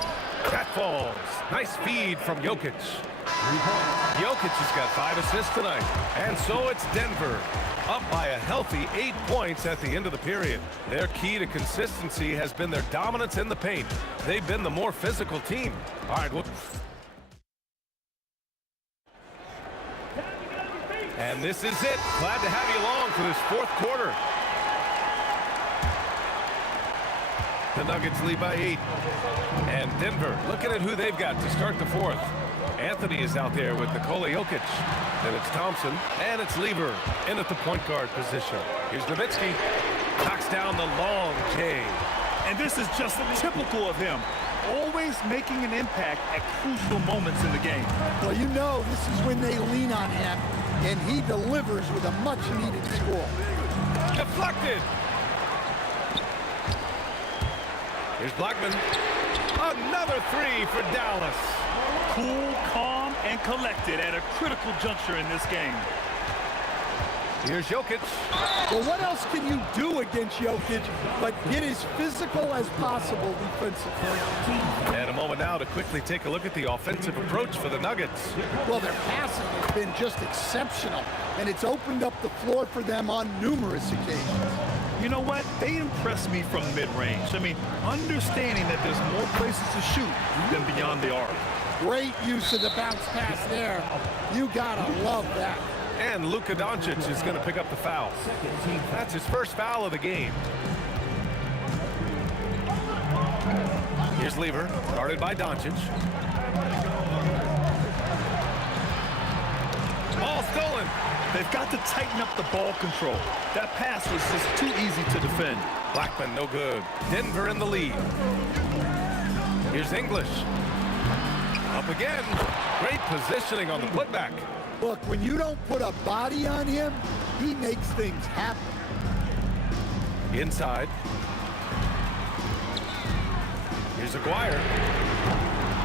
That falls. Nice feed from Jokic. Jokic has got 5 assists tonight. And so it's Denver. Up by a healthy 8 points at the end of the period. Their key to consistency has been their dominance in the paint. They've been the more physical team. All right, well. And this is it. Glad to have you along for this fourth quarter. The Nuggets lead by 8. And Denver looking at who they've got to start the fourth. Anthony is out there with Nikola Jokic. Then it's Thompson, and it's Lever in at the point guard position. Here's Nowitzki. Knocks down the long J. And this is just typical of him. Always making an impact at crucial moments in the game. Well, you know this is when they lean on him, and he delivers with a much-needed score. Deflected. Here's Blackman. Another 3 for Dallas. Cool, calm, and collected at a critical juncture in this game. Here's Jokic. Well, what else can you do against Jokic but get as physical as possible defensively? And a moment now to quickly take a look at the offensive approach for the Nuggets. Well, their passing has been just exceptional, and it's opened up the floor for them on numerous occasions. You know what? They impress me from mid-range. I mean, understanding that there's more places to shoot than beyond the arc. Great use of the bounce pass there. You gotta love that. And Luka Doncic is going to pick up the foul. That's his first foul of the game. Here's Lever, guarded by Doncic. Ball stolen. They've got to tighten up the ball control. That pass was just too easy to defend. Blackman no good. Denver in the lead. Here's English. Up again. Great positioning on the putback. Look, when you don't put a body on him, he makes things happen. Inside. Here's Aguirre.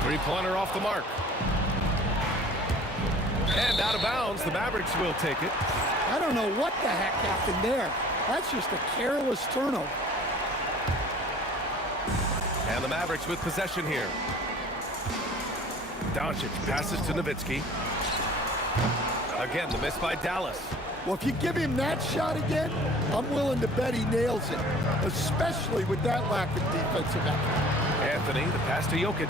3-pointer off the mark. And out of bounds, the Mavericks will take it. I don't know what the heck happened there. That's just a careless turnover. And the Mavericks with possession here. Doncic passes to Nowitzki. Again, the miss by Dallas. Well, if you give him that shot again, I'm willing to bet he nails it, especially with that lack of defensive effort. Anthony, the pass to Jokic.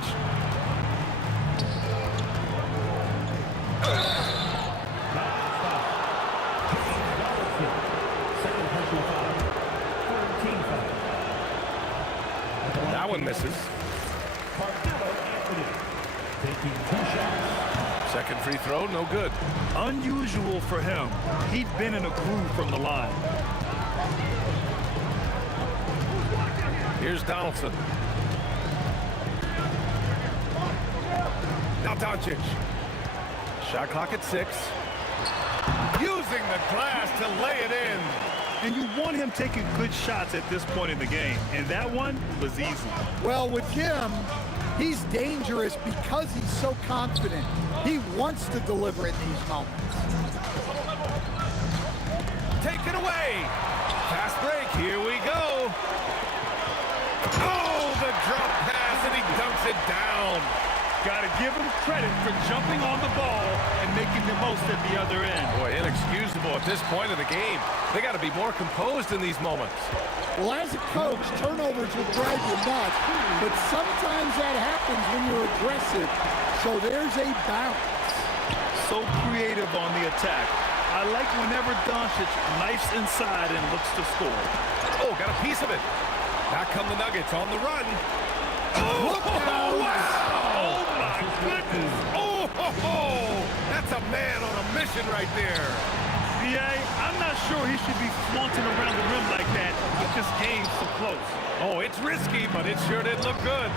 That one misses. Second free throw, no good. Unusual for him. He'd been in a groove from the line. Here's Donaldson. Now Doncic. Shot clock at 6. Using the glass to lay it in. And you want him taking good shots at this point in the game. And that one was easy. Well, with him, he's dangerous because he's so confident. He wants to deliver in these moments. Take it away. Fast break. Here we go. Oh, the drop pass, and he dunks it down. Got to give him credit for jumping on the ball and making the most at the other end. Boy, inexcusable at this point of the game. They got to be more composed in these moments. Well, as a coach, turnovers will drive you nuts, but sometimes that happens when you're aggressive. So there's a balance. So creative on the attack. I like whenever Doncic knifes inside and looks to score. Oh, got a piece of it. Back come the Nuggets on the run. Oh, wow! Oh, my goodness! Oh, that's a man on a mission right there. B.A., I'm not sure he should be flaunting around the rim like that with this game so close. Oh, it's risky, but it sure did look good.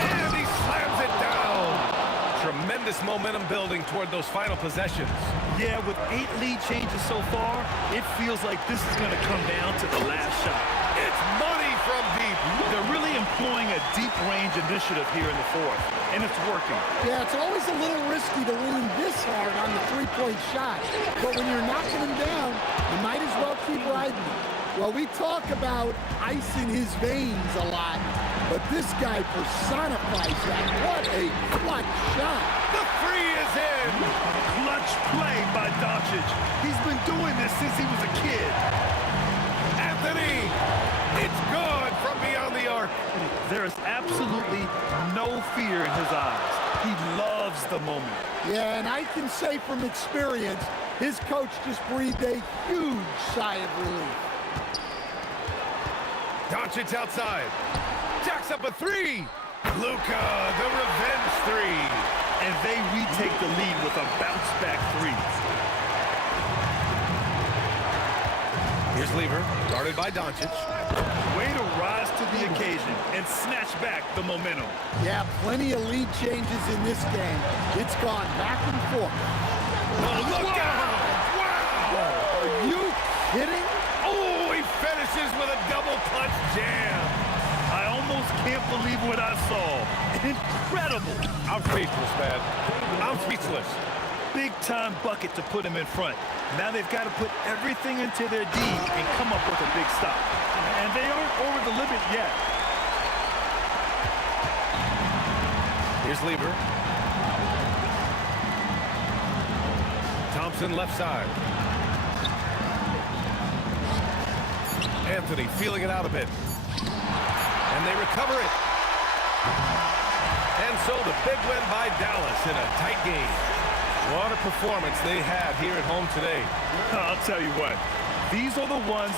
And he slams it down. Tremendous momentum building toward those final possessions. Yeah, with 8 lead changes so far, it feels like this is going to come down to the last shot. It's money from deep. They're really employing a deep-range initiative here in the fourth, and it's working. Yeah, it's always a little risky to lean this hard on the three-point shot. But when you're knocking him down, you might as well keep riding him. Well, we talk about ice in his veins a lot, but this guy personifies that. What a clutch shot. The three is in. Clutch play by Doncic. He's been doing this since he was a kid. Anthony, it's good from beyond the arc. There is absolutely no fear in his eyes. He loves the moment. Yeah, and I can say from experience, his coach just breathed a huge sigh of relief. Doncic outside. Jacks up a 3. Luka, the revenge 3. And they retake the lead with a bounce-back 3. Here's Lever, guarded by Doncic. Way to rise to the occasion and snatch back the momentum. Yeah, plenty of lead changes in this game. It's gone back and forth. Oh, look out! Wow! Are you kidding? Oh, he finishes with a double clutch jam. I almost can't believe what I saw. Incredible. I'm speechless, man. I'm speechless. Big-time bucket to put him in front. Now they've got to put everything into their D and come up with a big stop. And they aren't over the limit yet. Here's Lever. Thompson left side. Anthony feeling it out a bit. And they recover it. And so the big win by Dallas in a tight game. What a performance they had here at home today. I'll tell you what, these are the ones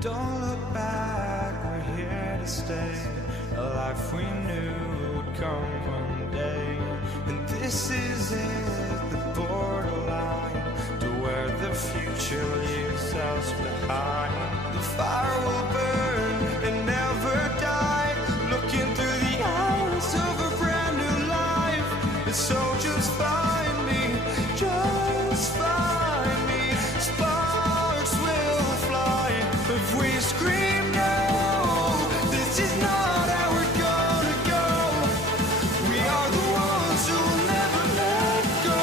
Don't look back, we're here to stay. A life we knew would come one day. And this is it, the borderline to where the future leaves us behind. The fire will burn and never die, looking through the eyes of a brand new life. And so just find me, just find me. Sparks will fly if we scream no. This is not how we're gonna go. We are the ones who will never let go.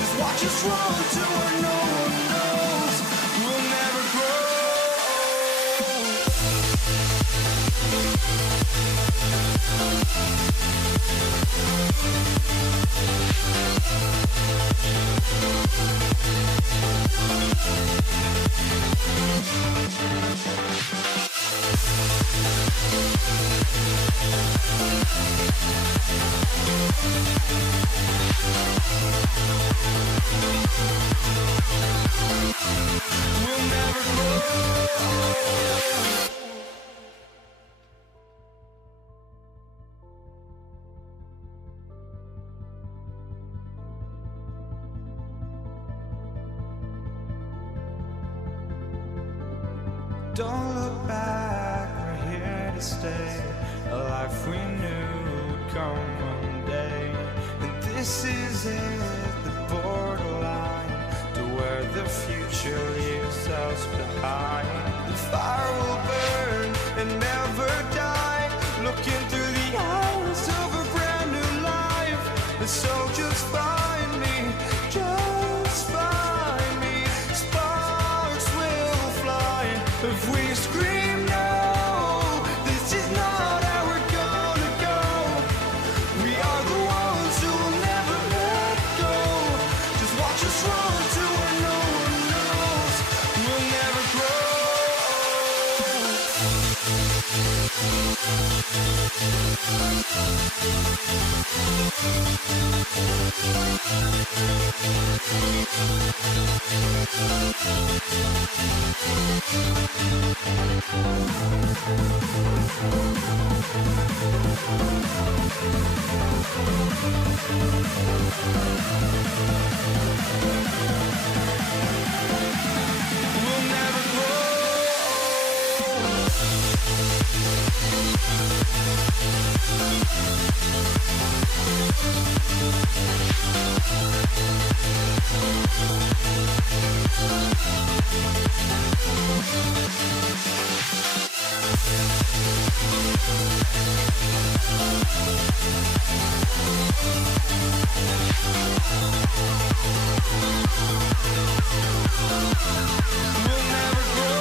Just watch us run to where no one knows. We'll never grow. We'll never grow. Don't look back, we're here to stay. A life we knew would come one day. And this is it, the borderline to where the future leaves us behind. The fire will burn and never die, looking through the eyes of a brand new life. And so just find me, just find me. Sparks will fly if we scream no. This is not how we're gonna go. We are the ones who will never let go. Just watch us run to where no one knows. We'll never grow. We'll never grow. We'll never grow.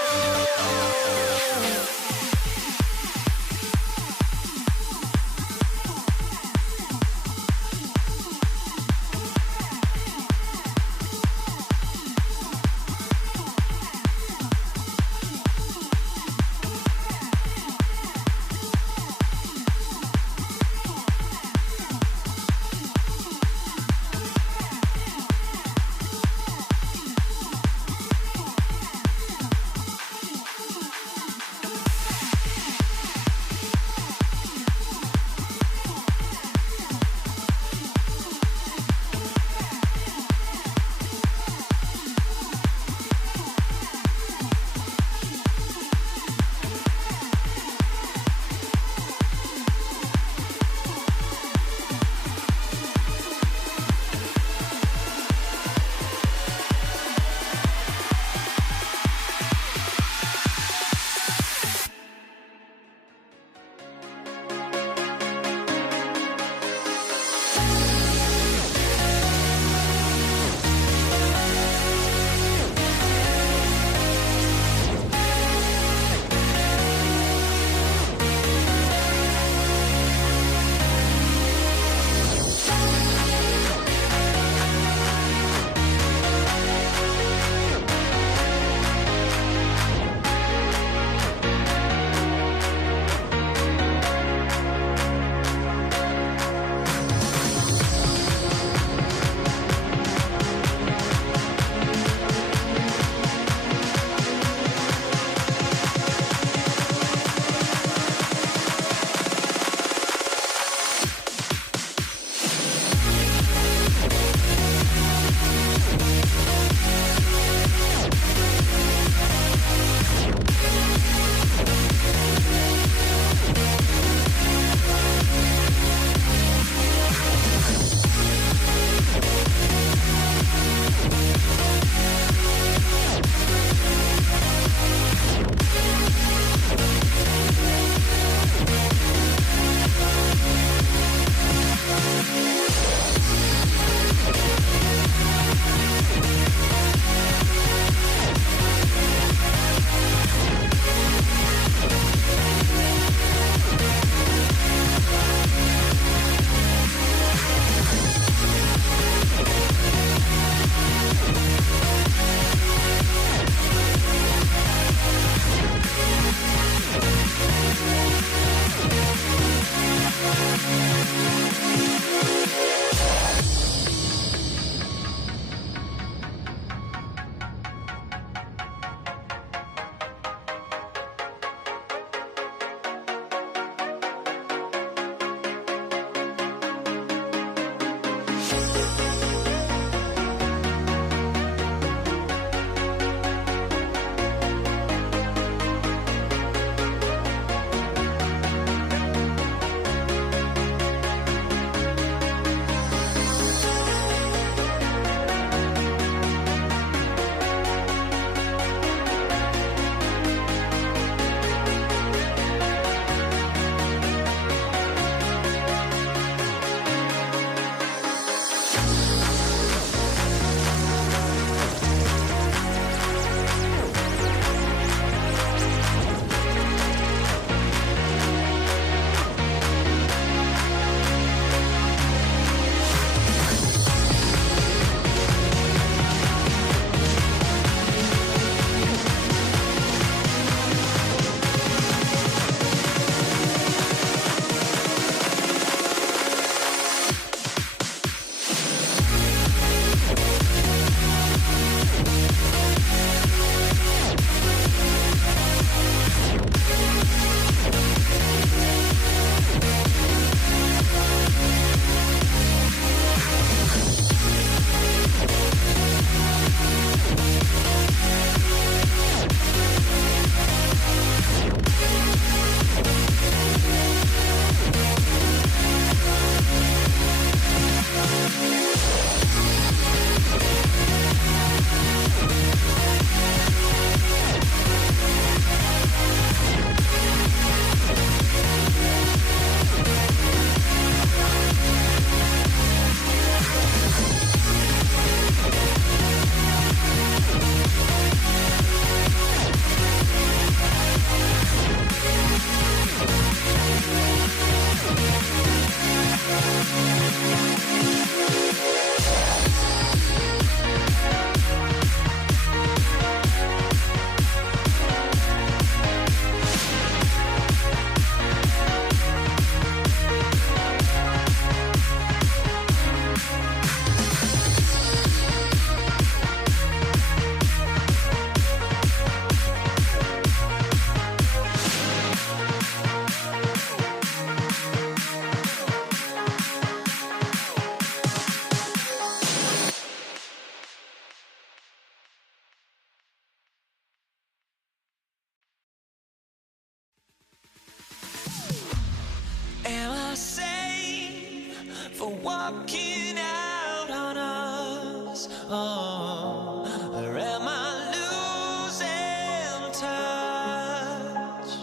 walking out on us. Oh, or am I losing touch?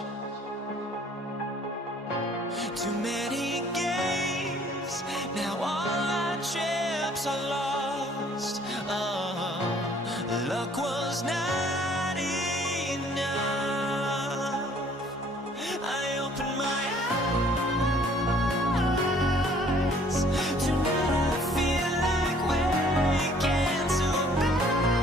Too many games, now all our chips are lost. Oh, luck was not enough. I opened my eyes. Tonight I feel like waking to a better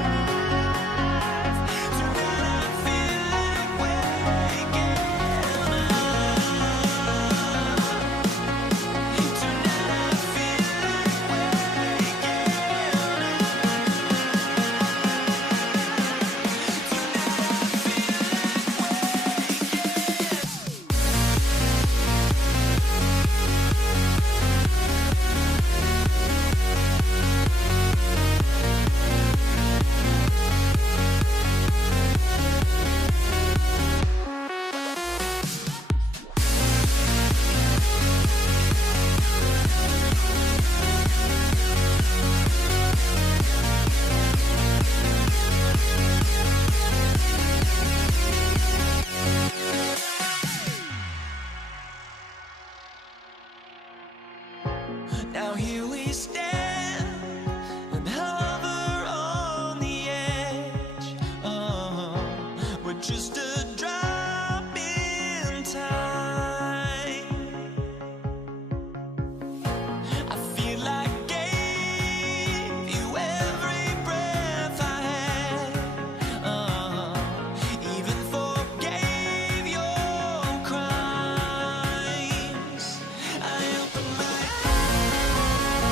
life. Tonight I feel like waking up. Tonight I feel like waking Now here we stand and hover on the edge. Oh, we're just a drop in time. I feel like I gave you every breath I had. Even forgave your crimes. I opened my eyes.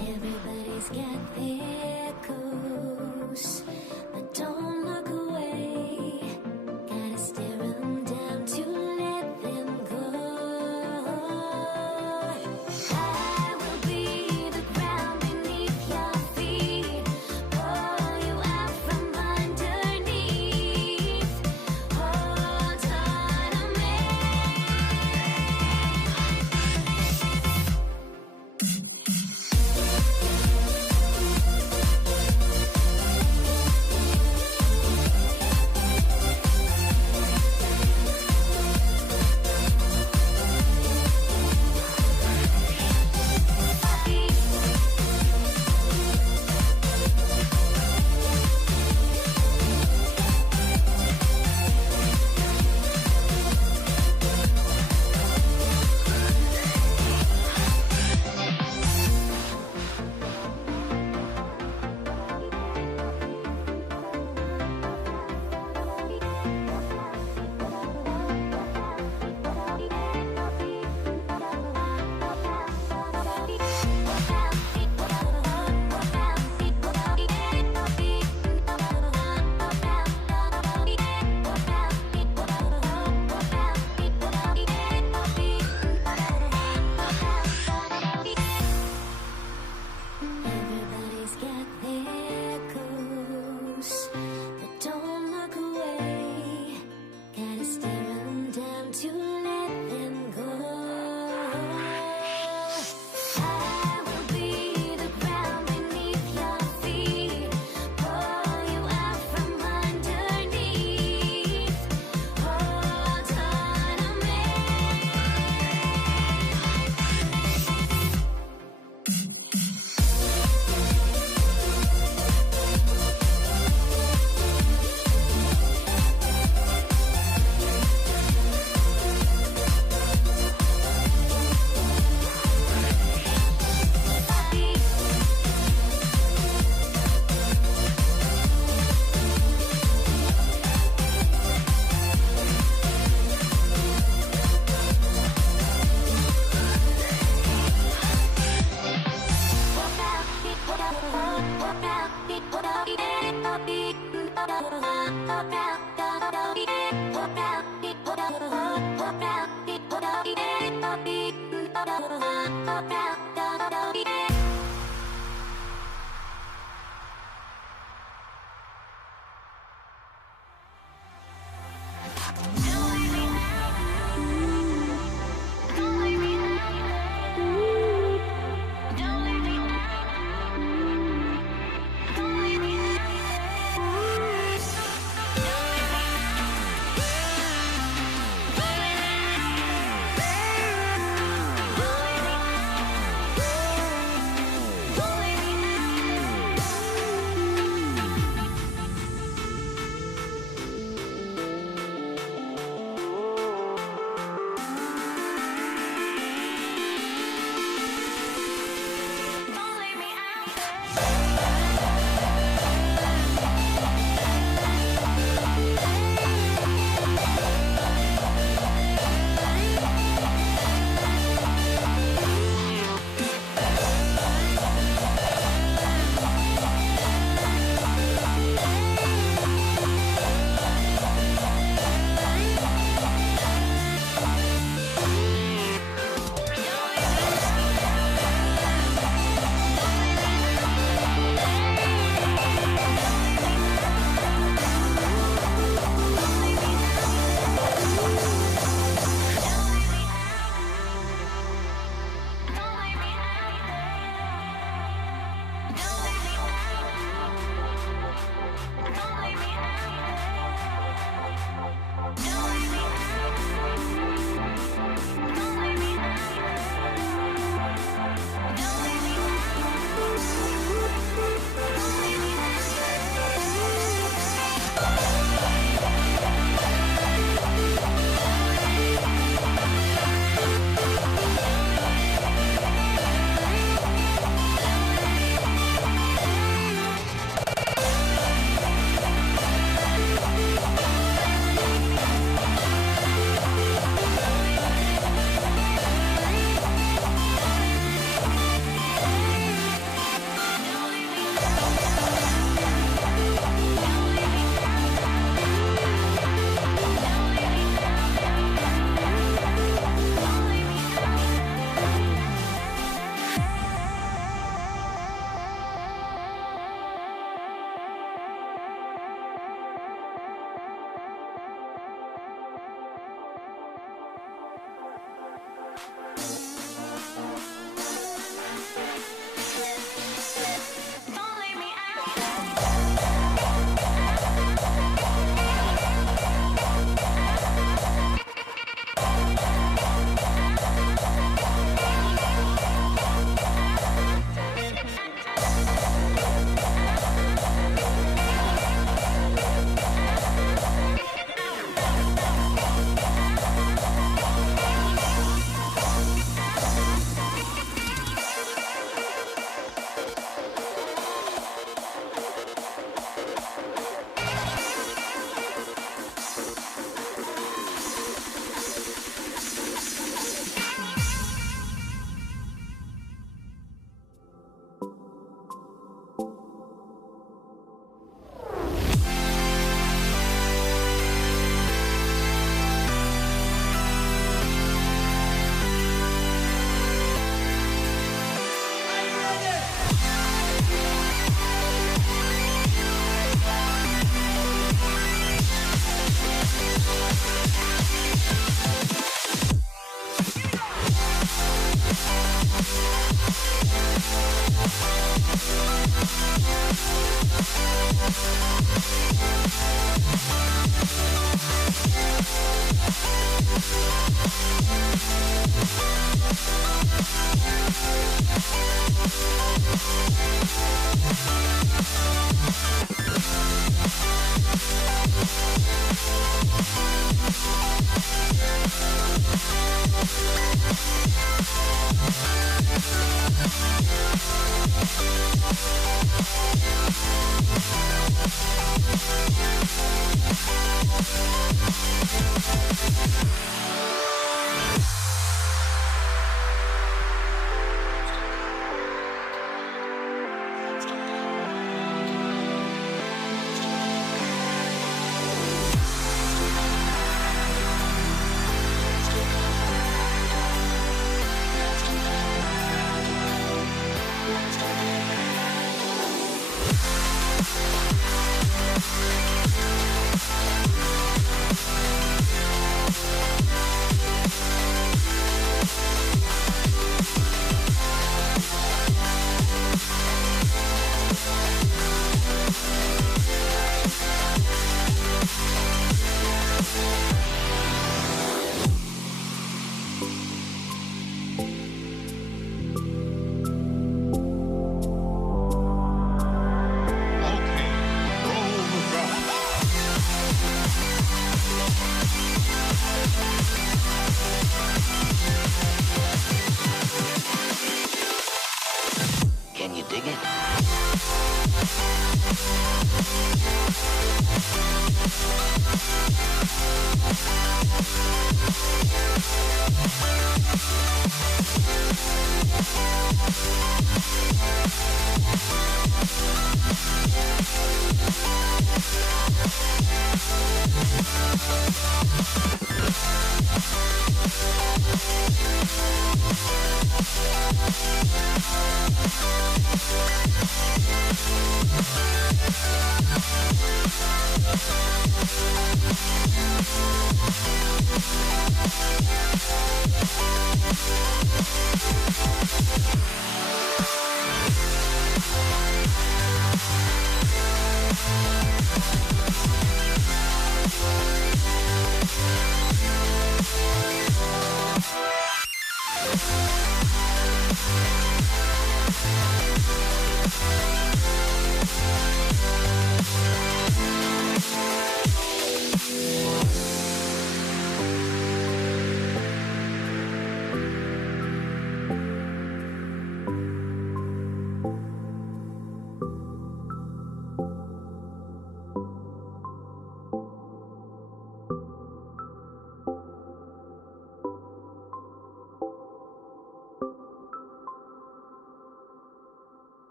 Everybody's got their goals, but don't look away. Gotta stare 'em down to let them go. I will be the ground beneath your feet, pull you out from underneath. Hold on to me. Everybody's got their goals, but don't look away. Gotta stare 'em down to let them go. I will be the ground beneath your feet, pull you out from underneath. Hold on to me.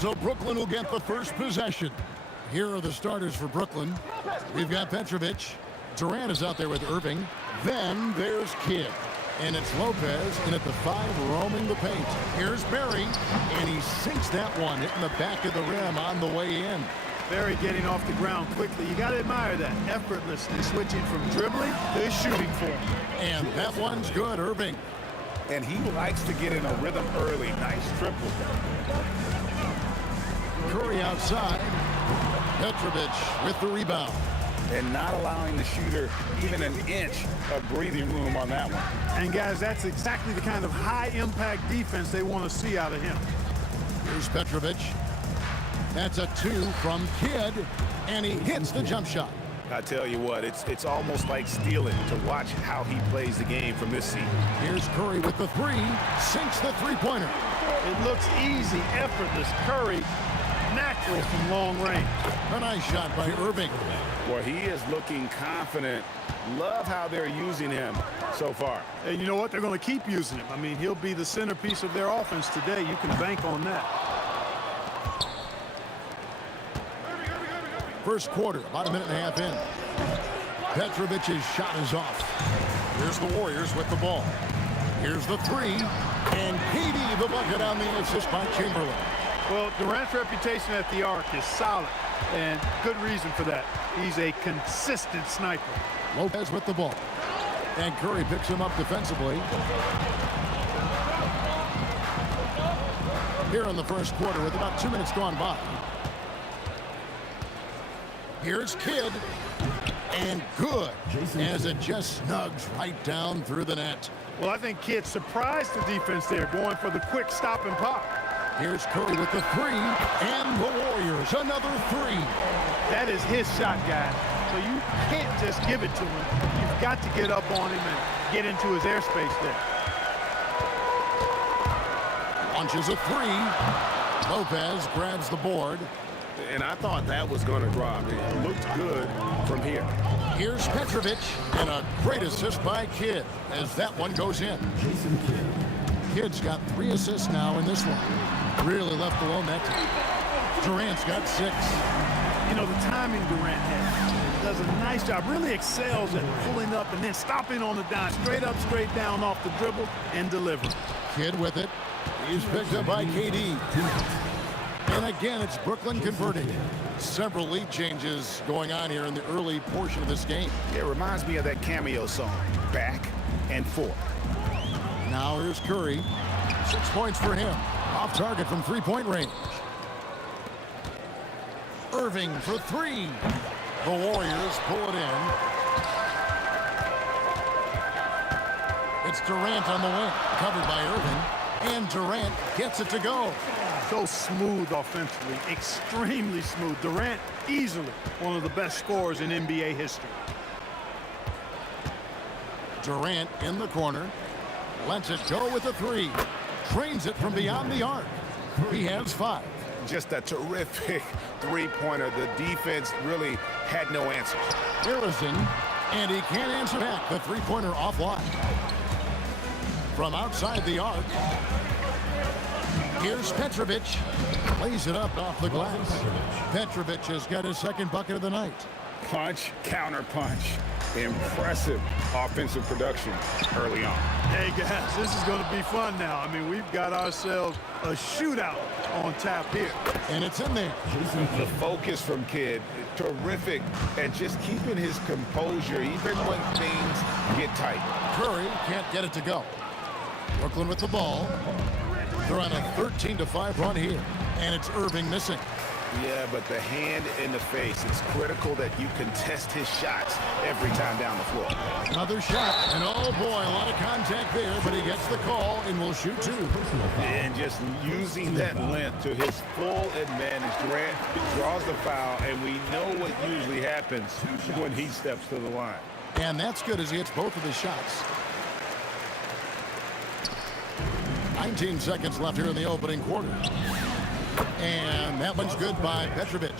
So Brooklyn will get the first possession. Here are the starters for Brooklyn. We've got Petrovic. Durant is out there with Irving. Then there's Kidd. And it's Lopez in at the 5 roaming the paint. Here's Barry, and he sinks that one, hitting the back of the rim on the way in. Barry getting off the ground quickly. You got to admire that. Effortlessly switching from dribbling to shooting form. And that one's good, Irving. And he likes to get in a rhythm early. Nice triple. Curry outside. Petrovic with the rebound. and not allowing the shooter even an inch of breathing room on that one. And guys, that's exactly the kind of high-impact defense they want to see out of him. Here's Petrovic. That's a 2 from Kidd, and he hits the jump shot. I tell you what, it's almost like stealing to watch how he plays the game from this seat. Here's Curry with the 3, sinks the three-pointer. It looks easy, effortless. Curry, natural from long range. A nice shot by Irving. Well, he is looking confident. Love how they're using him so far. And you know what? They're going to keep using him. I mean, he'll be the centerpiece of their offense today. You can bank on that. First quarter, about a minute and a half in. Petrovic's shot is off. Here's the Warriors with the ball. Here's the 3, and KD the bucket on the assist by Chamberlain. Well, Durant's reputation at the arc is solid, and good reason for that. He's a consistent sniper. Lopez with the ball, and Curry picks him up defensively. Here in the first quarter with about 2 minutes gone by. Here's Kidd, and good, as it just snugs right down through the net. Well, I think Kidd surprised the defense there, going for the quick stop and pop. Here's Curry with the 3, and the Warriors another 3. That is his shot, guys. So you can't just give it to him. You've got to get up on him and get into his airspace there. Launches a 3. Lopez grabs the board. And I thought that was going to drop. It looked good from here. Here's Petrovic, and a great assist by Kidd as that one goes in. Kidd's got 3 assists now in this one. Really left alone that time. Durant's got 6. You know, the timing Durant has, does a nice job, really excels at pulling up and then stopping on the dime, straight up, straight down off the dribble and deliver. Kidd with it. He's picked up by KD. And again, it's Brooklyn converting. Several lead changes going on here in the early portion of this game. It reminds me of that cameo song, Back and Forth. Now here's Curry. 6 points for him. Off target from three-point range. Irving for 3. The Warriors pull it in. It's Durant on the wing, covered by Irving. And Durant gets it to go. So smooth offensively, extremely smooth. Durant, easily one of the best scorers in NBA history. Durant in the corner. Lets it go with a 3. Trains it from beyond the arc. He has 5. Just a terrific three-pointer. The defense really had no answer. Harrison, and he can't answer back. The three-pointer offline. From outside the arc. Here's Petrovic. Lays it up off the glass. Petrovic has got his second bucket of the night. Punch, counter punch. Impressive offensive production early on. Hey, guys, this is going to be fun now. I mean, we've got ourselves a shootout on tap here. And it's in there. The focus from Kidd, terrific at just keeping his composure even when things get tight. Curry can't get it to go. Brooklyn with the ball. They're on a 13-5 run here, and it's Irving missing. Yeah, but the hand in the face, it's critical that you contest his shots every time down the floor. Another shot, and oh boy, a lot of contact there, but he gets the call and will shoot 2. And just using that length to his full advantage. Durant draws the foul, and we know what usually happens when he steps to the line. And that's good as he hits both of his shots. 19 seconds left here in the opening quarter. And that one's good by Petrovic.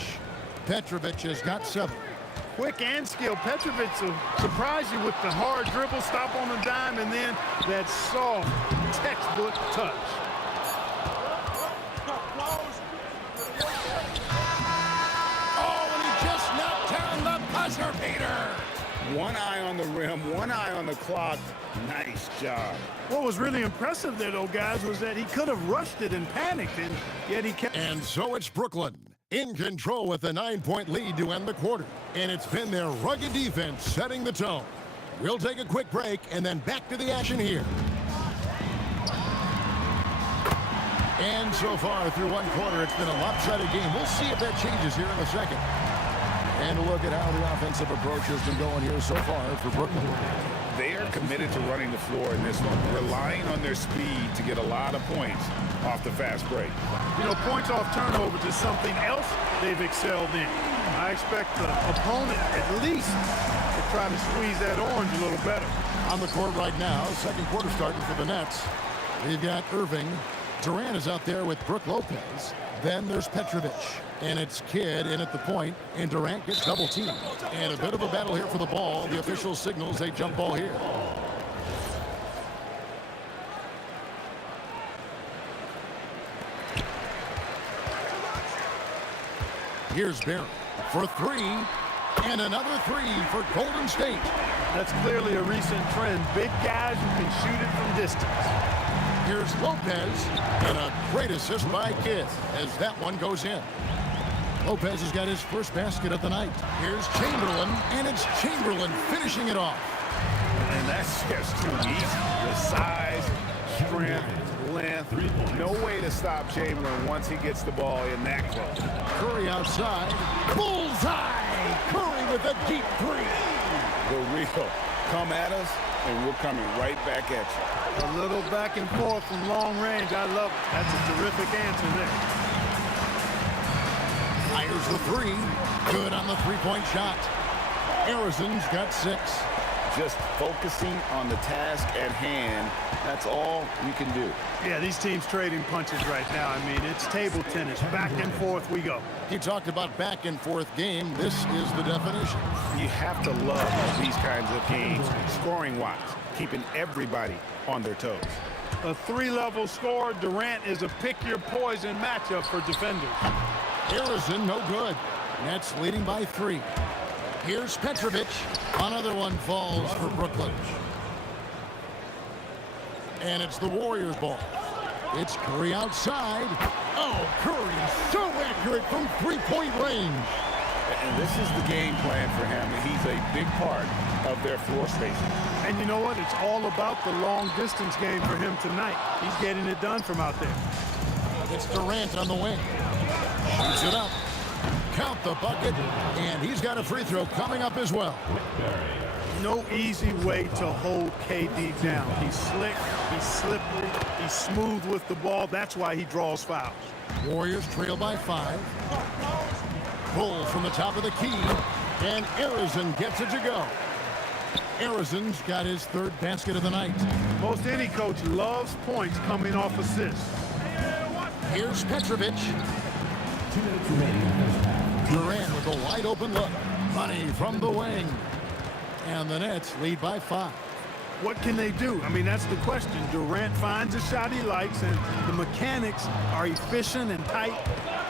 Petrovic has got 7. Quick and skill. Petrovic will surprise you with the hard dribble, stop on the dime, and then that soft textbook touch. Oh, and he just knocked down the buzzer beater. One eye on the rim, one eye on the clock. Nice job. What was really impressive there, though, guys, was that he could have rushed it and panicked, and yet he kept... And so it's Brooklyn in control with a 9-point lead to end the quarter. And it's been their rugged defense setting the tone. We'll take a quick break and then back to the action here. And so far through one quarter, it's been a lopsided game. We'll see if that changes here in a second. And a look at how the offensive approach has been going here so far for Brooklyn. They are committed to running the floor in this one, relying on their speed to get a lot of points off the fast break. You know, points off turnovers is something else they've excelled in. I expect the opponent at least to try to squeeze that orange a little better. On the court right now, second quarter starting for the Nets. We've got Irving. Durant is out there with Brook Lopez. Then there's Petrovic. And it's Kidd in at the point, and Durant gets double teamed. And a bit of a battle here for the ball. The official signals a jump ball here. Here's Barry for three, and another three for Golden State. That's clearly a recent trend. Big guys who can shoot it from distance. Here's Lopez, and a great assist by Kidd as that one goes in. Lopez has got his first basket of the night. Here's Chamberlain, and it's Chamberlain finishing it off. And that's just too easy. The size, strength, length. No way to stop Chamberlain once he gets the ball in that close. Curry outside. Bullseye! Curry with a deep three. The real. Come at us, and we're coming right back at you. A little back and forth from long range. I love it. That's a terrific answer there. Fires the three. Good on the three-point shot. Harrison's got 6. Just focusing on the task at hand. That's all you can do. Yeah, these teams trading punches right now. I mean, it's table tennis. Back and forth we go. He talked about back and forth game. This is the definition. You have to love these kinds of games, scoring-wise, keeping everybody on their toes. A 3-level score. Durant is a pick-your-poison matchup for defenders. Harrison, no good. Nets leading by 3. Here's Petrovic. Another one falls for Brooklyn. And it's the Warriors' ball. It's Curry outside. Oh, Curry so accurate from three-point range. And this is the game plan for him. He's a big part of their floor spacing. And you know what? It's all about the long-distance game for him tonight. He's getting it done from out there. It's Durant on the wing. Shoots it up. Count the bucket. And he's got a free throw coming up as well. No easy way to hold KD down. He's slick, he's slippery, he's smooth with the ball. That's why he draws fouls. Warriors trail by 5. Pull from the top of the key. And Harrison gets it to go. Harrison's got his 3rd basket of the night. Most any coach loves points coming off assists. Here's Petrovic. Durant with a wide open look. Money from the wing. And the Nets lead by 5. What can they do? I mean, that's the question. Durant finds a shot he likes, and the mechanics are efficient and tight.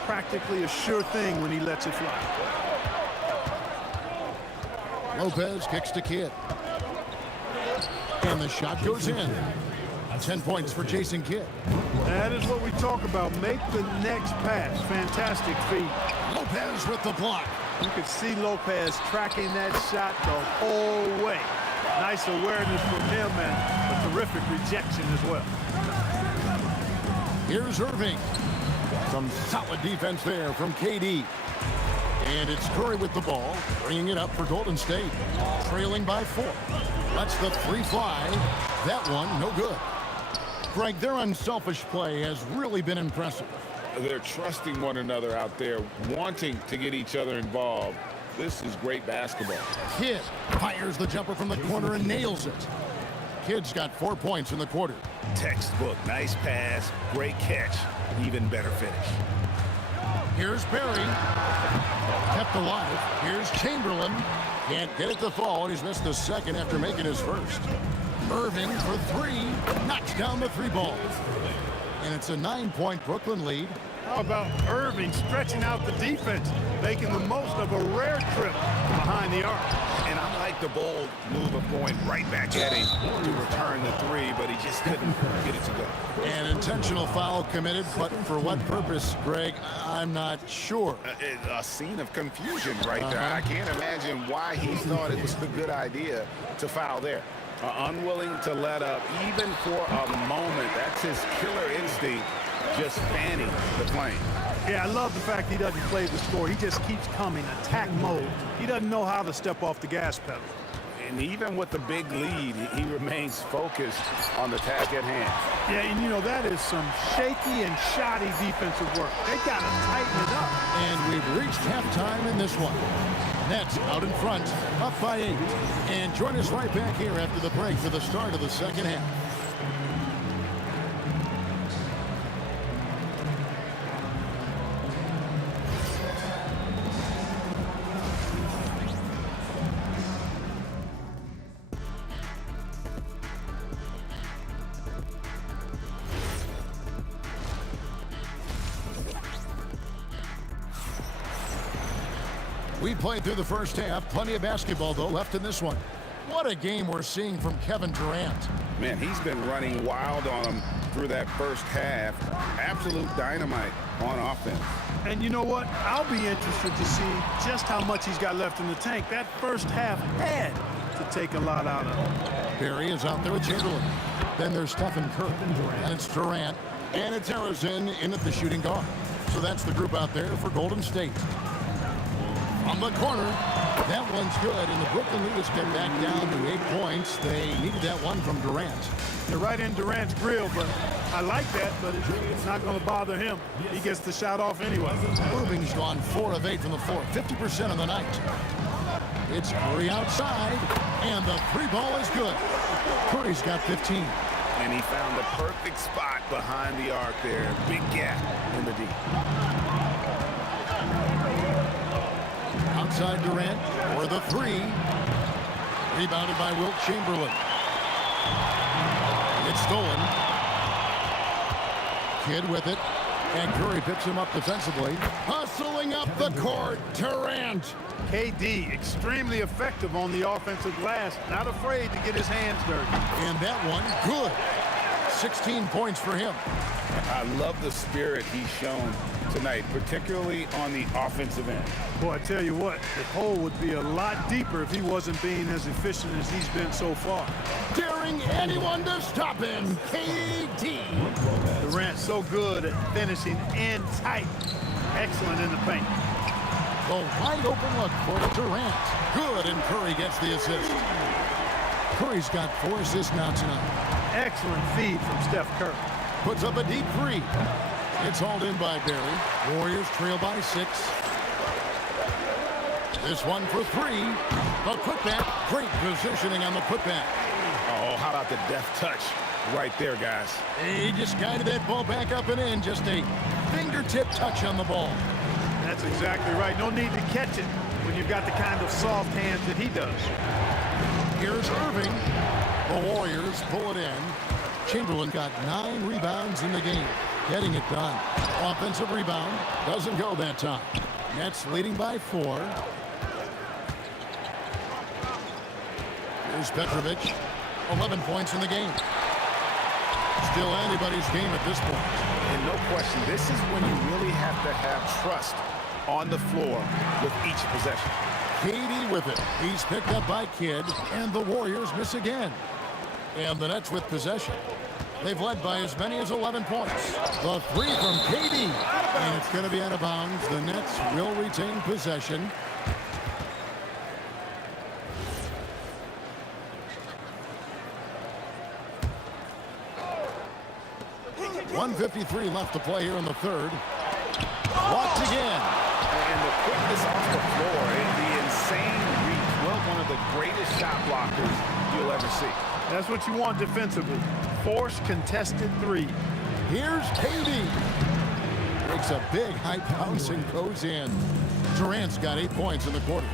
Practically a sure thing when he lets it fly. Lopez kicks to Kidd. And the shot goes in. 10 points for Jason Kidd. That is what we talk about. Make the next pass. Fantastic feed. Lopez with the block. You could see Lopez tracking that shot the whole way. Nice awareness from him and a terrific rejection as well. Here's Irving. Some solid defense there from KD. And it's Curry with the ball, bringing it up for Golden State. Trailing by 4. Lets the 3 fly. That one, no good. Greg, their unselfish play has really been impressive. They're trusting one another out there, wanting to get each other involved. This is great basketball. Kidd fires the jumper from the corner and nails it. Kidd's got 4 points in the quarter. Textbook, nice pass, great catch, even better finish. Here's Barry. Kept alive. Here's Chamberlain. Can't get it to fall, and he's missed the second after making his first. Irving for 3. Knocks down the 3 ball. And it's a 9-point Brooklyn lead. How about Irving stretching out the defense, making the most of a rare trip behind the arc. And I like the bold move of going right back at him to return the 3, but he just couldn't get it to go. An intentional foul committed, but for what purpose, Greg, I'm not sure. A scene of confusion right there. I can't imagine why he thought it was a good idea to foul there. Unwilling to let up, even for a moment. That's his killer instinct, just fanning the flame. Yeah, I love the fact he doesn't play the score. He just keeps coming, attack mode. He doesn't know how to step off the gas pedal. And even with the big lead, he remains focused on the task at hand. Yeah, and you know, that is some shaky and shoddy defensive work. They got to tighten it up. And we've reached halftime in this one. Nets out in front, up by 8. And join us right back here after the break for the start of the second half. We played through the first half. Plenty of basketball, though, left in this one. What a game we're seeing from Kevin Durant. Man, he's been running wild on him through that first half. Absolute dynamite on offense. And you know what? I'll be interested to see just how much he's got left in the tank. That first half had to take a lot out of him. Barry is out there with Chamberlain. Then there's Stephen Curry. And it's Durant. And it's Harrison in at the shooting guard. So that's the group out there for Golden State. On the corner, that one's good, and the Brooklyn Leaders get back down to 8 points. They needed that one from Durant. They're right in Durant's grill, but I like that, but it's not going to bother him. He gets the shot off anyway. Irving's gone 4 of 8 from the floor, 50% on the night. It's Curry outside, and the 3-ball is good. Curry's got 15. And he found the perfect spot behind the arc there. Big gap in the D. Outside Durant for the 3. Rebounded by Wilt Chamberlain. It's stolen. Kidd with it. And Curry picks him up defensively. Hustling up the court. Durant. KD, extremely effective on the offensive glass. Not afraid to get his hands dirty. And that one, good. 16 points for him. I love the spirit he's shown tonight, particularly on the offensive end. Boy, I tell you what, the hole would be a lot deeper if he wasn't being as efficient as he's been so far. Daring anyone to stop him, KD. Durant so good at finishing in tight. Excellent in the paint. The wide open look for Durant. Good, and Curry gets the assist. Curry's got 4 assists now tonight. Excellent feed from Steph Curry. Puts up a deep 3. It's hauled in by Barry. Warriors trail by 6. This one for 3. The putback. Great positioning on the putback. Oh, how about the deft touch right there, guys? He just guided that ball back up and in. Just a fingertip touch on the ball. That's exactly right. No need to catch it when you've got the kind of soft hands that he does. Here's Irving. The Warriors pull it in. Chamberlain got 9 rebounds in the game. Getting it done. Offensive rebound. Doesn't go that time. Nets leading by 4. Here's Petrovic. 11 points in the game. Still anybody's game at this point. And no question, this is when you really have to have trust on the floor with each possession. KD with it. He's picked up by Kidd, and the Warriors miss again. And the Nets with possession. They've led by as many as 11 points. The 3 from KD. And it's going to be out of bounds. The Nets will retain possession. .153 left to play here in the third. Blocked again. And the quickness off the floor and the insane reach. Well, one of the greatest shot blockers you'll ever see. That's what you want defensively. Force contested 3. Here's KD. Makes a big high bounce and goes in. Durant's got 8 points in the quarter.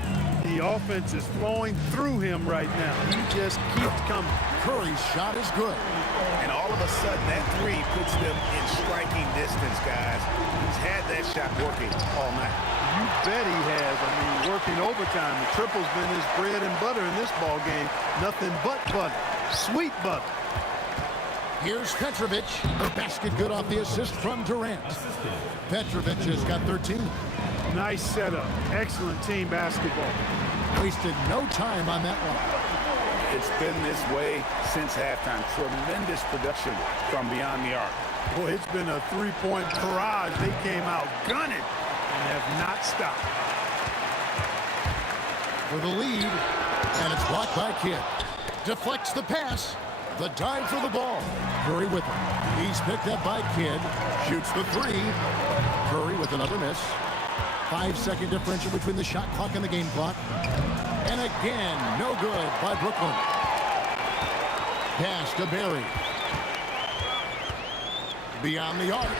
The offense is flowing through him right now. He just keeps coming. Curry's shot is good. And all of a sudden, that 3 puts them in striking distance, guys. He's had that shot working all night. You bet he has. I mean, working overtime. The triple's been his bread and butter in this ball game. Nothing but butter. Sweet butter. Here's Petrovic. The basket good off the assist from Durant. Petrovic has got 13. Nice setup. Excellent team basketball. Wasted no time on that one. It's been this way since halftime. Tremendous production from beyond the arc. Boy, it's been a three-point barrage. They came out gunning and have not stopped. For the lead, and it's blocked by Kidd. Deflects the pass. The dive for the ball. Curry with it. He's picked up by Kidd. Shoots the three. Curry with another miss. 5-second differential between the shot clock and the game clock. And again, no good by Brooklyn. Pass to Barry. Beyond the arc.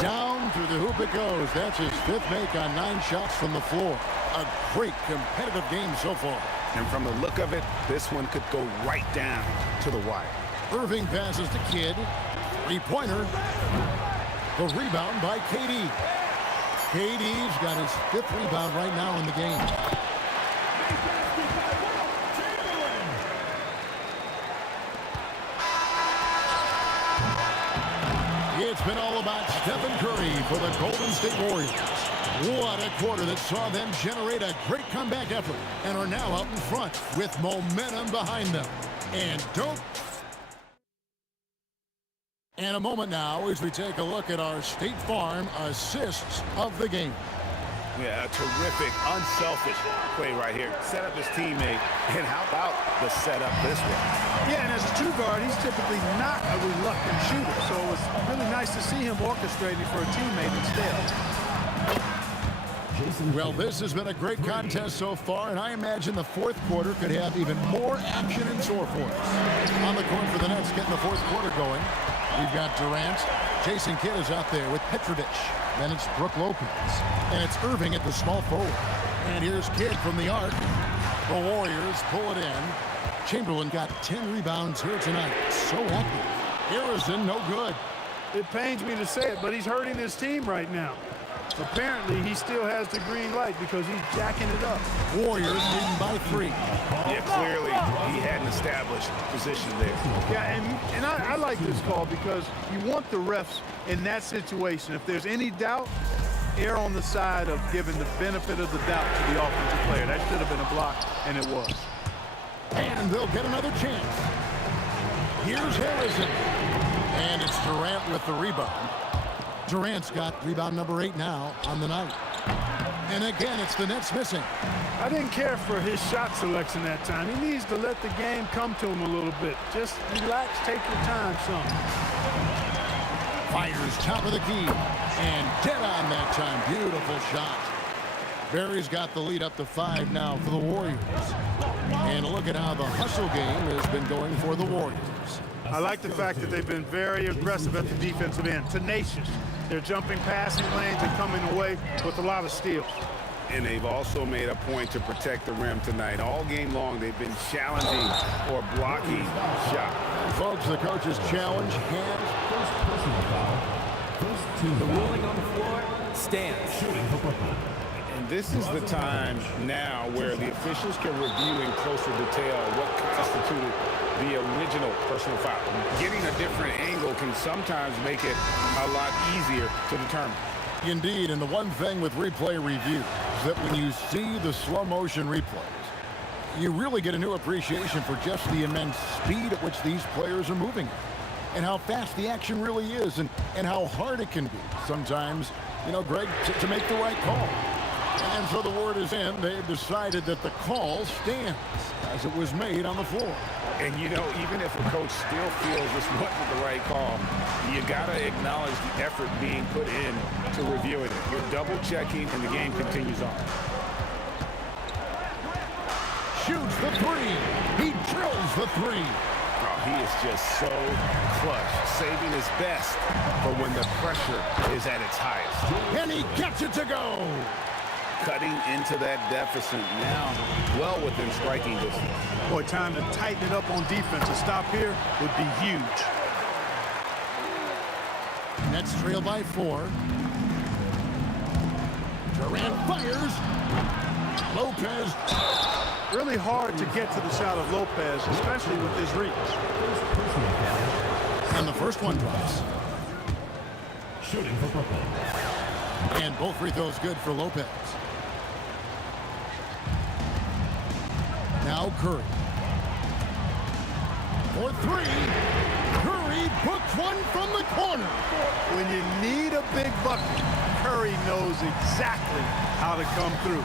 Down through the hoop it goes. That's his 5th make on 9 shots from the floor. A great competitive game so far. And from the look of it, this one could go right down to the wire. Irving passes to Kidd. 3-pointer. The rebound by KD. KD's got his 5th rebound right now in the game. It's been all about Stephen Curry for the Golden State Warriors. What a quarter that saw them generate a great comeback effort and are now out in front with momentum behind them. And a moment now as we take a look at our State Farm assists of the game. Yeah, a terrific, unselfish play right here. Set up his teammate, and how about the setup this way? Yeah, and as a 2-guard, he's typically not a reluctant shooter, so it was really nice to see him orchestrating for a teammate instead. Well, this has been a great contest so far, and I imagine the 4th quarter could have even more action in store for us. On the court for the Nets, getting the 4th quarter going. We've got Durant. Jason Kidd is out there with Petrovic. Then it's Brook Lopez. And it's Irving at the small forward. And here's Kidd from the arc. The Warriors pull it in. Chamberlain got 10 rebounds here tonight. So active. Harrison, no good. It pains me to say it, but he's hurting his team right now. Apparently, he still has the green light because he's jacking it up. Warriors leading by 3. Yeah, clearly he had an established position there. Yeah, and I like this call because you want the refs in that situation. If there's any doubt, err on the side of giving the benefit of the doubt to the offensive player. That should have been a block, and it was. And they'll get another chance. Here's Harrison. And it's Durant with the rebound. Durant's got rebound number 8 now on the night. And again, it's the Nets missing. I didn't care for his shot selection that time. He needs to let the game come to him a little bit. Just relax, take your time some. Fires top of the key. And dead on that time. Beautiful shot. Barry's got the lead up to 5 now for the Warriors. And look at how the hustle game has been going for the Warriors. I like the fact that they've been very aggressive at the defensive end. Tenacious. They're jumping passing lanes and coming away with a lot of steals. And they've also made a point to protect the rim tonight. All game long, they've been challenging or blocking shots. Folks, the coach's challenge hands. The ruling on the floor stands. And this is the time now where the officials can review in closer detail what constituted the original personal foul. Getting a different angle can sometimes make it a lot easier to determine. Indeed, and the one thing with replay review is that when you see the slow motion replays, you really get a new appreciation for just the immense speed at which these players are moving and how fast the action really is and how hard it can be sometimes, you know, Greg, to make the right call. And so the word is in. They've decided that the call stands as it was made on the floor. And, you know, even if a coach still feels this wasn't the right call, you got to acknowledge the effort being put in to reviewing it. You're double-checking, and the game continues on. Shoots the 3. He drills the 3. Oh, he is just so clutch, saving his best for when the pressure is at its highest. And he gets it to go. Cutting into that deficit now, well within striking distance. Boy, time to tighten it up on defense. A stop here would be huge. Nets trail by 4. Durant fires. Lopez. Really hard to get to the shot of Lopez, especially with his reach. And the first one drops. Shooting for Brooklyn. And both free throws good for Lopez. Now Curry. For 3. Curry Curry books one from the corner. When you need a big bucket, Curry knows exactly how to come through.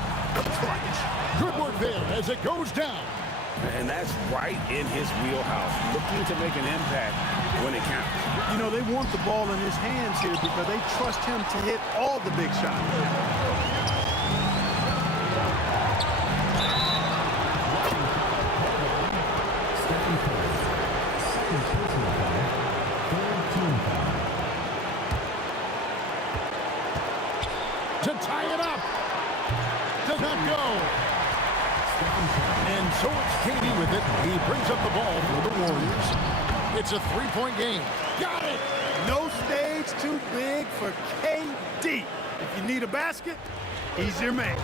Clutch. Good work there as it goes down. And that's right in his wheelhouse, looking to make an impact when it counts. You know, they want the ball in his hands here because they trust him to hit all the big shots. To tie it up. Does not go. And so it's Katie with it. He brings up the ball for the Warriors. It's a three-point game. Got it! No stage too big for KD. If you need a basket, he's your man.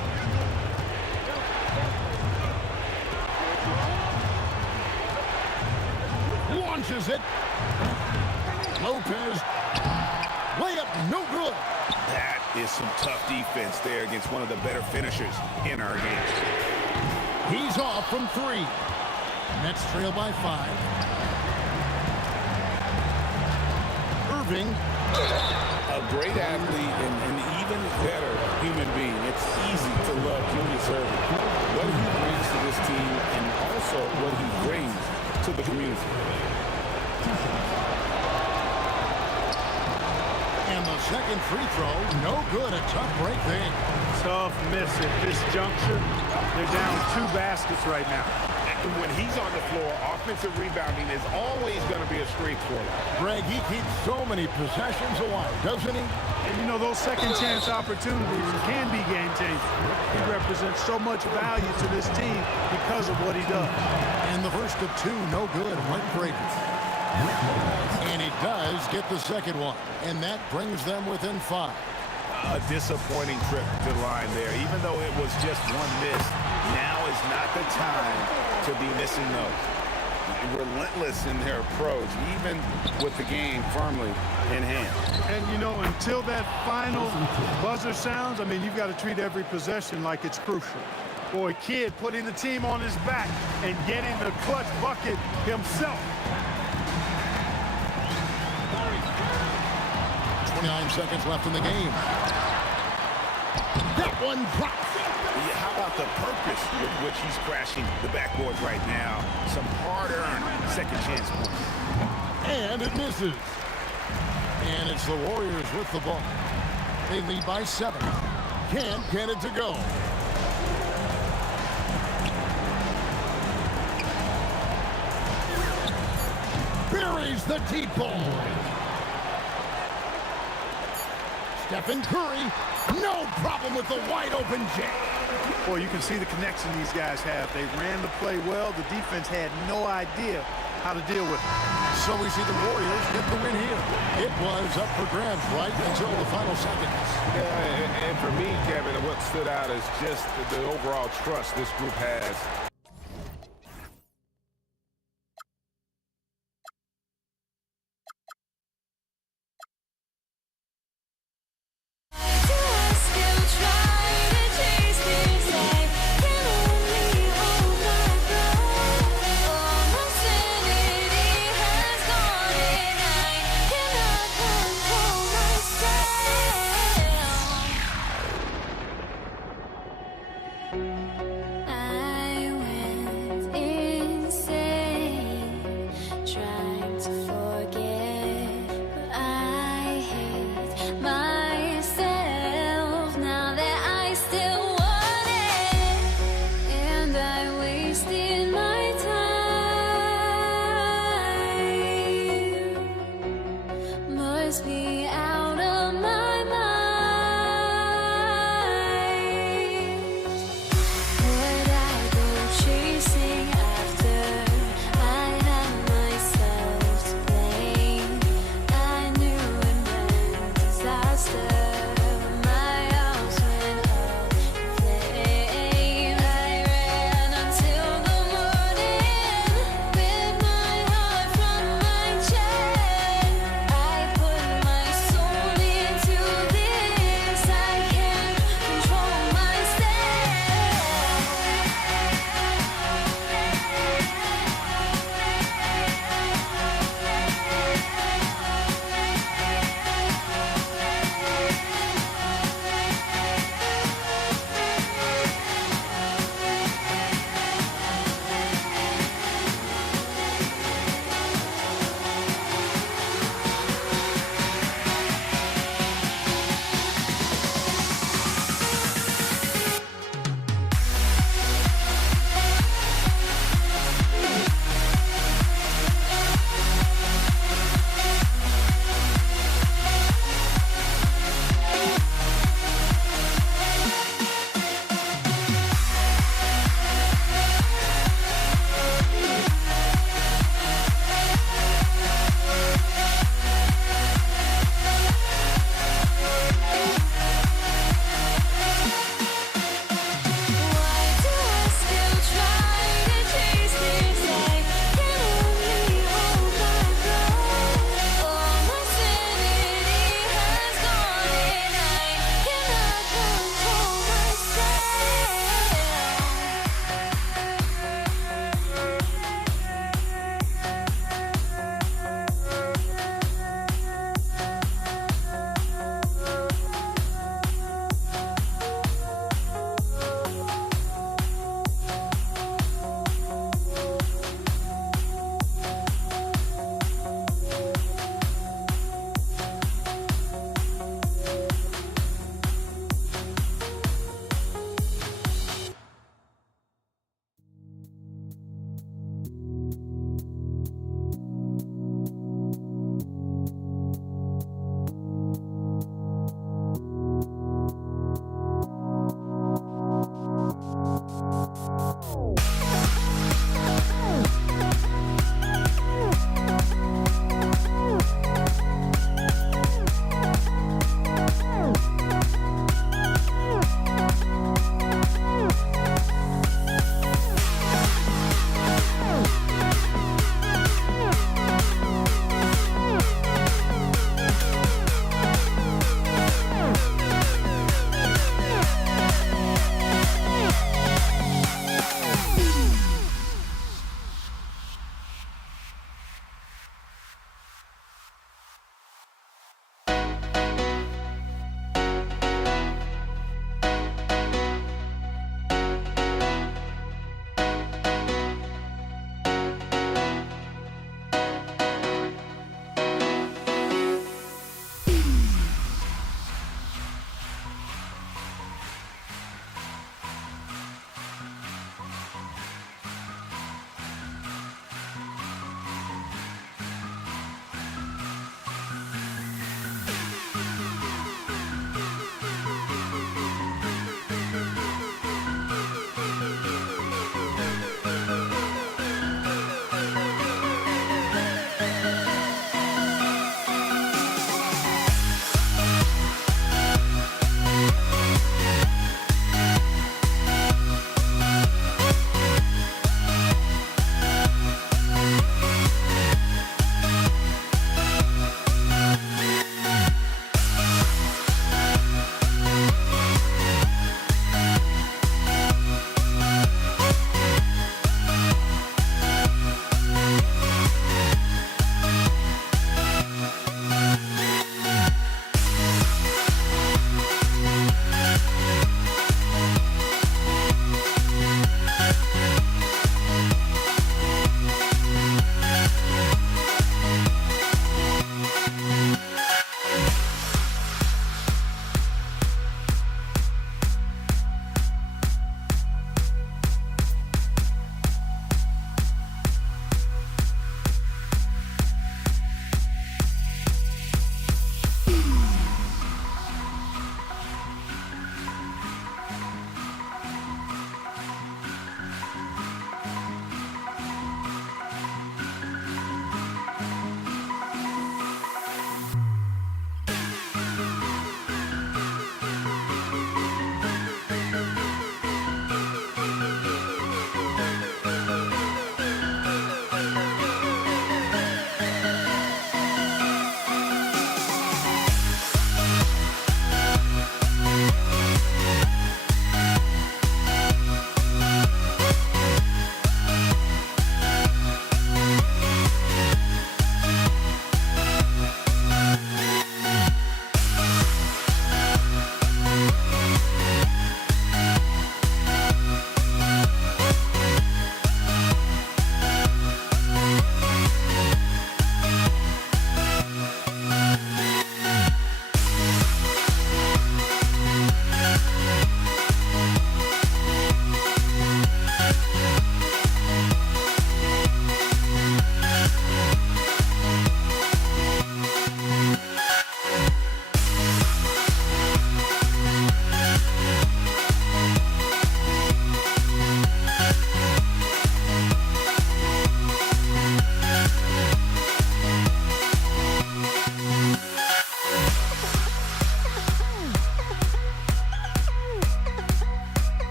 Launches it. Lopez. Layup, no good. That is some tough defense there against one of the better finishers in our game. He's off from three. Nets trail by 5. Irving. A great athlete and an even better human being. It's easy to love Julius Irving. What he brings to this team and also what he brings to the community. And the second free throw, no good. A tough break there. Tough miss at this juncture. They're down 2 baskets right now. And when he's on the floor, offensive rebounding is always going to be a strength for him. Greg, he keeps so many possessions alive, doesn't he? And you know, those second chance opportunities can be game changing. He represents so much value to this team because of what he does. And the first of 2, no good. Heartbreaking. And he does get the second one. And that brings them within 5. A disappointing trip to the line there. Even though it was just one miss, now is not the time to be missing those. Relentless in their approach, even with the game firmly in hand. And, you know, until that final buzzer sounds, I mean, you've got to treat every possession like it's crucial. Boy, Kidd putting the team on his back and getting the clutch bucket himself. 29 seconds left in the game. That one drops. Yeah, how about the purpose with which he's crashing the backboards right now? Some hard-earned second chance points. And it misses. And it's the Warriors with the ball. They lead by 7. Can't get it to go. Buries the deep ball. Stephen Curry, no problem with the wide-open jam. Boy, you can see the connection these guys have. They ran the play well. The defense had no idea how to deal with it. So we see the Warriors get the win here. It was up for grabs right until the final seconds. Yeah, and for me, Kevin, what stood out is just the overall trust this group has. I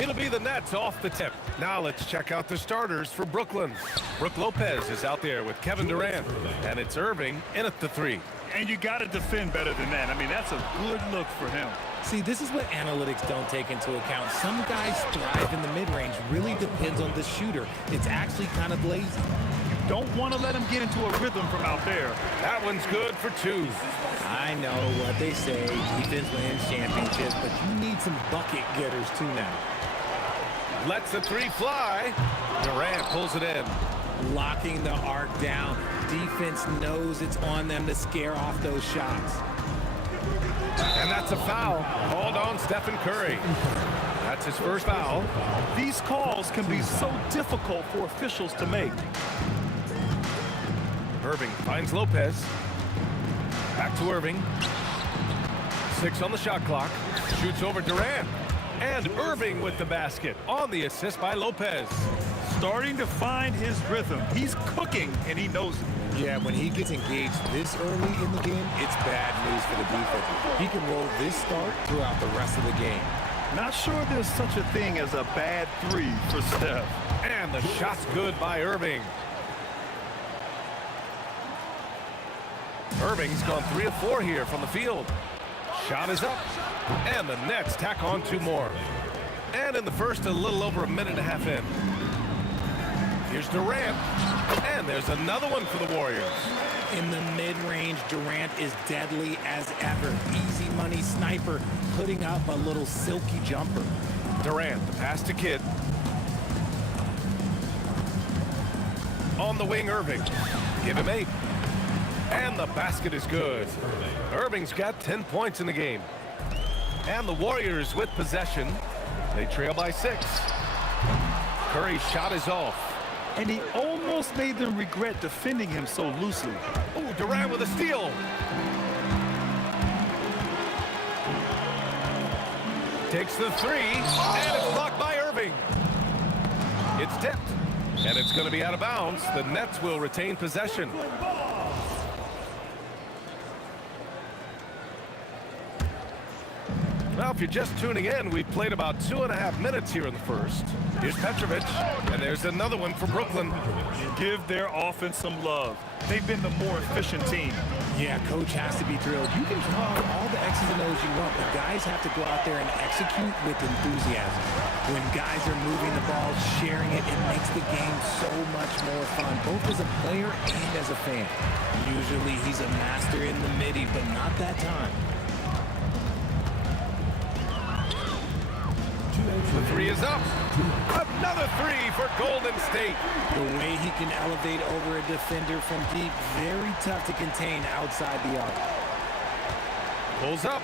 It'll be the Nets off the tip. Now let's check out the starters for Brooklyn. Brook Lopez is out there with Kevin Durant, and it's Irving in at the 3. And you got to defend better than that. I mean, that's a good look for him. See, this is what analytics don't take into account. Some guys thrive in the mid-range. Really depends on the shooter. It's actually kind of lazy. Don't want to let him get into a rhythm from out there. That one's good for 2. I know what they say, defense wins championships, but you need some bucket getters too now. Lets the 3 fly. Durant pulls it in. Locking the arc down. Defense knows it's on them to scare off those shots. And that's a foul called on Stephen Curry. That's his first foul. These calls can be so difficult for officials to make. Irving finds Lopez. Back to Irving. 6 on the shot clock. Shoots over Durant. And Irving with the basket on the assist by Lopez. Starting to find his rhythm. He's cooking, and he knows it. Yeah, when he gets engaged this early in the game, it's bad news for the defense. He can roll this start throughout the rest of the game. Not sure there's such a thing as a bad 3 for Steph. And the shot's good by Irving. Irving's gone 3 of 4 here from the field. Shot is up. And the Nets tack on 2 more. And in the first, a little over a minute and a half in. Here's Durant. And there's another one for the Warriors. In the mid-range, Durant is deadly as ever. Easy money sniper, putting up a little silky jumper. Durant, the pass to Kidd. On the wing, Irving. Give him 8. And the basket is good. Irving's got 10 points in the game. And the Warriors with possession. They trail by 6. Curry's shot is off. And he almost made them regret defending him so loosely. Oh, Durant with a steal. Takes the 3, and it's blocked by Irving. It's tipped, and it's going to be out of bounds. The Nets will retain possession. Well, if you're just tuning in, we've played about 2.5 minutes here in the first. Here's Petrovic, and there's another one for Brooklyn. Give their offense some love. They've been the more efficient team. Yeah, coach has to be thrilled. You can draw all the X's and O's you want, but guys have to go out there and execute with enthusiasm. When guys are moving the ball, sharing it, it makes the game so much more fun, both as a player and as a fan. Usually he's a master in the midi, but not that time. The 3 is up. Another 3 for Golden State. The way he can elevate over a defender from deep, very tough to contain outside the arc. Pulls up.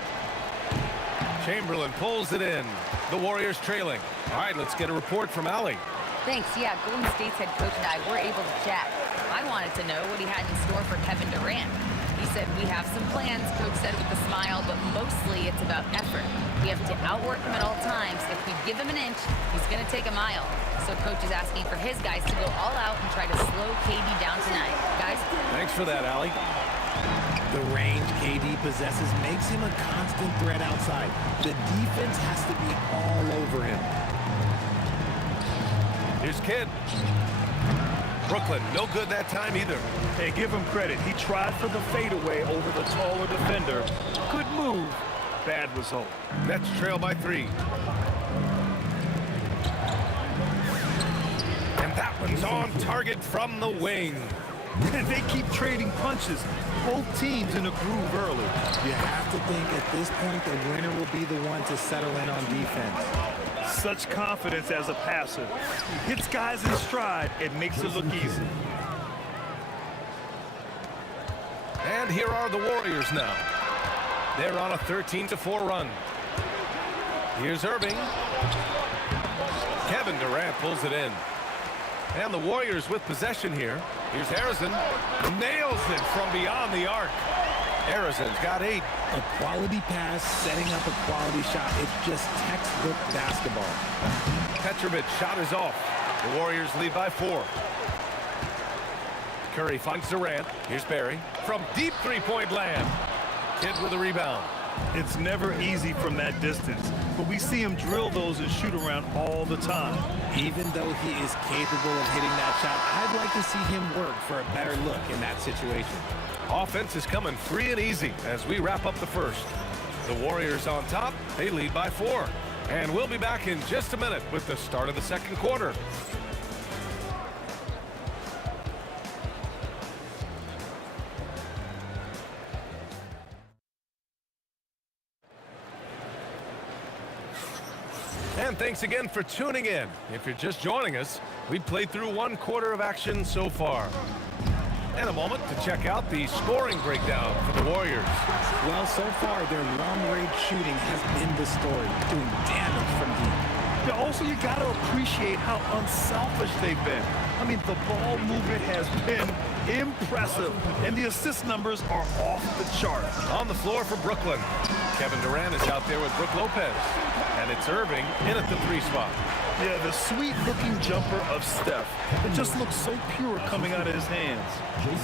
Chamberlain pulls it in. The Warriors trailing. All right, let's get a report from Allie. Thanks. Yeah, Golden State's head coach and I were able to chat. I wanted to know what he had in store for Kevin Durant. He said, we have some plans, coach said with a smile, but mostly it's about effort. We have to outwork him at all times. If we give him an inch, he's going to take a mile. So coach is asking for his guys to go all out and try to slow KD down tonight. Guys? Thanks for that, Allie. The range KD possesses makes him a constant threat outside. The defense has to be all over him. Here's Kidd. Brooklyn, no good that time either. Hey, give him credit. He tried for the fadeaway over the taller defender. Good move. Bad result. Nets trail by 3. And that one's on target from the wing. They keep trading punches. Both teams in a groove early. You have to think at this point the winner will be the one to settle in on defense. Such confidence as a passer. He hits guys in stride. It makes it look easy. And here are the Warriors now. They're on a 13-4 run. Here's Irving. Kevin Durant pulls it in. And the Warriors with possession here. Here's Harrison. Nails it from beyond the arc. Harrison's got 8. A quality pass, setting up a quality shot. It's just textbook basketball. Petrovic shot is off. The Warriors lead by 4. Curry finds Durant. Here's Barry. From deep three-point land. Kidd with a rebound. It's never easy from that distance, but we see him drill those and shoot around all the time. Even though he is capable of hitting that shot, I'd like to see him work for a better look in that situation. Offense is coming free and easy as we wrap up the first. The Warriors on top, they lead by 4. And we'll be back in just a minute with the start of the second quarter. And thanks again for tuning in. If you're just joining us, we've played through 1 quarter of action so far. And a moment to check out the scoring breakdown for the Warriors. Well, so far, their long-range shooting has been the story, doing damage from deep. Yeah, also, you got to appreciate how unselfish they've been. I mean, the ball movement has been impressive, and the assist numbers are off the chart. On the floor for Brooklyn, Kevin Durant is out there with Brook Lopez. And it's Irving in at the 3 spot. Yeah, the sweet-looking jumper of Steph. It just looks so pure coming out of his hands.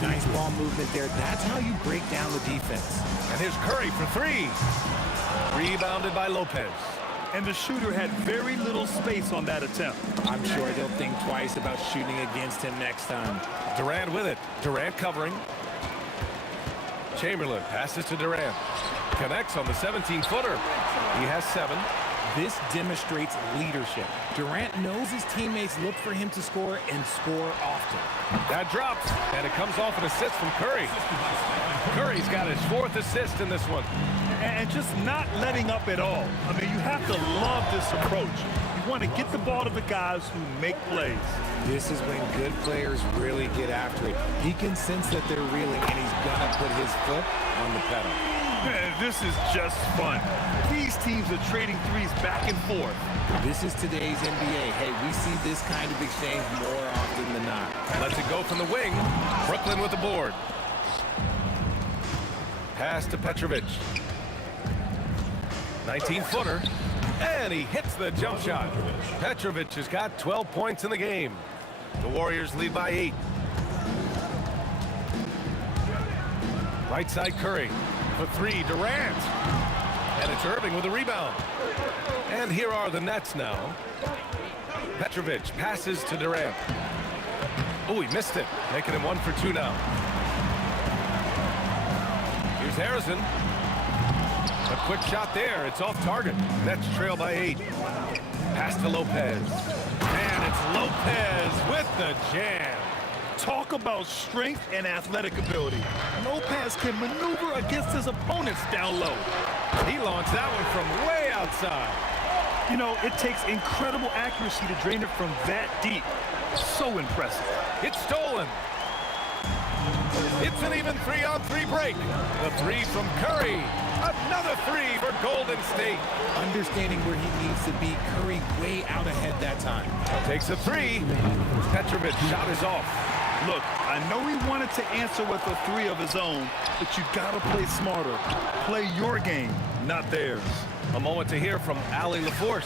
Nice ball movement there. That's how you break down the defense. And here's Curry for 3. Rebounded by Lopez. And the shooter had very little space on that attempt. I'm sure they'll think twice about shooting against him next time. Durant with it. Durant covering. Chamberlain passes to Durant. Connects on the 17-footer. He has 7. This demonstrates leadership. Durant knows his teammates look for him to score and score often. That drops, and it comes off an assist from Curry. Curry's got his 4th assist in this one. And just not letting up at all. I mean, you have to love this approach. You want to get the ball to the guys who make plays. This is when good players really get after it. He can sense that they're reeling, and he's gonna put his foot on the pedal. Man, this is just fun. These teams are trading threes back and forth. This is today's NBA. Hey, we see this kind of exchange more often than not. Lets it go from the wing. Brooklyn with the board. Pass to Petrovic. 19-footer. And he hits the jump shot. Petrovic has got 12 points in the game. The Warriors lead by 8. Right side Curry. For 3, Durant. And it's Irving with a rebound. And here are the Nets now. Petrovic passes to Durant. Oh, he missed it. Making him 1 for 2 now. Here's Harrison. A quick shot there. It's off target. Nets trail by 8. Pass to Lopez. And it's Lopez with the jam. Talk about strength and athletic ability. Lopez can maneuver against his opponents down low. He launched that one from way outside. You know, it takes incredible accuracy to drain it from that deep. So impressive. It's stolen. It's an even 3-on-3 break. The 3 from Curry. Another 3 for Golden State. Understanding where he needs to be, Curry way out ahead that time. Takes a 3. Petrovic shot is off. Look, I know he wanted to answer with a 3 of his own, but you gotta play smarter. Play your game, not theirs. A moment to hear from Allie LaForce.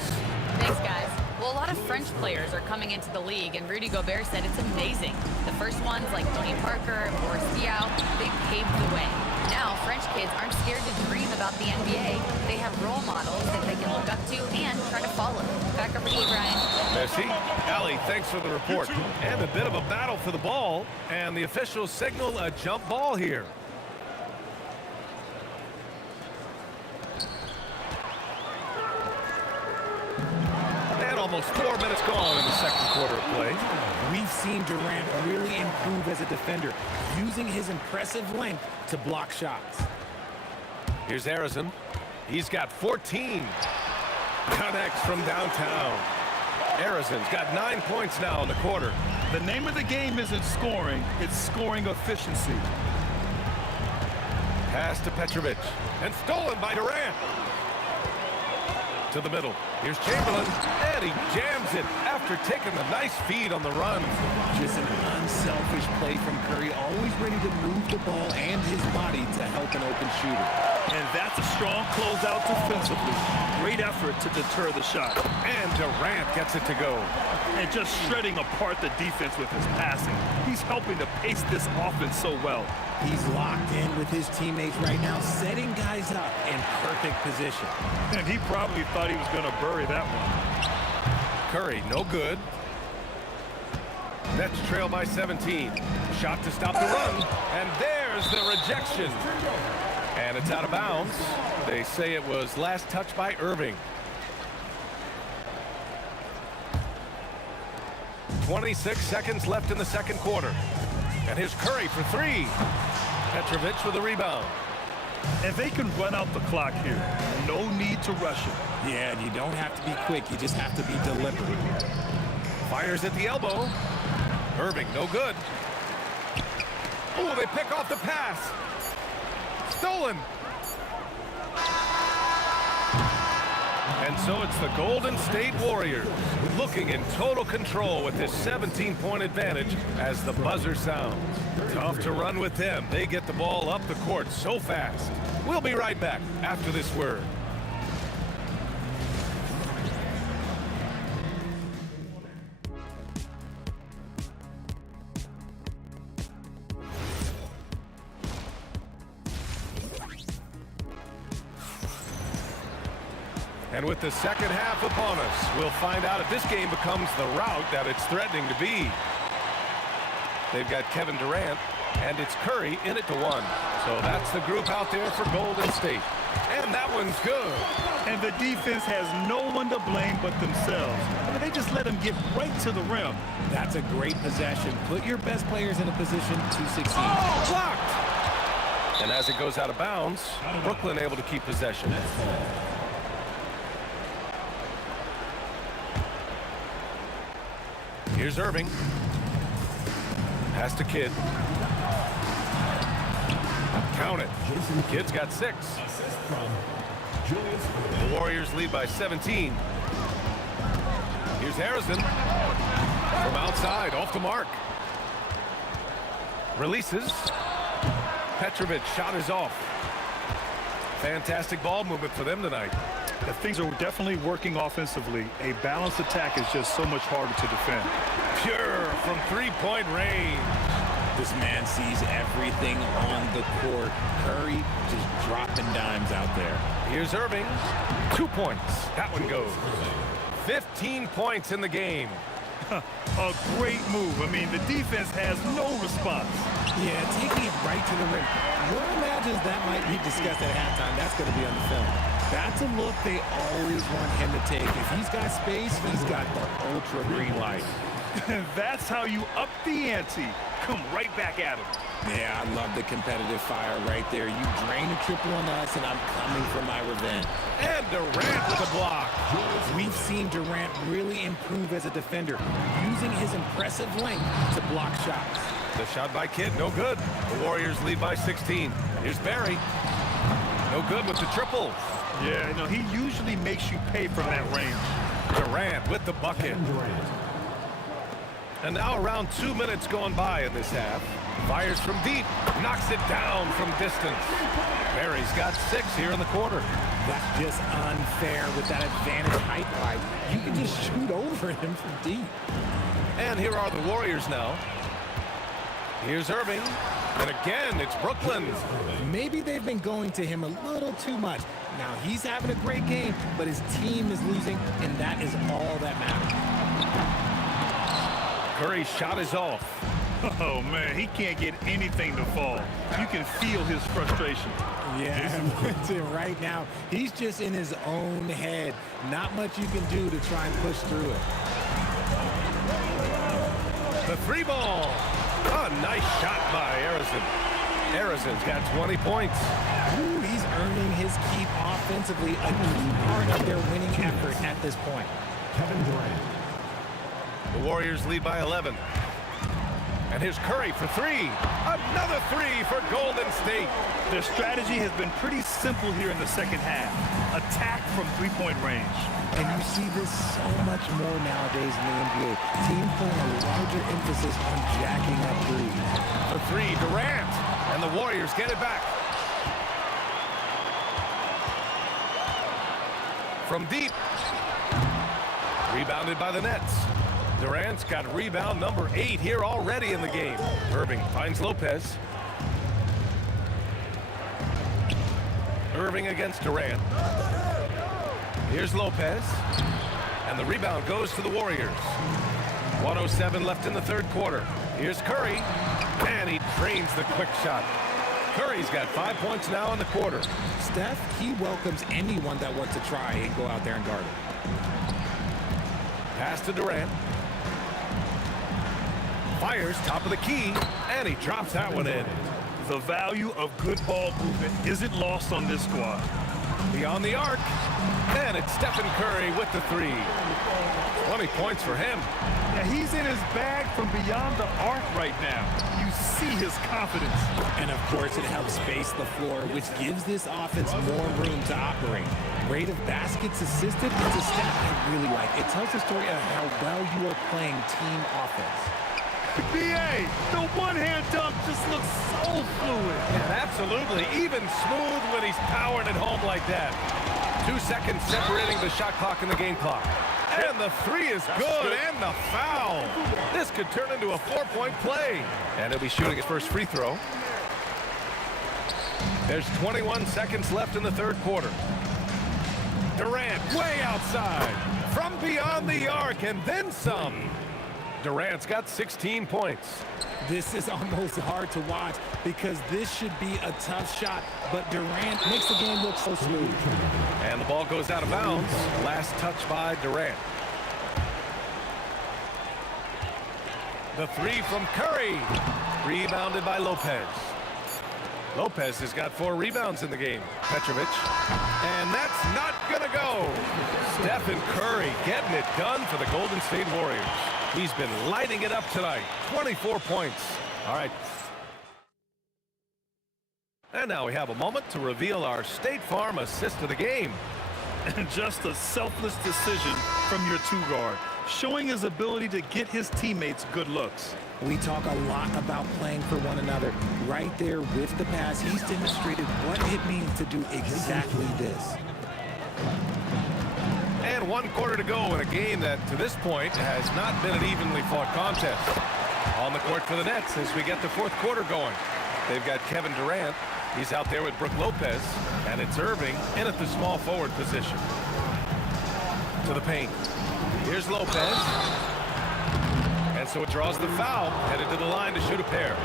Thanks, guys. Well, a lot of French players are coming into the league, and Rudy Gobert said it's amazing. The first ones, like Tony Parker and Boris Diaw, they paved the way. Now, French kids aren't scared to dream about the NBA. They have role models that they can look up to and try to follow. Back over to you, Brian. Merci. Allie, thanks for the report. And a bit of a battle for the ball, and the officials signal a jump ball here. Almost 4 minutes gone in the second quarter of play. We've seen Durant really improve as a defender, using his impressive length to block shots. Here's Harrison. He's got 14. Connects from downtown. Harrison's got 9 points now in the quarter. The name of the game isn't scoring, it's scoring efficiency. Pass to Petrovic. And stolen by Durant. To the middle. Here's Chamberlain, and he jams it after taking the nice feed on the run. Just an unselfish play from Curry, always ready to move the ball and his body to help help an open shooter. And that's a strong closeout defensively. Great effort to deter the shot. And Durant gets it to go. And just shredding apart the defense with his passing. He's helping to pace this offense so well. He's locked in with his teammates right now, setting guys up in perfect position. And he probably thought he was going to bury that one. Curry, no good. Nets trail by 17. Shot to stop the run. And there's the rejection. And it's out of bounds. They say it was last touched by Irving. 26 seconds left in the second quarter. And here's Curry for three. Petrovic with a rebound. And they can run out the clock here. No need to rush it. Yeah, and you don't have to be quick. You just have to be deliberate. Fires at the elbow. Irving, no good. Oh, they pick off the pass. Stolen. And so it's the Golden State Warriors looking in total control with this 17-point advantage as the buzzer sounds. Tough to run with them. They get the ball up the court so fast. We'll be right back after this word. And with the second half upon us, we'll find out if this game becomes the rout that it's threatening to be. They've got Kevin Durant, and it's Curry in it to one. So that's the group out there for Golden State. And that one's good. And the defense has no one to blame but themselves. I mean, they just let them get right to the rim. That's a great possession. Put your best players in a position to succeed. Oh, blocked! And as it goes out of bounds, Brooklyn able to keep possession. Here's Irving. Pass to Kidd. Count it. Kidd's got 6. The Warriors lead by 17. Here's Harrison. From outside, off the mark. Releases. Petrovic, shot is off. Fantastic ball movement for them tonight. The things are definitely working offensively. A balanced attack is just so much harder to defend. Pure from three-point range. This man sees everything on the court. Curry just dropping dimes out there. Here's Irving. 2 points. That one goes. 15 points in the game. A great move. I mean, the defense has no response. Yeah, taking it right to the rim. One imagines that might be discussed at halftime. That's going to be on the film. That's a look they always want him to take. If he's got space, he's got the ultra green light. That's how you up the ante. Come right back at him. Yeah, I love the competitive fire right there. You drain a triple on us, and I'm coming for my revenge. And Durant with a block. We've seen Durant really improve as a defender, using his impressive length to block shots. The shot by Kidd, no good. The Warriors lead by 16. Here's Barry. No good with the triple. Yeah, no, he usually makes you pay from that range. Durant with the bucket. And now around 2 minutes going by in this half. Fires from deep, knocks it down from distance. Barry's got 6 here in the quarter. That's just unfair with that advantage height-wise. You can just shoot over him from deep. And here are the Warriors now. Here's Irving. And again, it's Brooklyn. Maybe they've been going to him a little too much. Now, he's having a great game, but his team is losing, and that is all that matters. Curry's shot is off. Oh, man, he can't get anything to fall. You can feel his frustration. Yeah, right now, he's just in his own head. Not much you can do to try and push through it. The 3 ball. A nice shot by Harrison. Harrison's got 20 points. Ooh, he's earning his keep offensively, a key part of their winning effort at this point. Kevin Durant. The Warriors lead by 11. And here's Curry for 3. Another 3 for Golden State. Their strategy has been pretty simple here in the second half. Attack from three-point range. And you see this so much more nowadays in the NBA. Teams putting a larger emphasis on jacking up threes. For 3, Durant. And the Warriors get it back. From deep. Rebounded by the Nets. Durant's got rebound number 8 here already in the game. Irving finds Lopez. Irving against Durant. Here's Lopez. And the rebound goes to the Warriors. 1:07 left in the third quarter. Here's Curry. And he drains the quick shot. Curry's got 5 points now in the quarter. Steph, he welcomes anyone that wants to try and go out there and guard him. Pass to Durant. Fires top of the key, and he drops that one in. The value of good ball movement isn't lost on this squad. Beyond the arc, and it's Stephen Curry with the 3. 20 points for him. Yeah, he's in his bag from beyond the arc right now. You see his confidence. And of course, it helps space the floor, which gives this offense more room to operate. Rate of baskets assisted, it's a stat I really like. It tells the story of how well you are playing team offense. BA, the one-hand dunk just looks so fluid. Yeah, absolutely. Even smooth when he's powering it home like that. 2 seconds separating the shot clock and the game clock. And the 3 is good, and the foul. This could turn into a 4-point play. And he'll be shooting his first free throw. There's 21 seconds left in the third quarter. Durant way outside. From beyond the arc, and then some. Durant's got 16 points. This is almost hard to watch because this should be a tough shot, but Durant makes the game look so smooth. And the ball goes out of bounds. Last touch by Durant. The 3 from Curry. Rebounded by Lopez. Lopez has got 4 rebounds in the game. Petrovic. And that's not going to go. Stephen Curry getting it done for the Golden State Warriors. He's been lighting it up tonight. 24 points. All right. And now we have a moment to reveal our State Farm assist of the game. And just a selfless decision from your 2-guard, showing his ability to get his teammates good looks. We talk a lot about playing for one another. Right there with the pass, he's demonstrated what it means to do exactly this. And 1 quarter to go in a game that, to this point, has not been an evenly fought contest. On the court for the Nets as we get the fourth quarter going. They've got Kevin Durant. He's out there with Brook Lopez. And it's Irving in at the small forward position. To the paint. Here's Lopez. And so it draws the foul. Headed to the line to shoot a pair.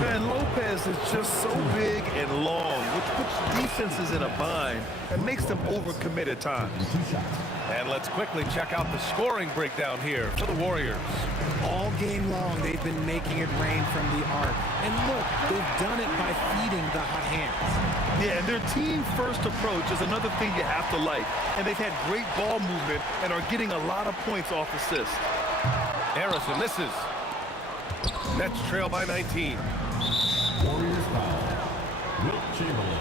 Man, Lopez is just so big and long, which puts defenses in a bind and makes them overcommit at times. And let's quickly check out the scoring breakdown here for the Warriors. All game long, they've been making it rain from the arc. And look, they've done it by feeding the hot hands. Yeah, and their team-first approach is another thing you have to like. And they've had great ball movement and are getting a lot of points off assists. Harrison misses. Nets trail by 19. Warriors foul. Wilt Chamberlain.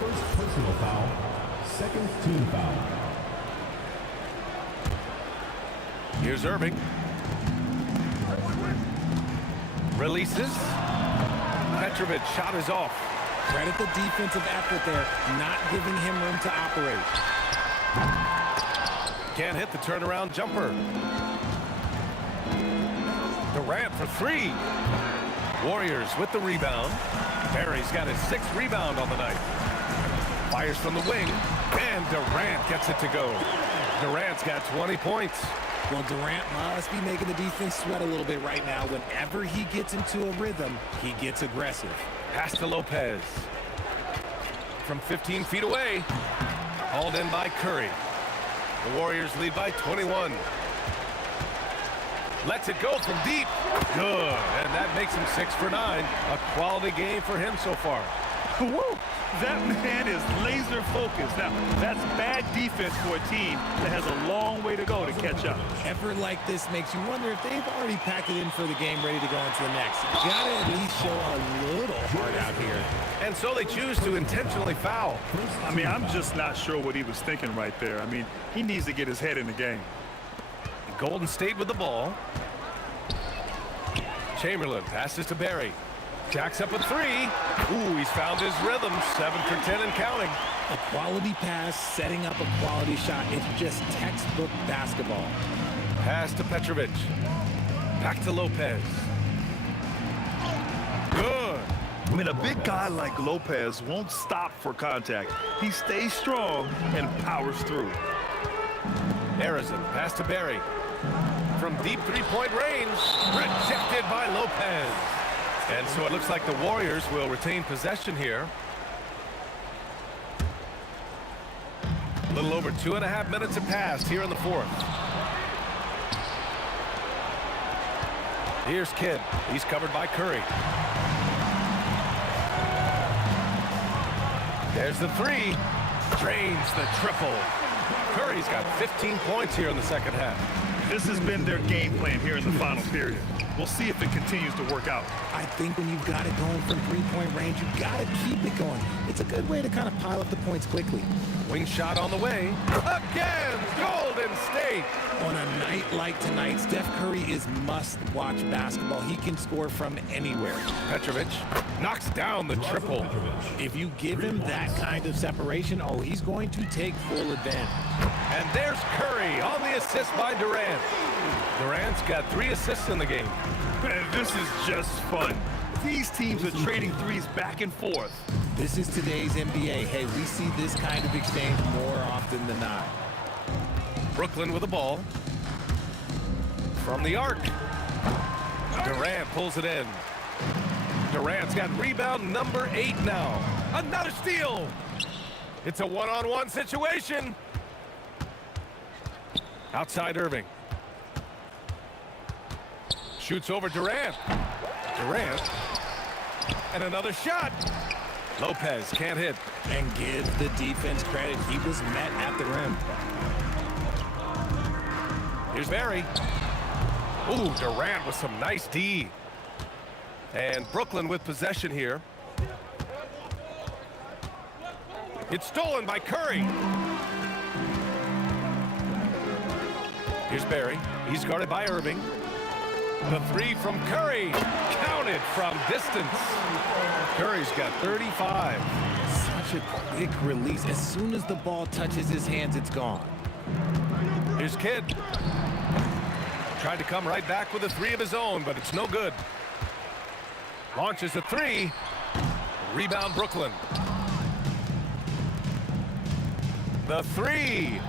First personal foul. Second team foul. Here's Irving. Releases. Petrovic shot is off. Credit the defensive effort there, not giving him room to operate. Can't hit the turnaround jumper. Durant for 3. Warriors with the rebound. Barry's got his 6th rebound on the night. Fires from the wing, and Durant gets it to go. Durant's got 20 points. Well, Durant must be making the defense sweat a little bit right now. Whenever he gets into a rhythm, he gets aggressive. Pass to Lopez. From 15 feet away. Hauled in by Curry. The Warriors lead by 21. Lets it go from deep. Good. And that makes him 6 for 9. A quality game for him so far. Woo! That man is laser focused. Now, that's bad defense for a team that has a long way to go to catch up. Effort like this makes you wonder if they've already packed it in for the game, ready to go into the next. You gotta at least show a little heart out here. And so they choose to intentionally foul. I mean, I'm just not sure what he was thinking right there. I mean, he needs to get his head in the game. Golden State with the ball. Chamberlain passes to Barry. Jacks up a three. Ooh, he's found his rhythm. 7 for 10 and counting. A quality pass, setting up a quality shot. It's just textbook basketball. Pass to Petrovic. Back to Lopez. Good. I mean, a big guy like Lopez won't stop for contact. He stays strong and powers through. Harrison, pass to Barry. From deep three-point range, rejected by Lopez. And so it looks like the Warriors will retain possession here. A little over 2.5 minutes have passed here in the fourth. Here's Kidd. He's covered by Curry. There's the three. Drains the triple. Curry's got 15 points here in the second half. This has been their game plan here in the final period. We'll see if it continues to work out. I think when you've got it going from three-point range, you've got to keep it going. It's a good way to kind of pile up the points quickly. Wing shot on the way. Again, Golden State. On a night like tonight, Steph Curry is must-watch basketball. He can score from anywhere. Petrovic knocks down the triple. If you give him that kind of separation, oh, he's going to take full advantage. And there's Curry on the assist by Durant. Durant's got 3 assists in the game. Man, this is just fun. These teams are trading threes back and forth. This is today's NBA. Hey, we see this kind of exchange more often than not. Brooklyn with the ball. From the arc. Durant pulls it in. Durant's got rebound number 8 now. Another steal. It's a one-on-one situation. Outside Irving. Shoots over Durant. Durant. And another shot. Lopez can't hit. And give the defense credit. He was met at the rim. Here's Barry. Ooh, Durant with some nice D. And Brooklyn with possession here. It's stolen by Curry. Here's Barry. He's guarded by Irving. The three from Curry. Counted from distance. Curry's got 35. Such a quick release. As soon as the ball touches his hands, it's gone. Here's Kidd. Tried to come right back with a 3 of his own, but it's no good. Launches a 3. Rebound Brooklyn. The 3.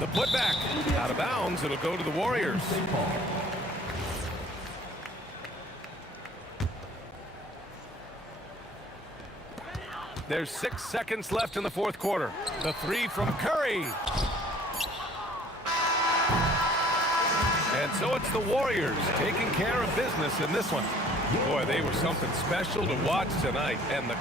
The putback. Out of bounds. It'll go to the Warriors. There's 6 seconds left in the fourth quarter. The 3 from Curry. And so it's the Warriors taking care of business in this one. Boy, they were something special to watch tonight. And the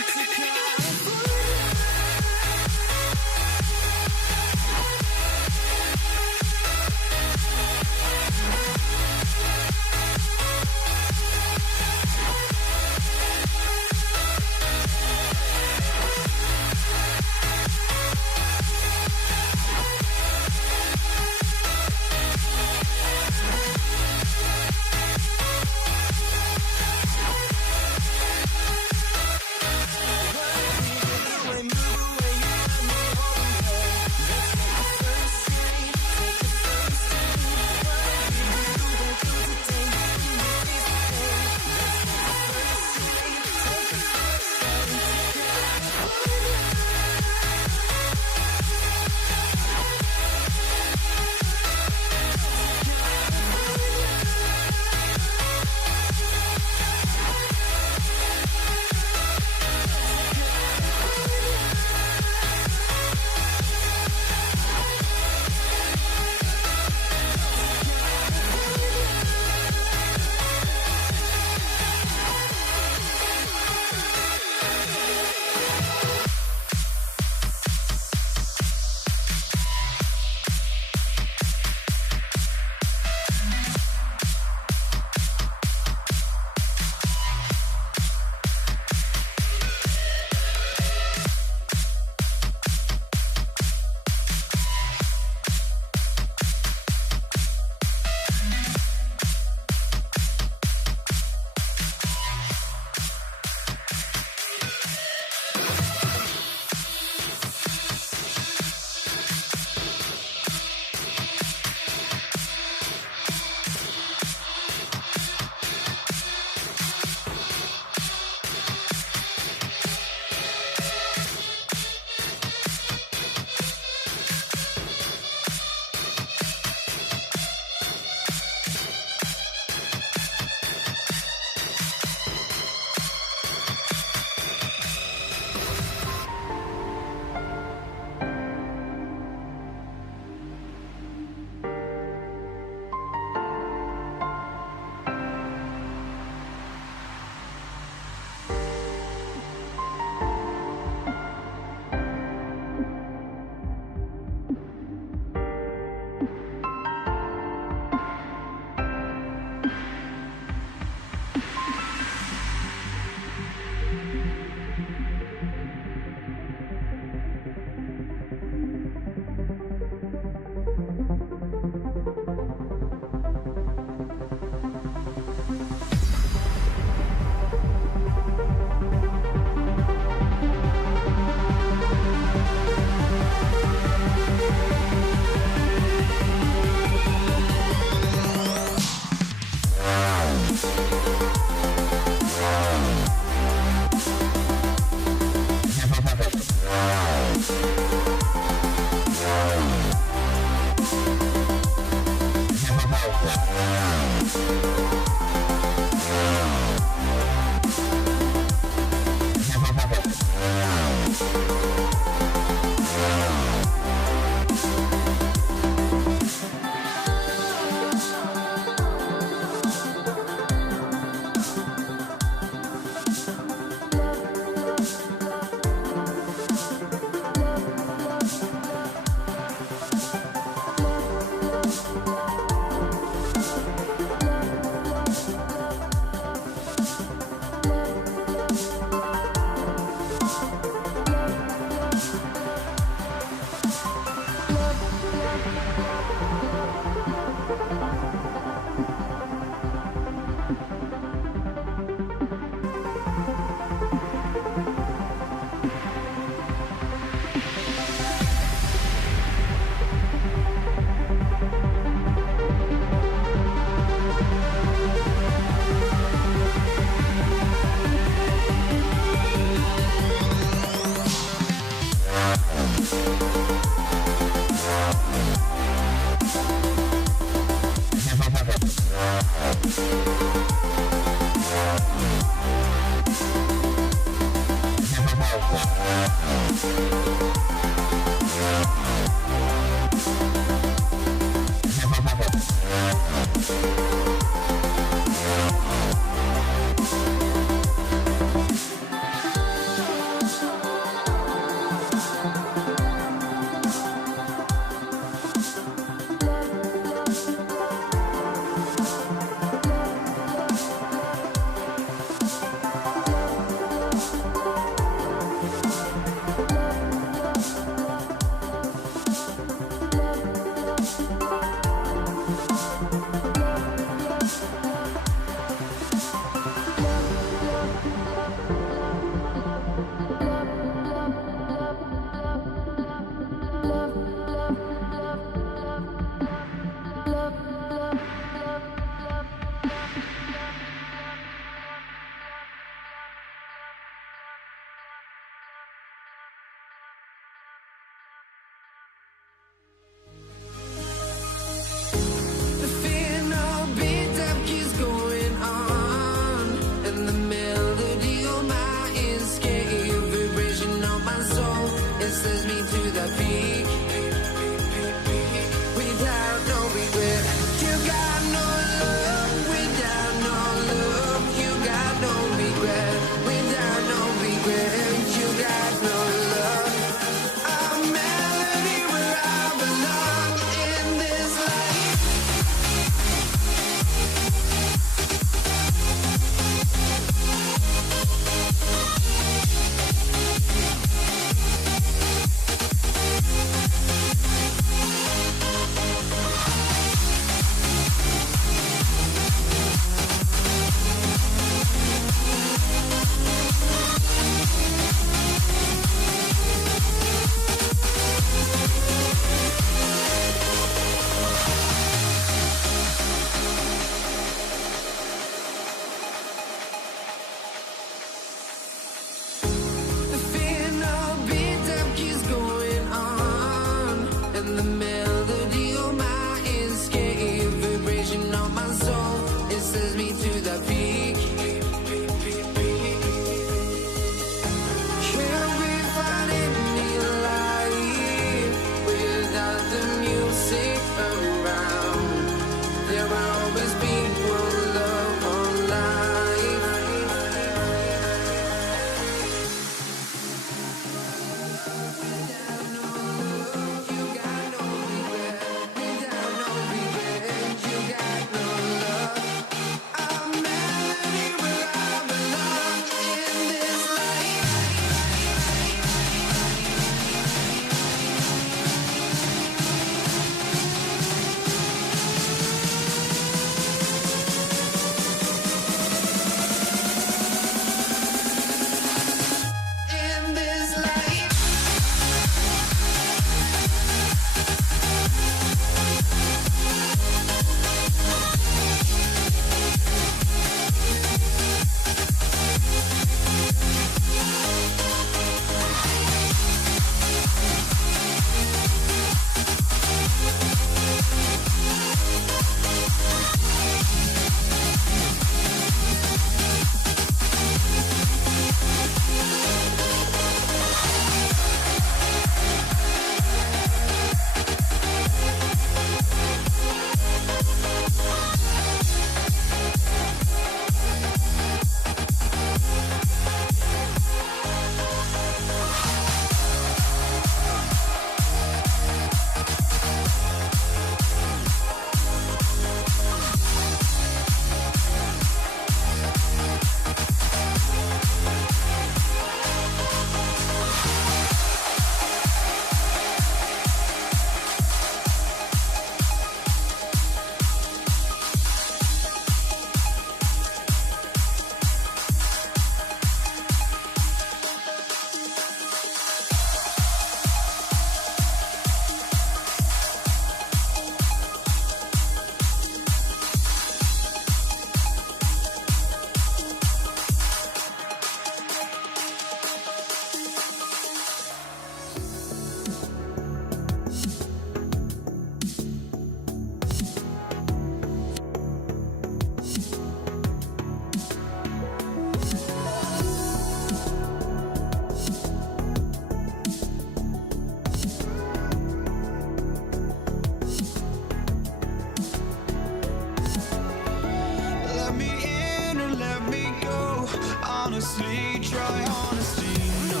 honestly, try honesty, no.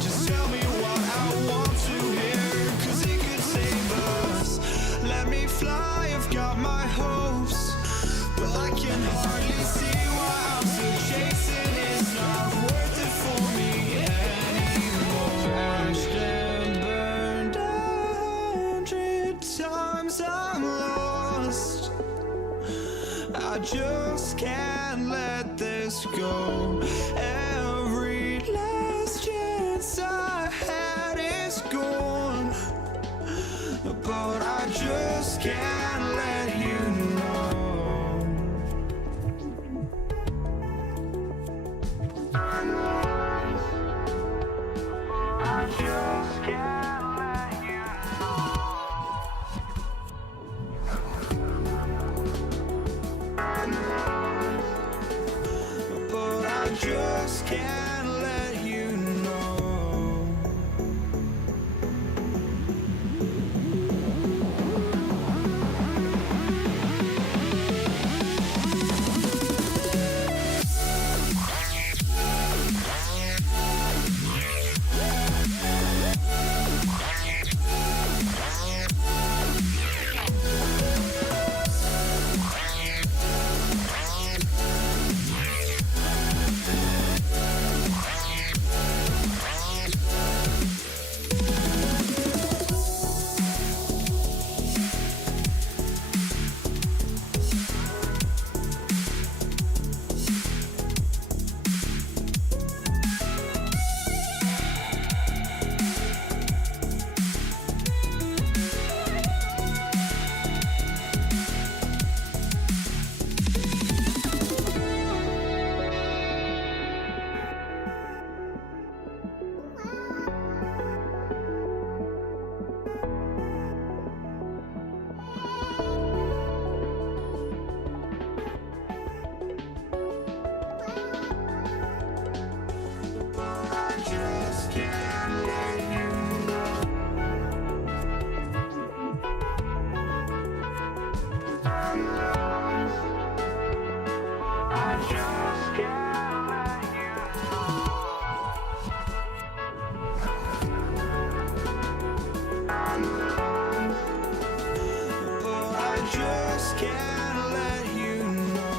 Just tell me what I want to hear, 'cause it could save us. Let me fly, I've got my hopes, but I can hardly see why I'm still chasing. It's not worth it for me anymore. Crashed and burned 100 times, I'm lost. I just can't let this go. Every last chance I had is gone, but I just can't let you know. I just can't let you know. But I just can't let you know. I just can't let you know.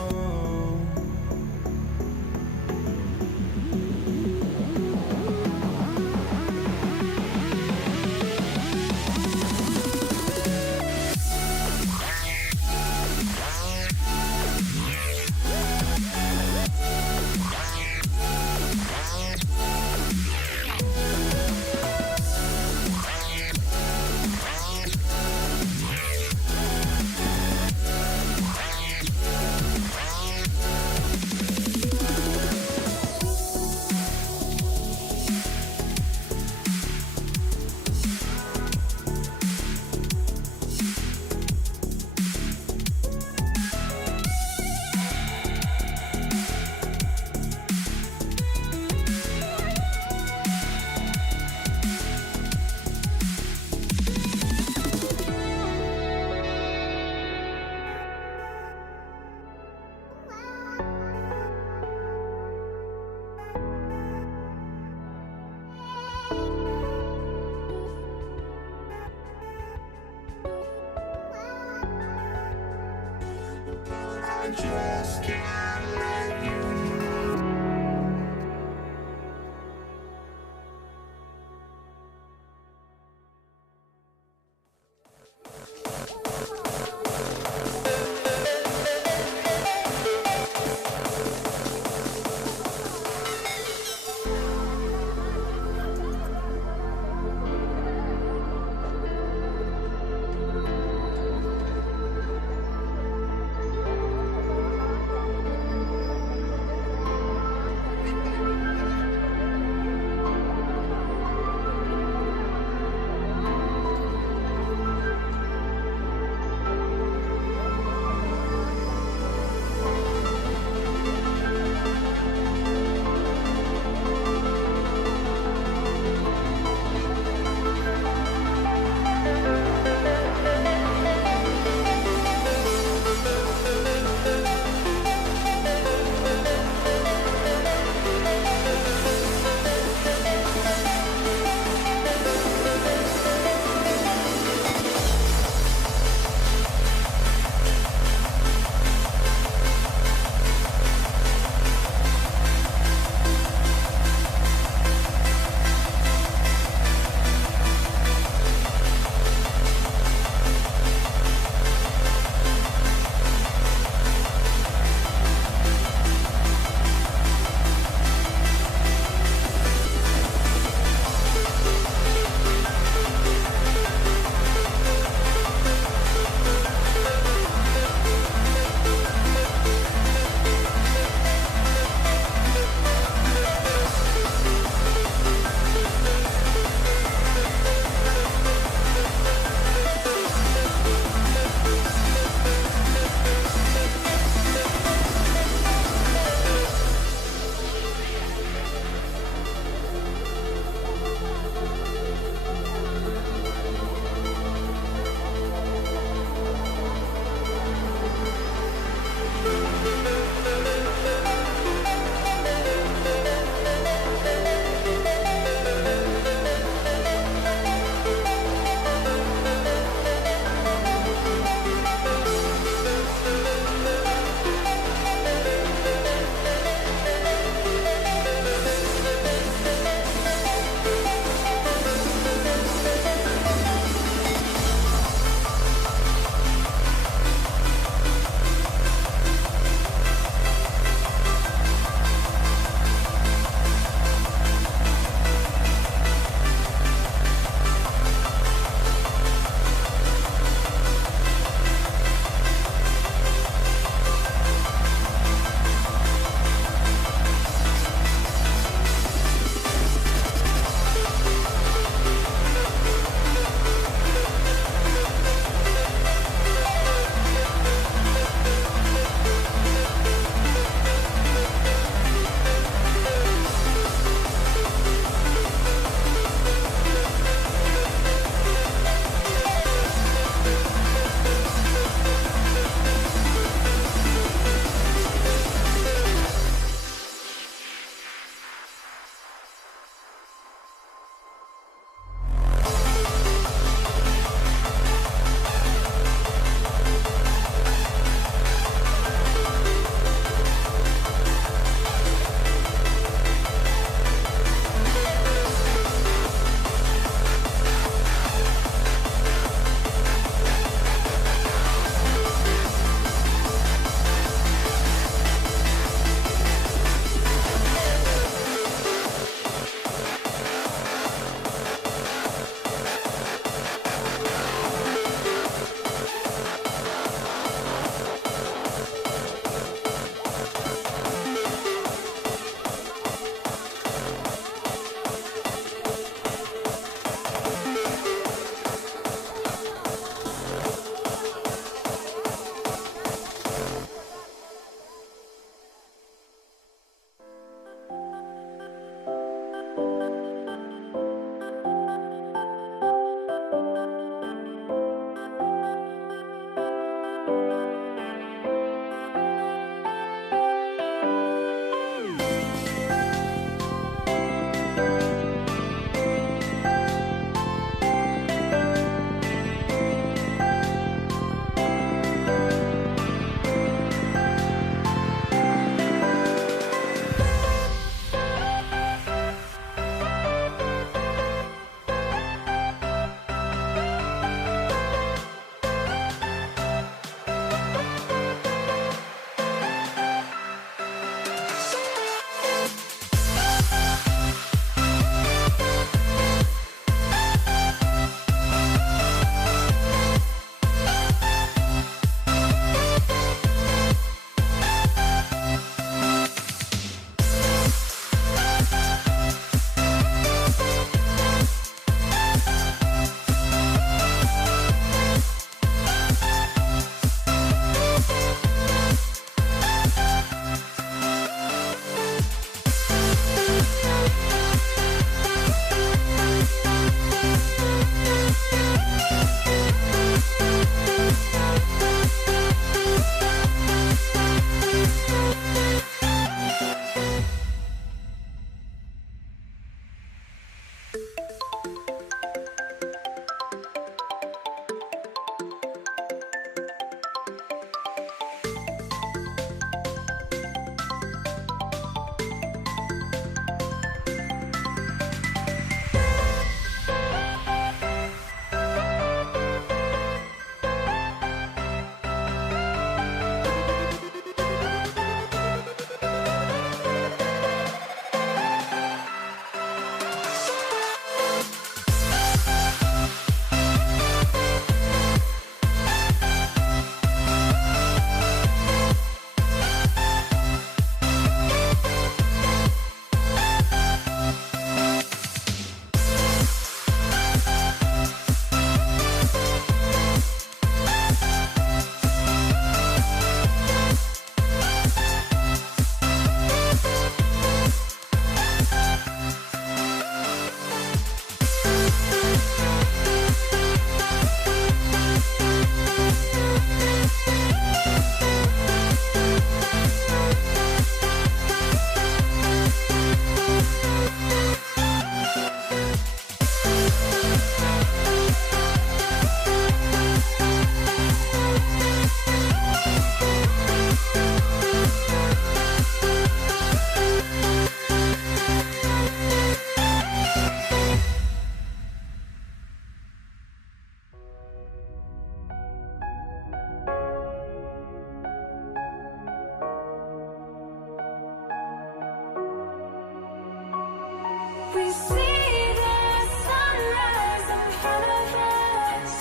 We see the sunrise in front of us.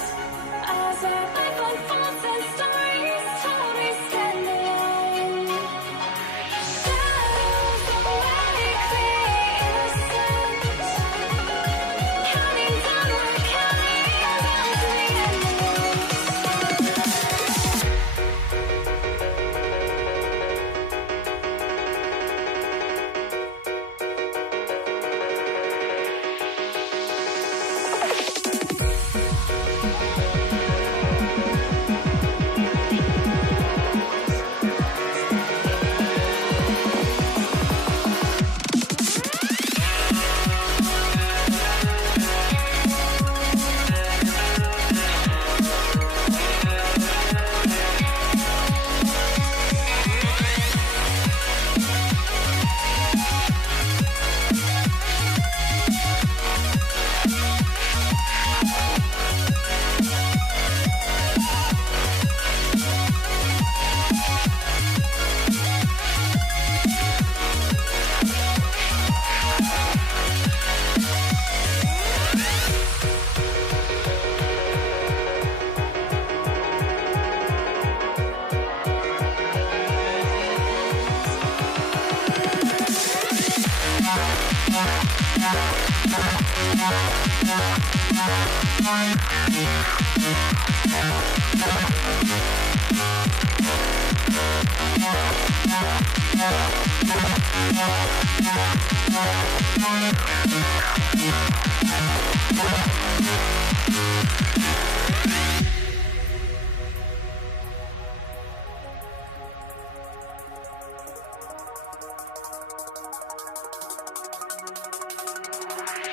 As our life unfolds and stories told, we stand alone. Shadows awake the innocence. Counting down, we're counting down to the end.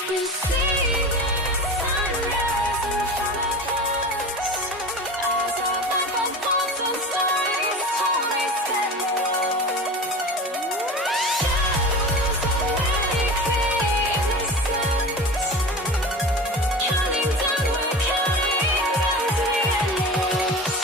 We see the sunrise in front of us. As our life unfolds and stories told, we stand alone. Shadows awake the innocence. Counting down, we're counting down to the endless.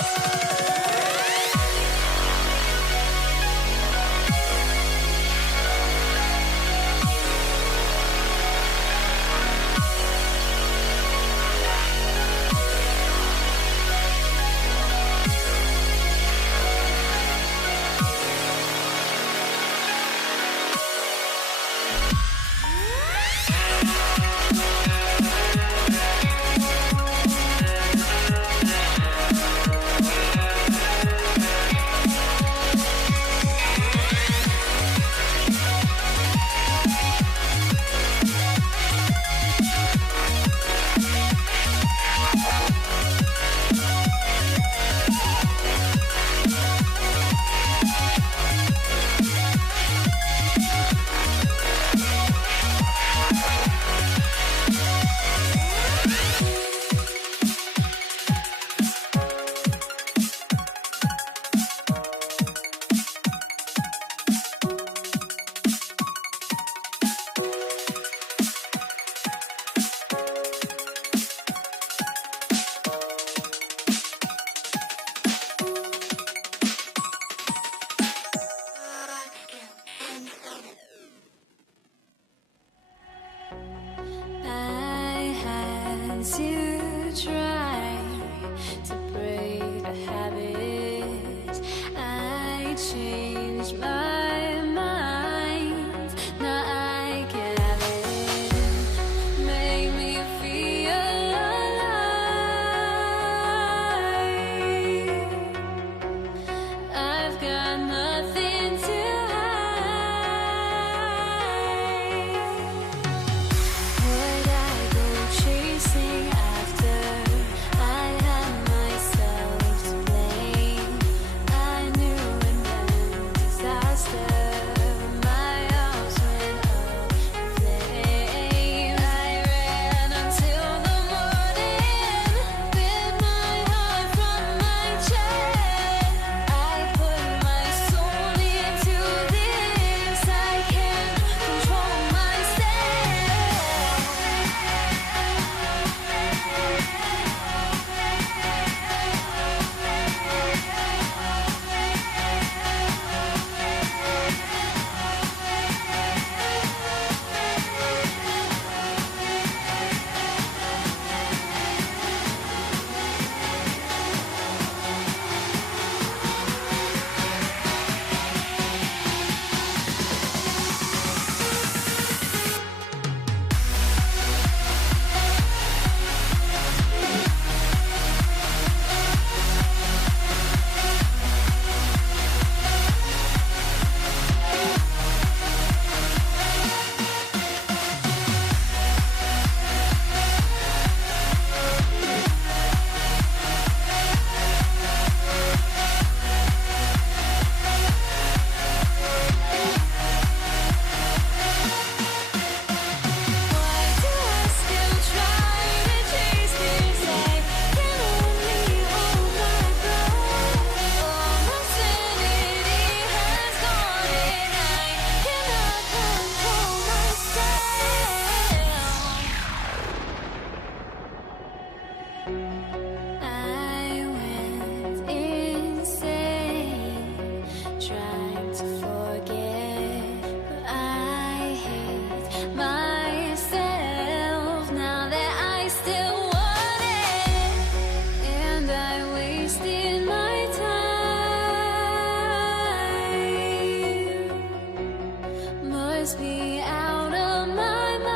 must be out of my mind.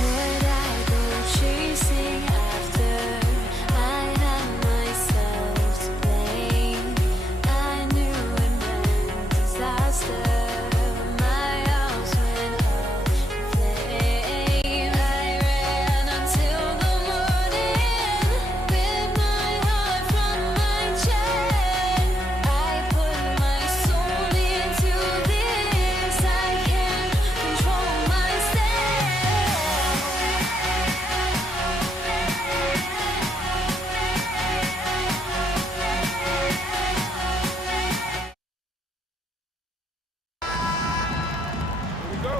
Would I go chasing after? I had myself to blame. I knew it meant disaster. My house went up in flames. I ran until the morning with my heart from my chest. I put my soul into this. I can't control Here we go.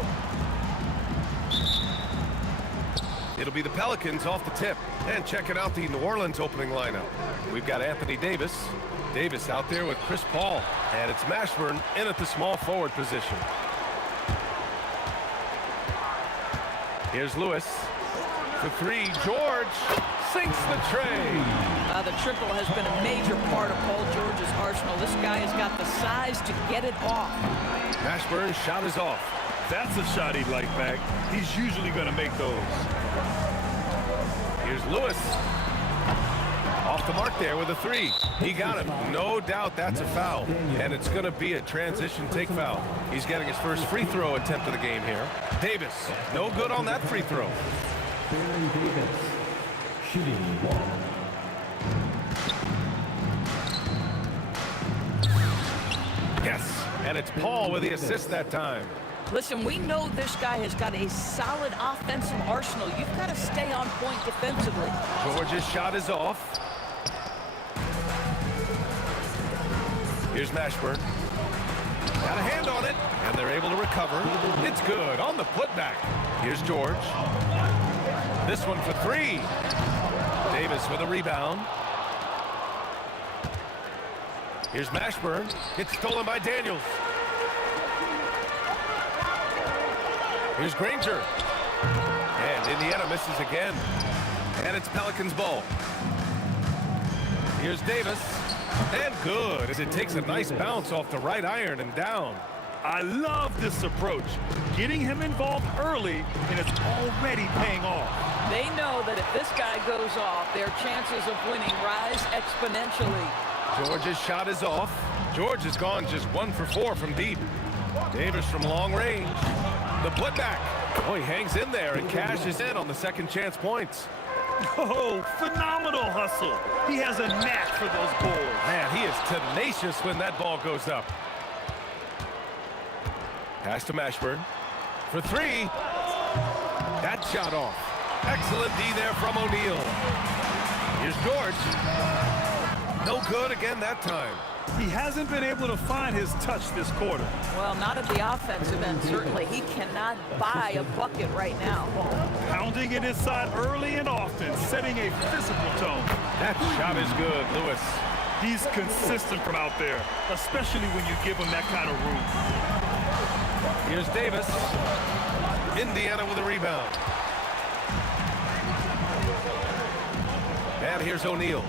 It'll be the Pelicans off the tip. And checking out the New Orleans opening lineup. We've got Anthony Davis. Davis out there with Chris Paul. And it's Mashburn in at the small forward position. Here's Lewis. For three, George sinks the tray. The triple has been a major part of Paul George's arsenal. This guy has got the size to get it off. Mashburn's shot is off. That's a shot he'd like back. He's usually going to make those. Here's Lewis. Off the mark there with a three. He got him. No doubt that's a foul. And it's going to be a transition take foul. He's getting his first free throw attempt of the game here. Davis, no good on that free throw. Baron Davis, shooting ball. Yes, and it's Paul with the assist that time. Listen, we know this guy has got a solid offensive arsenal. You've got to stay on point defensively. George's shot is off. Here's Mashburn. Got a hand on it, and they're able to recover. It's good on the putback. Here's George. This one for three. Davis with a rebound. Here's Mashburn. It's stolen by Daniels. Here's Granger. And Indiana misses again. And it's Pelicans ball. Here's Davis. And good as it takes a nice bounce off the right iron and down. I love this approach. Getting him involved early, and it's already paying off. They know that if this guy goes off, their chances of winning rise exponentially. George's shot is off. George has gone just 1 for 4 from deep. Davis from long range. The putback. Oh, he hangs in there and cashes in on the second chance points. Oh, phenomenal hustle. He has a knack for those balls. Man, he is tenacious when that ball goes up. Pass to Mashburn. For three. That shot off. Excellent D there from O'Neal. Here's George. No good again that time. He hasn't been able to find his touch this quarter. Well, not at the offensive end, certainly. He cannot buy a bucket right now. Pounding it inside early and often, setting a physical tone. That shot is good, Lewis. He's consistent from out there, especially when you give him that kind of room. Here's Davis. Indiana with a rebound. And here's O'Neal.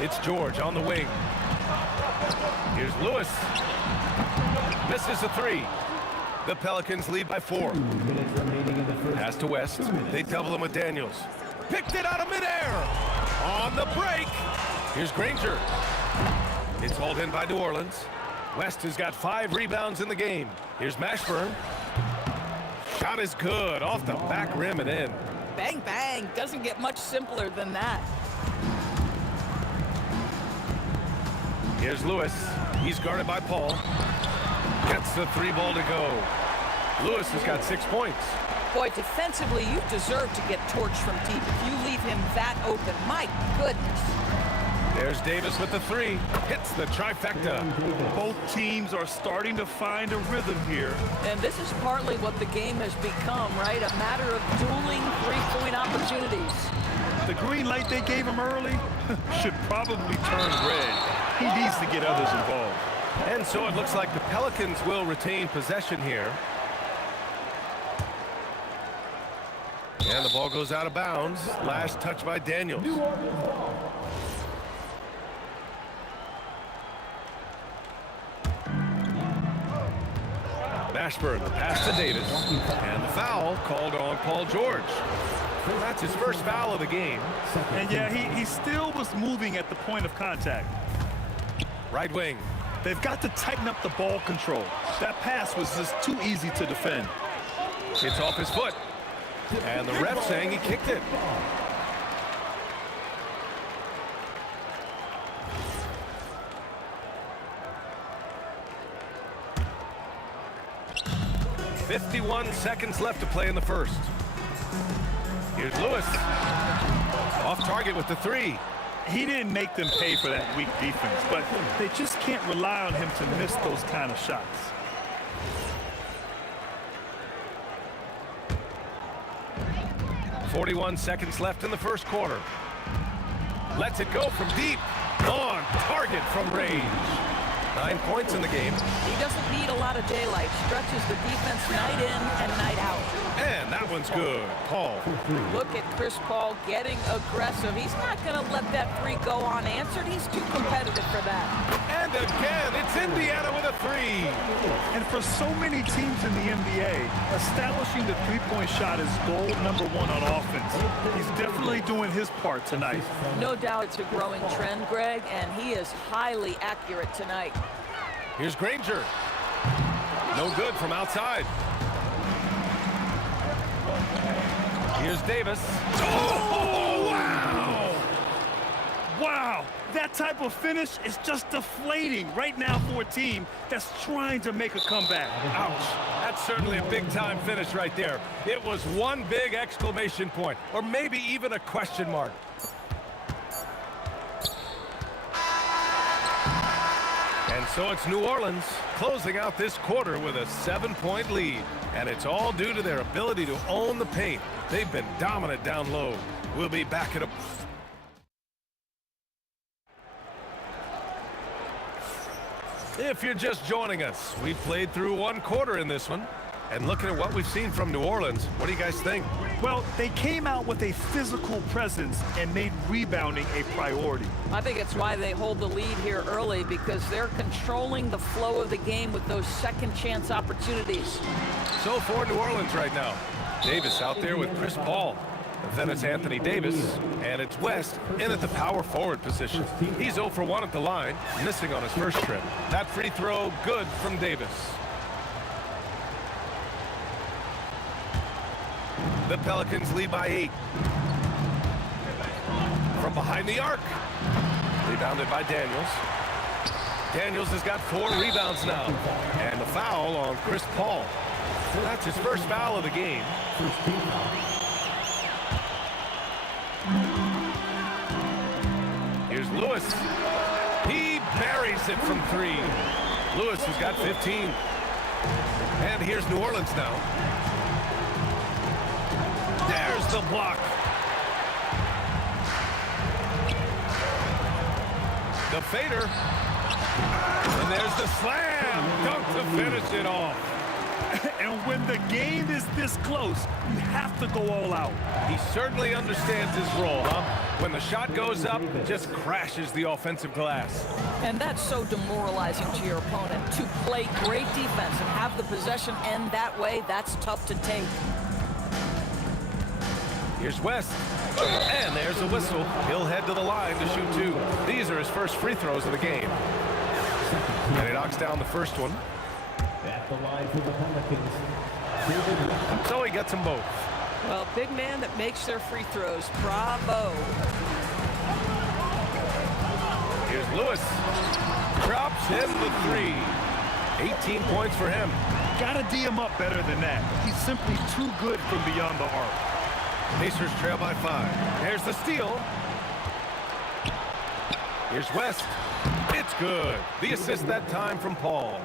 It's George on the wing. Here's Lewis. Misses a three. The Pelicans lead by 4. Pass to West. They double him with Daniels. Picked it out of midair. On the break. Here's Granger. It's hauled in by New Orleans. West has got 5 rebounds in the game. Here's Mashburn. Shot is good. Off the back rim and in. Bang, bang. Doesn't get much simpler than that. Here's Lewis. He's guarded by Paul. Gets the 3 ball to go. Lewis has got 6 points. Boy, defensively, you deserve to get torched from deep if you leave him that open. My goodness. There's Davis with the 3. Hits the trifecta. Both teams are starting to find a rhythm here. And this is partly what the game has become, right? A matter of dueling three-point opportunities. The green light they gave him early should probably turn red. He needs to get others involved. And so it looks like the Pelicans will retain possession here. And the ball goes out of bounds. Last touch by Daniels. Mashburn, the pass to Davis, and the foul called on Paul George. That's his first foul of the game. And yeah, he still was moving at the point of contact. Right wing. They've got to tighten up the ball control. That pass was just too easy to defend. It's off his foot. And the ref saying he kicked it. "51 seconds left to play in the first." Here's Lewis. Off target with the three. He didn't make them pay for that weak defense, but they just can't rely on him to miss those kind of shots. "41 seconds left in the first quarter. Lets it go from deep. On target from range. 9 points in the game. He doesn't need a lot of daylight. Stretches the defense night in and night out. And that one's good. Paul. Look at Chris Paul getting aggressive. He's not going to let that three go unanswered. He's too competitive for that. And again, it's Indiana with a three. And for so many teams in the NBA, establishing the three-point shot is goal number one on offense. He's definitely doing his part tonight. No doubt it's a growing trend, Greg, and he is highly accurate tonight. Here's Granger. No good from outside. Here's Davis. Oh, wow! Wow, that type of finish is just deflating right now for a team that's trying to make a comeback. Ouch. That's certainly a big-time finish right there. It was one big exclamation point, or maybe even a question mark. And so it's New Orleans closing out this quarter with a 7-point lead. And it's all due to their ability to own the paint. They've been dominant down low. We'll be back at a... If you're just joining us, we've played through one quarter in this one. And looking at what we've seen from New Orleans, what do you guys think? Well, they came out with a physical presence and made rebounding a priority. I think it's why they hold the lead here early, because they're controlling the flow of the game with those second chance opportunities. So for New Orleans right now, Davis out there with Chris Paul. Then it's Anthony Davis, and it's West in at the power forward position. He's 0 for 1 at the line, missing on his first trip. That free throw good from Davis. The Pelicans lead by 8. From behind the arc. Rebounded by Daniels. Daniels has got 4 rebounds now. And the foul on Chris Paul. So that's his first foul of the game. Here's Lewis. He buries it from 3. Lewis has got 15. And here's New Orleans now. There's the block. The fader. And there's the slam. Dunk to finish it off. And when the game is this close, you have to go all out. He certainly understands his role, huh? When the shot goes up, just crashes the offensive glass. And that's so demoralizing to your opponent. To play great defense and have the possession end that way, that's tough to take. Here's West. And there's the whistle. He'll head to the line to shoot 2. These are his first free throws of the game. And he knocks down the first one. At the line for the Pelicans. So he gets them both. Well, big man that makes their free throws. Bravo. Here's Lewis. Drops in the 3. 18 points for him. Gotta D him up better than that. He's simply too good from beyond the arc. Pacers trail by 5. There's the steal. Here's West. It's good. The assist that time from Paul.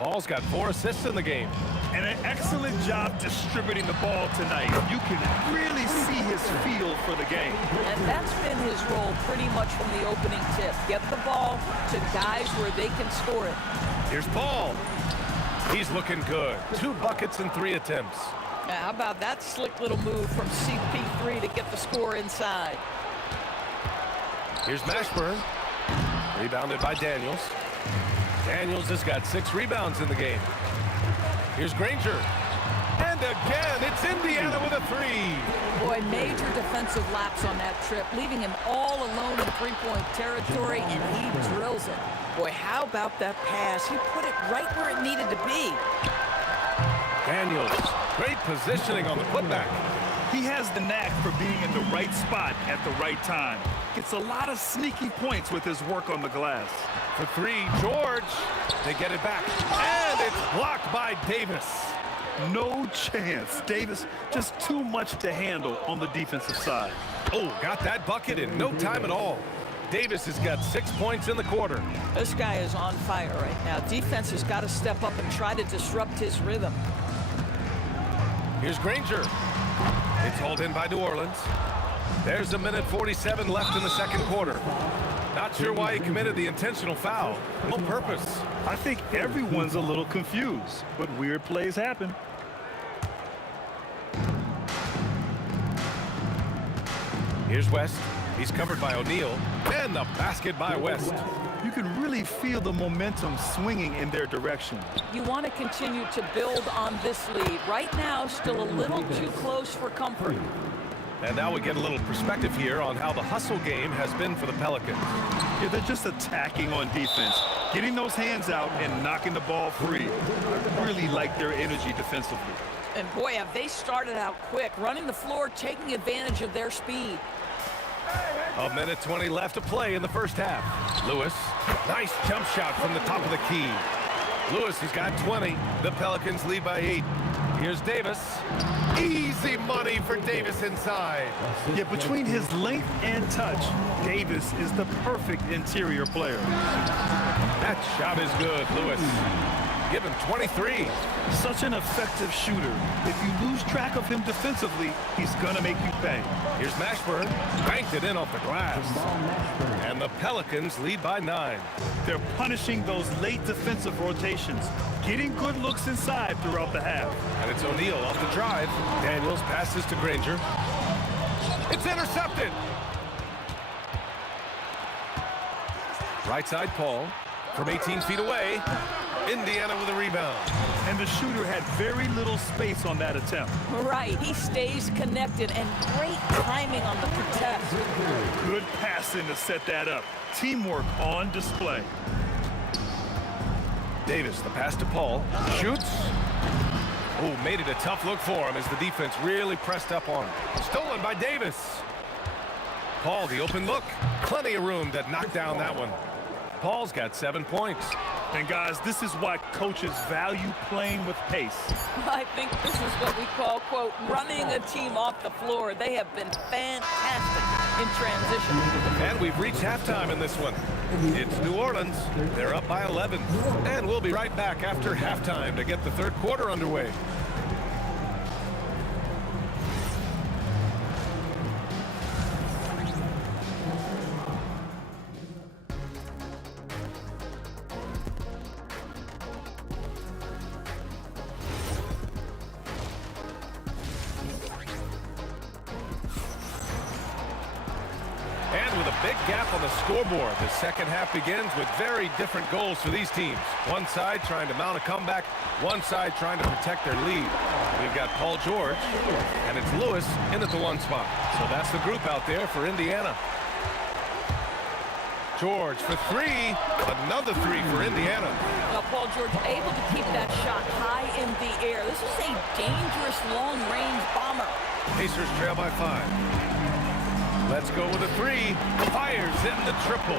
Paul's got 4 assists in the game. And an excellent job distributing the ball tonight. You can really see his feel for the game. And that's been his role pretty much from the opening tip. Get the ball to guys where they can score it. Here's Paul. He's looking good. 2 buckets and 3 attempts. How about that slick little move from CP3 to get the score inside? Here's Mashburn. Rebounded by Daniels. Daniels has got 6 rebounds in the game. Here's Granger. And again, it's Indiana with a three. Boy, major defensive lapse on that trip, leaving him all alone in three-point territory, and he drills it. Boy, how about that pass? He put it right where it needed to be. Daniels, great positioning on the putback. He has the knack for being in the right spot at the right time. Gets a lot of sneaky points with his work on the glass. For three, George. They get it back. And it's blocked by Davis. No chance. Davis just too much to handle on the defensive side. Oh, got that bucket in no time at all. Davis has got 6 points in the quarter. This guy is on fire right now. Defense has got to step up and try to disrupt his rhythm. Here's Granger. It's hauled in by New Orleans. There's a minute 47 left in the second quarter. Not sure why he committed the intentional foul. No purpose. I think everyone's a little confused, but weird plays happen. Here's West. He's covered by O'Neal. And the basket by West. You can really feel the momentum swinging in their direction. You want to continue to build on this lead. Right now, still a little too close for comfort. And now we get a little perspective here on how the hustle game has been for the Pelicans. Yeah, they're just attacking on defense, getting those hands out and knocking the ball free. I really like their energy defensively. And boy, have they started out quick, running the floor, taking advantage of their speed. A minute 20 left to play in the first half. Lewis, nice jump shot from the top of the key. Lewis, he's got 20. The Pelicans lead by 8. Here's Davis. Easy money for Davis inside. Yeah, between his length and touch, Davis is the perfect interior player. That shot is good, Lewis. Give him 23. Such an effective shooter. If you lose track of him defensively, he's going to make you pay. Here's Mashburn. Banked it in off the glass. And the Pelicans lead by 9. They're punishing those late defensive rotations, getting good looks inside throughout the half. And it's O'Neal off the drive. Daniels passes to Granger. It's intercepted. Right side, Paul. From 18 feet away. Indiana with a rebound. And the shooter had very little space on that attempt. Right, he stays connected and great timing on the protect. Good passing to set that up. Teamwork on display. Davis, the pass to Paul. Shoots. Oh, made it a tough look for him as the defense really pressed up on him. Stolen by Davis. Paul, the open look. Plenty of room to knock down that one. Paul's got 7 points. And guys, this is why coaches value playing with pace. I think this is what we call, quote, running a team off the floor. They have been fantastic in transition. And we've reached halftime in this one. It's New Orleans. They're up by 11. And we'll be right back after halftime to get the third quarter underway. Gap on the scoreboard. The second half begins with very different goals for these teams. One side trying to mount a comeback, one side trying to protect their lead. We've got Paul George, and it's Lewis in at the 1 spot. So that's the group out there for Indiana. George for 3, another 3 for Indiana. Now, Paul George able to keep that shot high in the air. This is a dangerous long-range bomber. Pacers trail by 5. Let's go with a 3. Fires in the triple.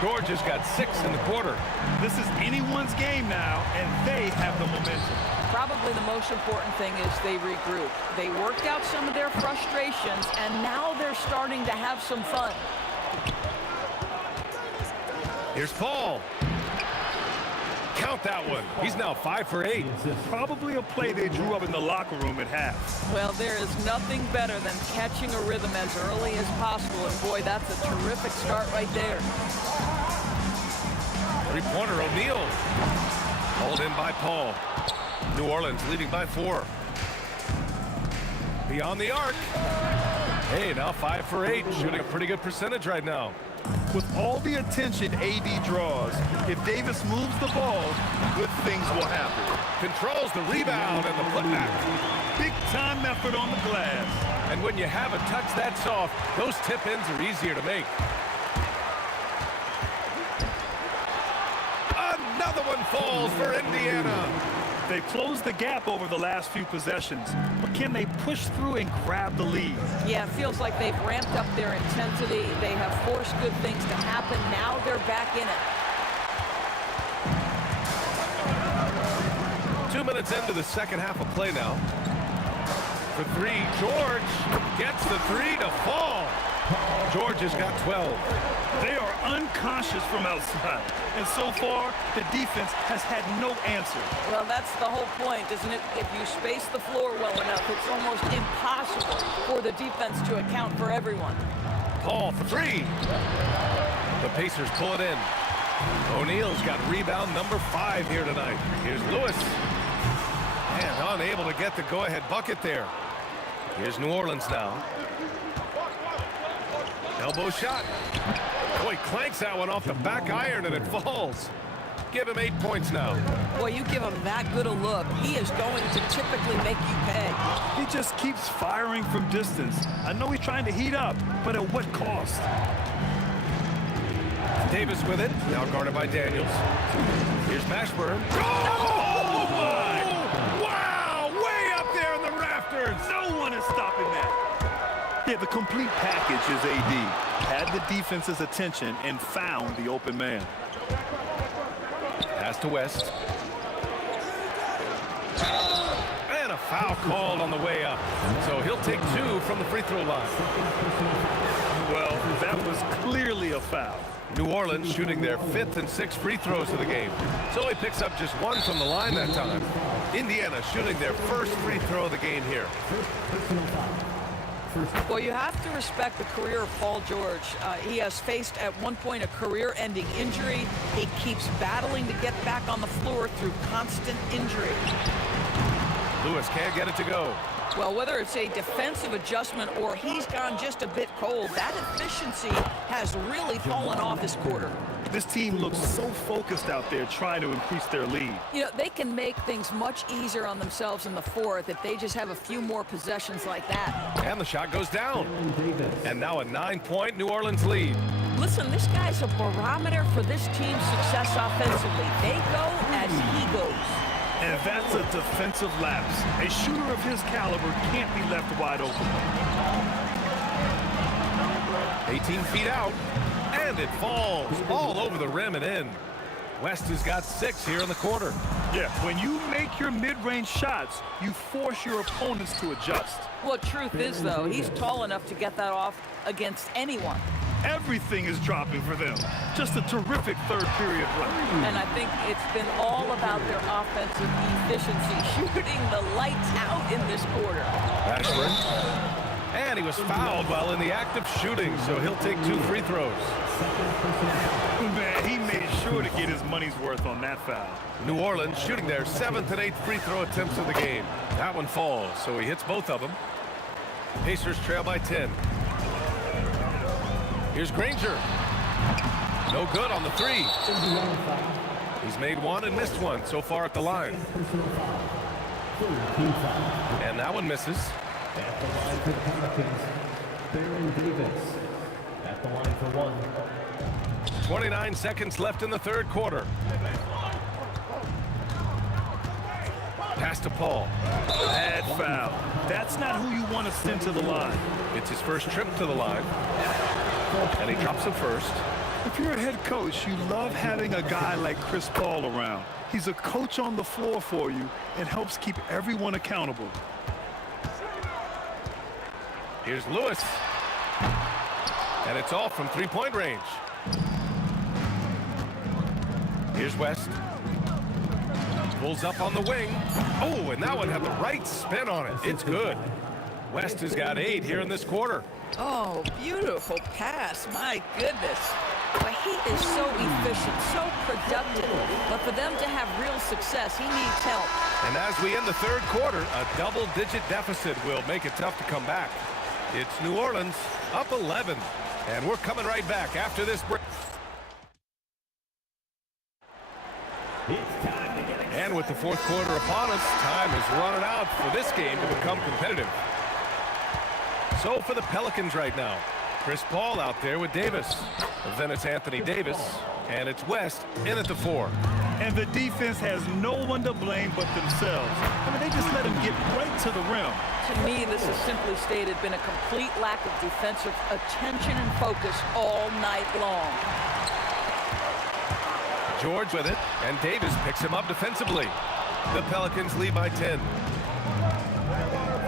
George has got 6 in the quarter. This is anyone's game now, and they have the momentum. Probably the most important thing is they regroup. They worked out some of their frustrations, and now they're starting to have some fun. Here's Paul. Count that one. He's now 5 for 8. Probably a play they drew up in the locker room at half. Well, there is nothing better than catching a rhythm as early as possible. And boy, that's a terrific start right there. Three-pointer O'Neal. Hauled in by Paul. New Orleans leading by 4. Beyond the arc. Hey, now 5 for 8. Shooting a pretty good percentage right now. With all the attention AD draws, if Davis moves the ball, good things will happen. Controls the rebound and the putback. Big time effort on the glass. And when you have a touch that soft, those tip-ins are easier to make. Another one falls for Indiana. They've closed the gap over the last few possessions, but can they push through and grab the lead? Yeah, it feels like they've ramped up their intensity. They have forced good things to happen. Now they're back in it. 2 minutes into the second half of play now. For three, George gets the three to fall. George has got 12. They are unconscious from outside, and so far, the defense has had no answer. Well, that's the whole point, isn't it? If you space the floor well enough, it's almost impossible for the defense to account for everyone. Paul for three. The Pacers pull it in. O'Neal's got rebound number 5 here tonight. Here's Lewis. And unable to get the go-ahead bucket there. Here's New Orleans now. Elbow shot. Boy, clanks that one off the back iron and it falls. Give him 8 points now. Boy, you give him that good a look, he is going to typically make you pay. He just keeps firing from distance. I know he's trying to heat up, but at what cost? Davis with it, now guarded by Daniels. Here's Mashburn. Oh, my! Wow, way up there in the rafters. No one is stopping that. Yeah, the complete package is AD. Had the defense's attention and found the open man. Pass to West. And a foul called on the way up. So he'll take 2 from the free throw line. Well, that was clearly a foul. New Orleans shooting their 5th and 6th free throws of the game. So he picks up just 1 from the line that time. Indiana shooting their first free throw of the game here. Well, you have to respect the career of Paul George. He has faced at one point a career-ending injury. He keeps battling to get back on the floor through constant injury. Lewis can't get it to go. Well, whether it's a defensive adjustment or he's gone just a bit cold, that efficiency has really fallen off this quarter. This team looks so focused out there trying to increase their lead. You know, they can make things much easier on themselves in the fourth if they just have a few more possessions like that. And the shot goes down. And now a 9-point New Orleans lead. Listen, this guy's a barometer for this team's success offensively. They go as he goes. And that's a defensive lapse. A shooter of his caliber can't be left wide open. 18 feet out. And it falls all over the rim and in. West has got 6 here in the quarter. Yeah, when you make your mid-range shots, you force your opponents to adjust. Well, truth is, though, he's tall enough to get that off against anyone. Everything is dropping for them. Just a terrific third-period run. And I think it's been all about their offensive efficiency, shooting the lights out in this quarter. Ashburn. And he was fouled while in the act of shooting, so he'll take 2 free throws. Man, he made sure to get his money's worth on that foul. New Orleans shooting their 7th and 8th free throw attempts of the game. That one falls, so he hits both of them. Pacers trail by 10. Here's Granger. No good on the 3. He's made 1 and missed 1 so far at the line. And that one misses. At the line for the Pelicans, Baron Davis. At the line for 1. 29 seconds left in the third quarter. Pass to Paul. Bad foul. That's not who you want to send to the line. It's his first trip to the line. And he drops it first. If you're a head coach, you love having a guy like Chris Paul around. He's a coach on the floor for you and helps keep everyone accountable. Here's Lewis. And it's all from 3-point range. Here's West. Pulls up on the wing. Oh, and that one had the right spin on it. It's good. West has got 8 here in this quarter. Oh, beautiful pass. My goodness. But he is so efficient, so productive. But for them to have real success, he needs help. And as we end the third quarter, a double-digit deficit will make it tough to come back. It's New Orleans up 11. And we're coming right back after this break. And with the fourth quarter upon us, time is running out for this game to become competitive. So for the Pelicans right now, Chris Paul out there with Davis. Then it's Anthony Davis, and it's West in at the 4. And the defense has no one to blame but themselves. I mean, they just let him get right to the rim. To me, this has simply stated been a complete lack of defensive attention and focus all night long. George with it, and Davis picks him up defensively. The Pelicans lead by 10.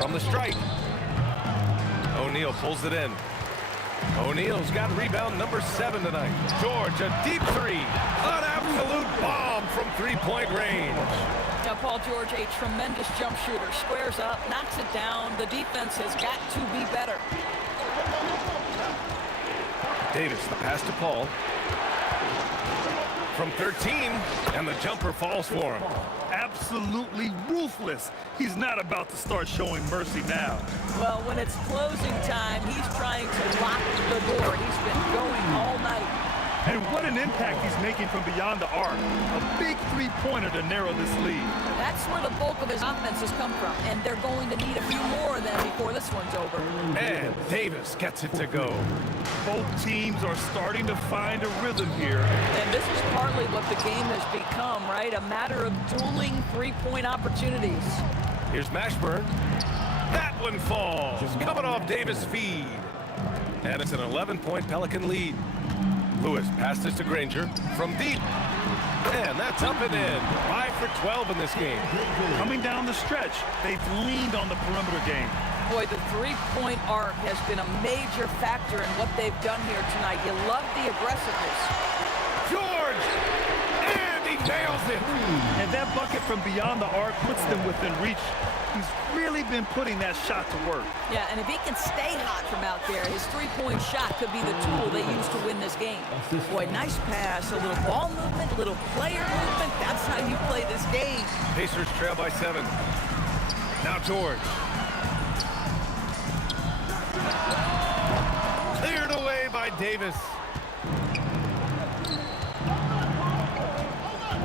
From the strike, O'Neal pulls it in. O'Neal's got rebound number 7 tonight. George, a deep 3. An absolute bomb from three-point range. Now, Paul George, a tremendous jump shooter. Squares up, knocks it down. The defense has got to be better. Davis, the pass to Paul. From 13, and the jumper falls for him. Absolutely ruthless. He's not about to start showing mercy now. Well, when it's closing time, he's trying to lock the door. He's been going all night. And what an impact he's making from beyond the arc. A big three-pointer to narrow this lead. That's where the bulk of his offense has come from, and they're going to need a few more of them before this one's over. And Davis gets it to go. Both teams are starting to find a rhythm here. And this is partly what the game has become, right? A matter of dueling three-point opportunities. Here's Mashburn. That one falls. Coming off Davis' feed. And it's an 11-point Pelican lead. Lewis passed this to Granger from deep. And that's up and in. 5 for 12 in this game. Coming down the stretch, they've leaned on the perimeter game. Boy, the three-point arc has been a major factor in what they've done here tonight. You love the aggressiveness. George! And he nails it! And that bucket from beyond the arc puts them within reach. He's really been putting that shot to work. Yeah, and if he can stay hot from out there, his three-point shot could be the tool they use to win this game. Boy, nice pass, a little ball movement, a little player movement. That's how you play this game. Pacers trail by 7. Now George. Cleared away by Davis.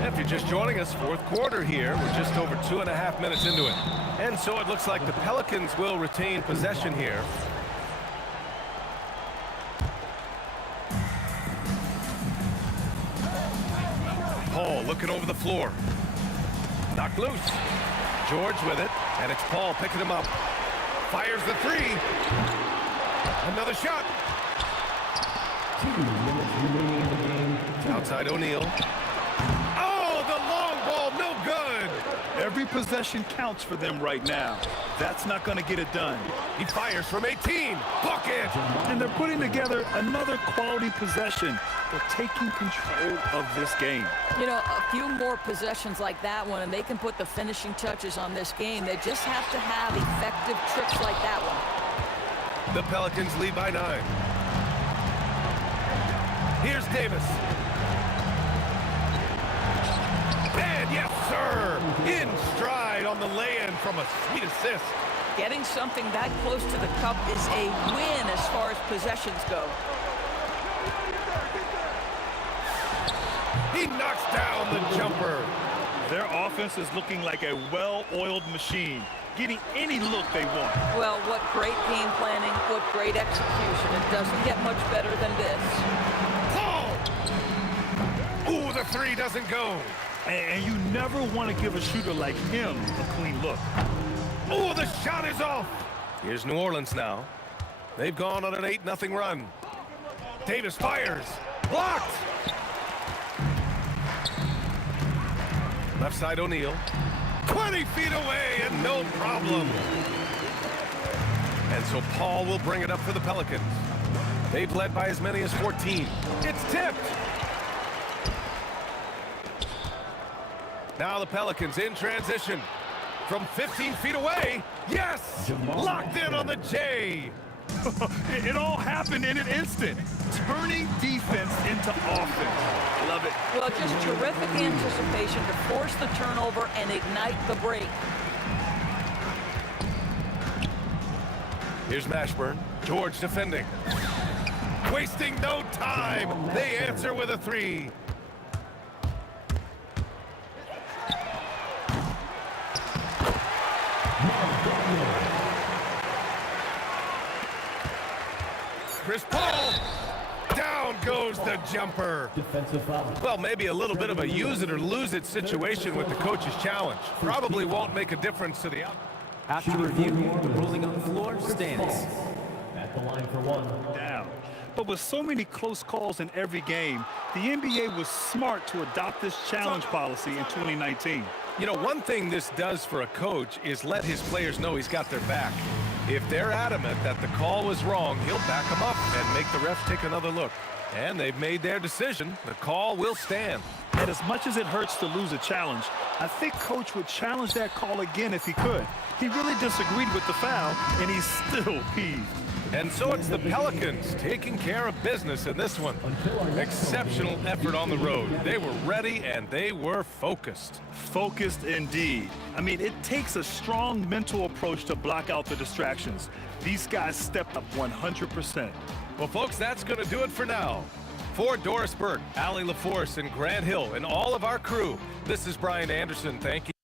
If you're just joining us, fourth quarter here. We're just over 2.5 minutes into it. And so it looks like the Pelicans will retain possession here. Paul looking over the floor. Knocked loose. George with it, and it's Paul picking him up. Fires the 3. Another shot. Outside O'Neal. Every possession counts for them right now. That's not going to get it done. He fires from 18. Bucket! And they're putting together another quality possession. They're taking control of this game. You know, a few more possessions like that one, and they can put the finishing touches on this game. They just have to have effective trips like that one. The Pelicans lead by 9. Here's Davis. And yes, sir, in stride on the lay-in from a sweet assist. Getting something that close to the cup is a win as far as possessions go. He knocks down the jumper. Their offense is looking like a well-oiled machine, getting any look they want. Well, what great game planning, what great execution. It doesn't get much better than this. Oh! Ooh, the 3 doesn't go. And you never want to give a shooter like him a clean look. Oh, the shot is off. Here's New Orleans now. They've gone on an 8-0 run. Davis fires. Blocked. Left side O'Neal. 20 feet away and no problem. And so Paul will bring it up for the Pelicans. They've led by as many as 14. It's tipped. Now the Pelicans in transition. From 15 feet away. Yes! Locked in on the J. It all happened in an instant. Turning defense into offense. Love it. Well, just terrific anticipation to force the turnover and ignite the break. Here's Mashburn. George defending. wasting no time. They answer with a 3. Chris Paul. Down goes the jumper. Defensive foul. Well, maybe a little bit of a use it or lose it situation with the coach's challenge. Probably won't make a difference to the out. After review, the ruling on the floor stands. At the line for one. Down. But with so many close calls in every game, the NBA was smart to adopt this challenge policy in 2019. You know, one thing this does for a coach is let his players know he's got their back. If they're adamant that the call was wrong, he'll back them up and make the refs take another look. And they've made their decision. The call will stand. And as much as it hurts to lose a challenge, I think Coach would challenge that call again if he could. He really disagreed with the foul, and he's still peeved. And so it's the Pelicans taking care of business in this one. Exceptional effort on the road. They were ready and they were focused. Focused indeed. I mean, it takes a strong mental approach to block out the distractions. These guys stepped up 100%. Well, folks, that's going to do it for now. For Doris Burke, Allie LaForce, and Grant Hill, and all of our crew, this is Brian Anderson. Thank you.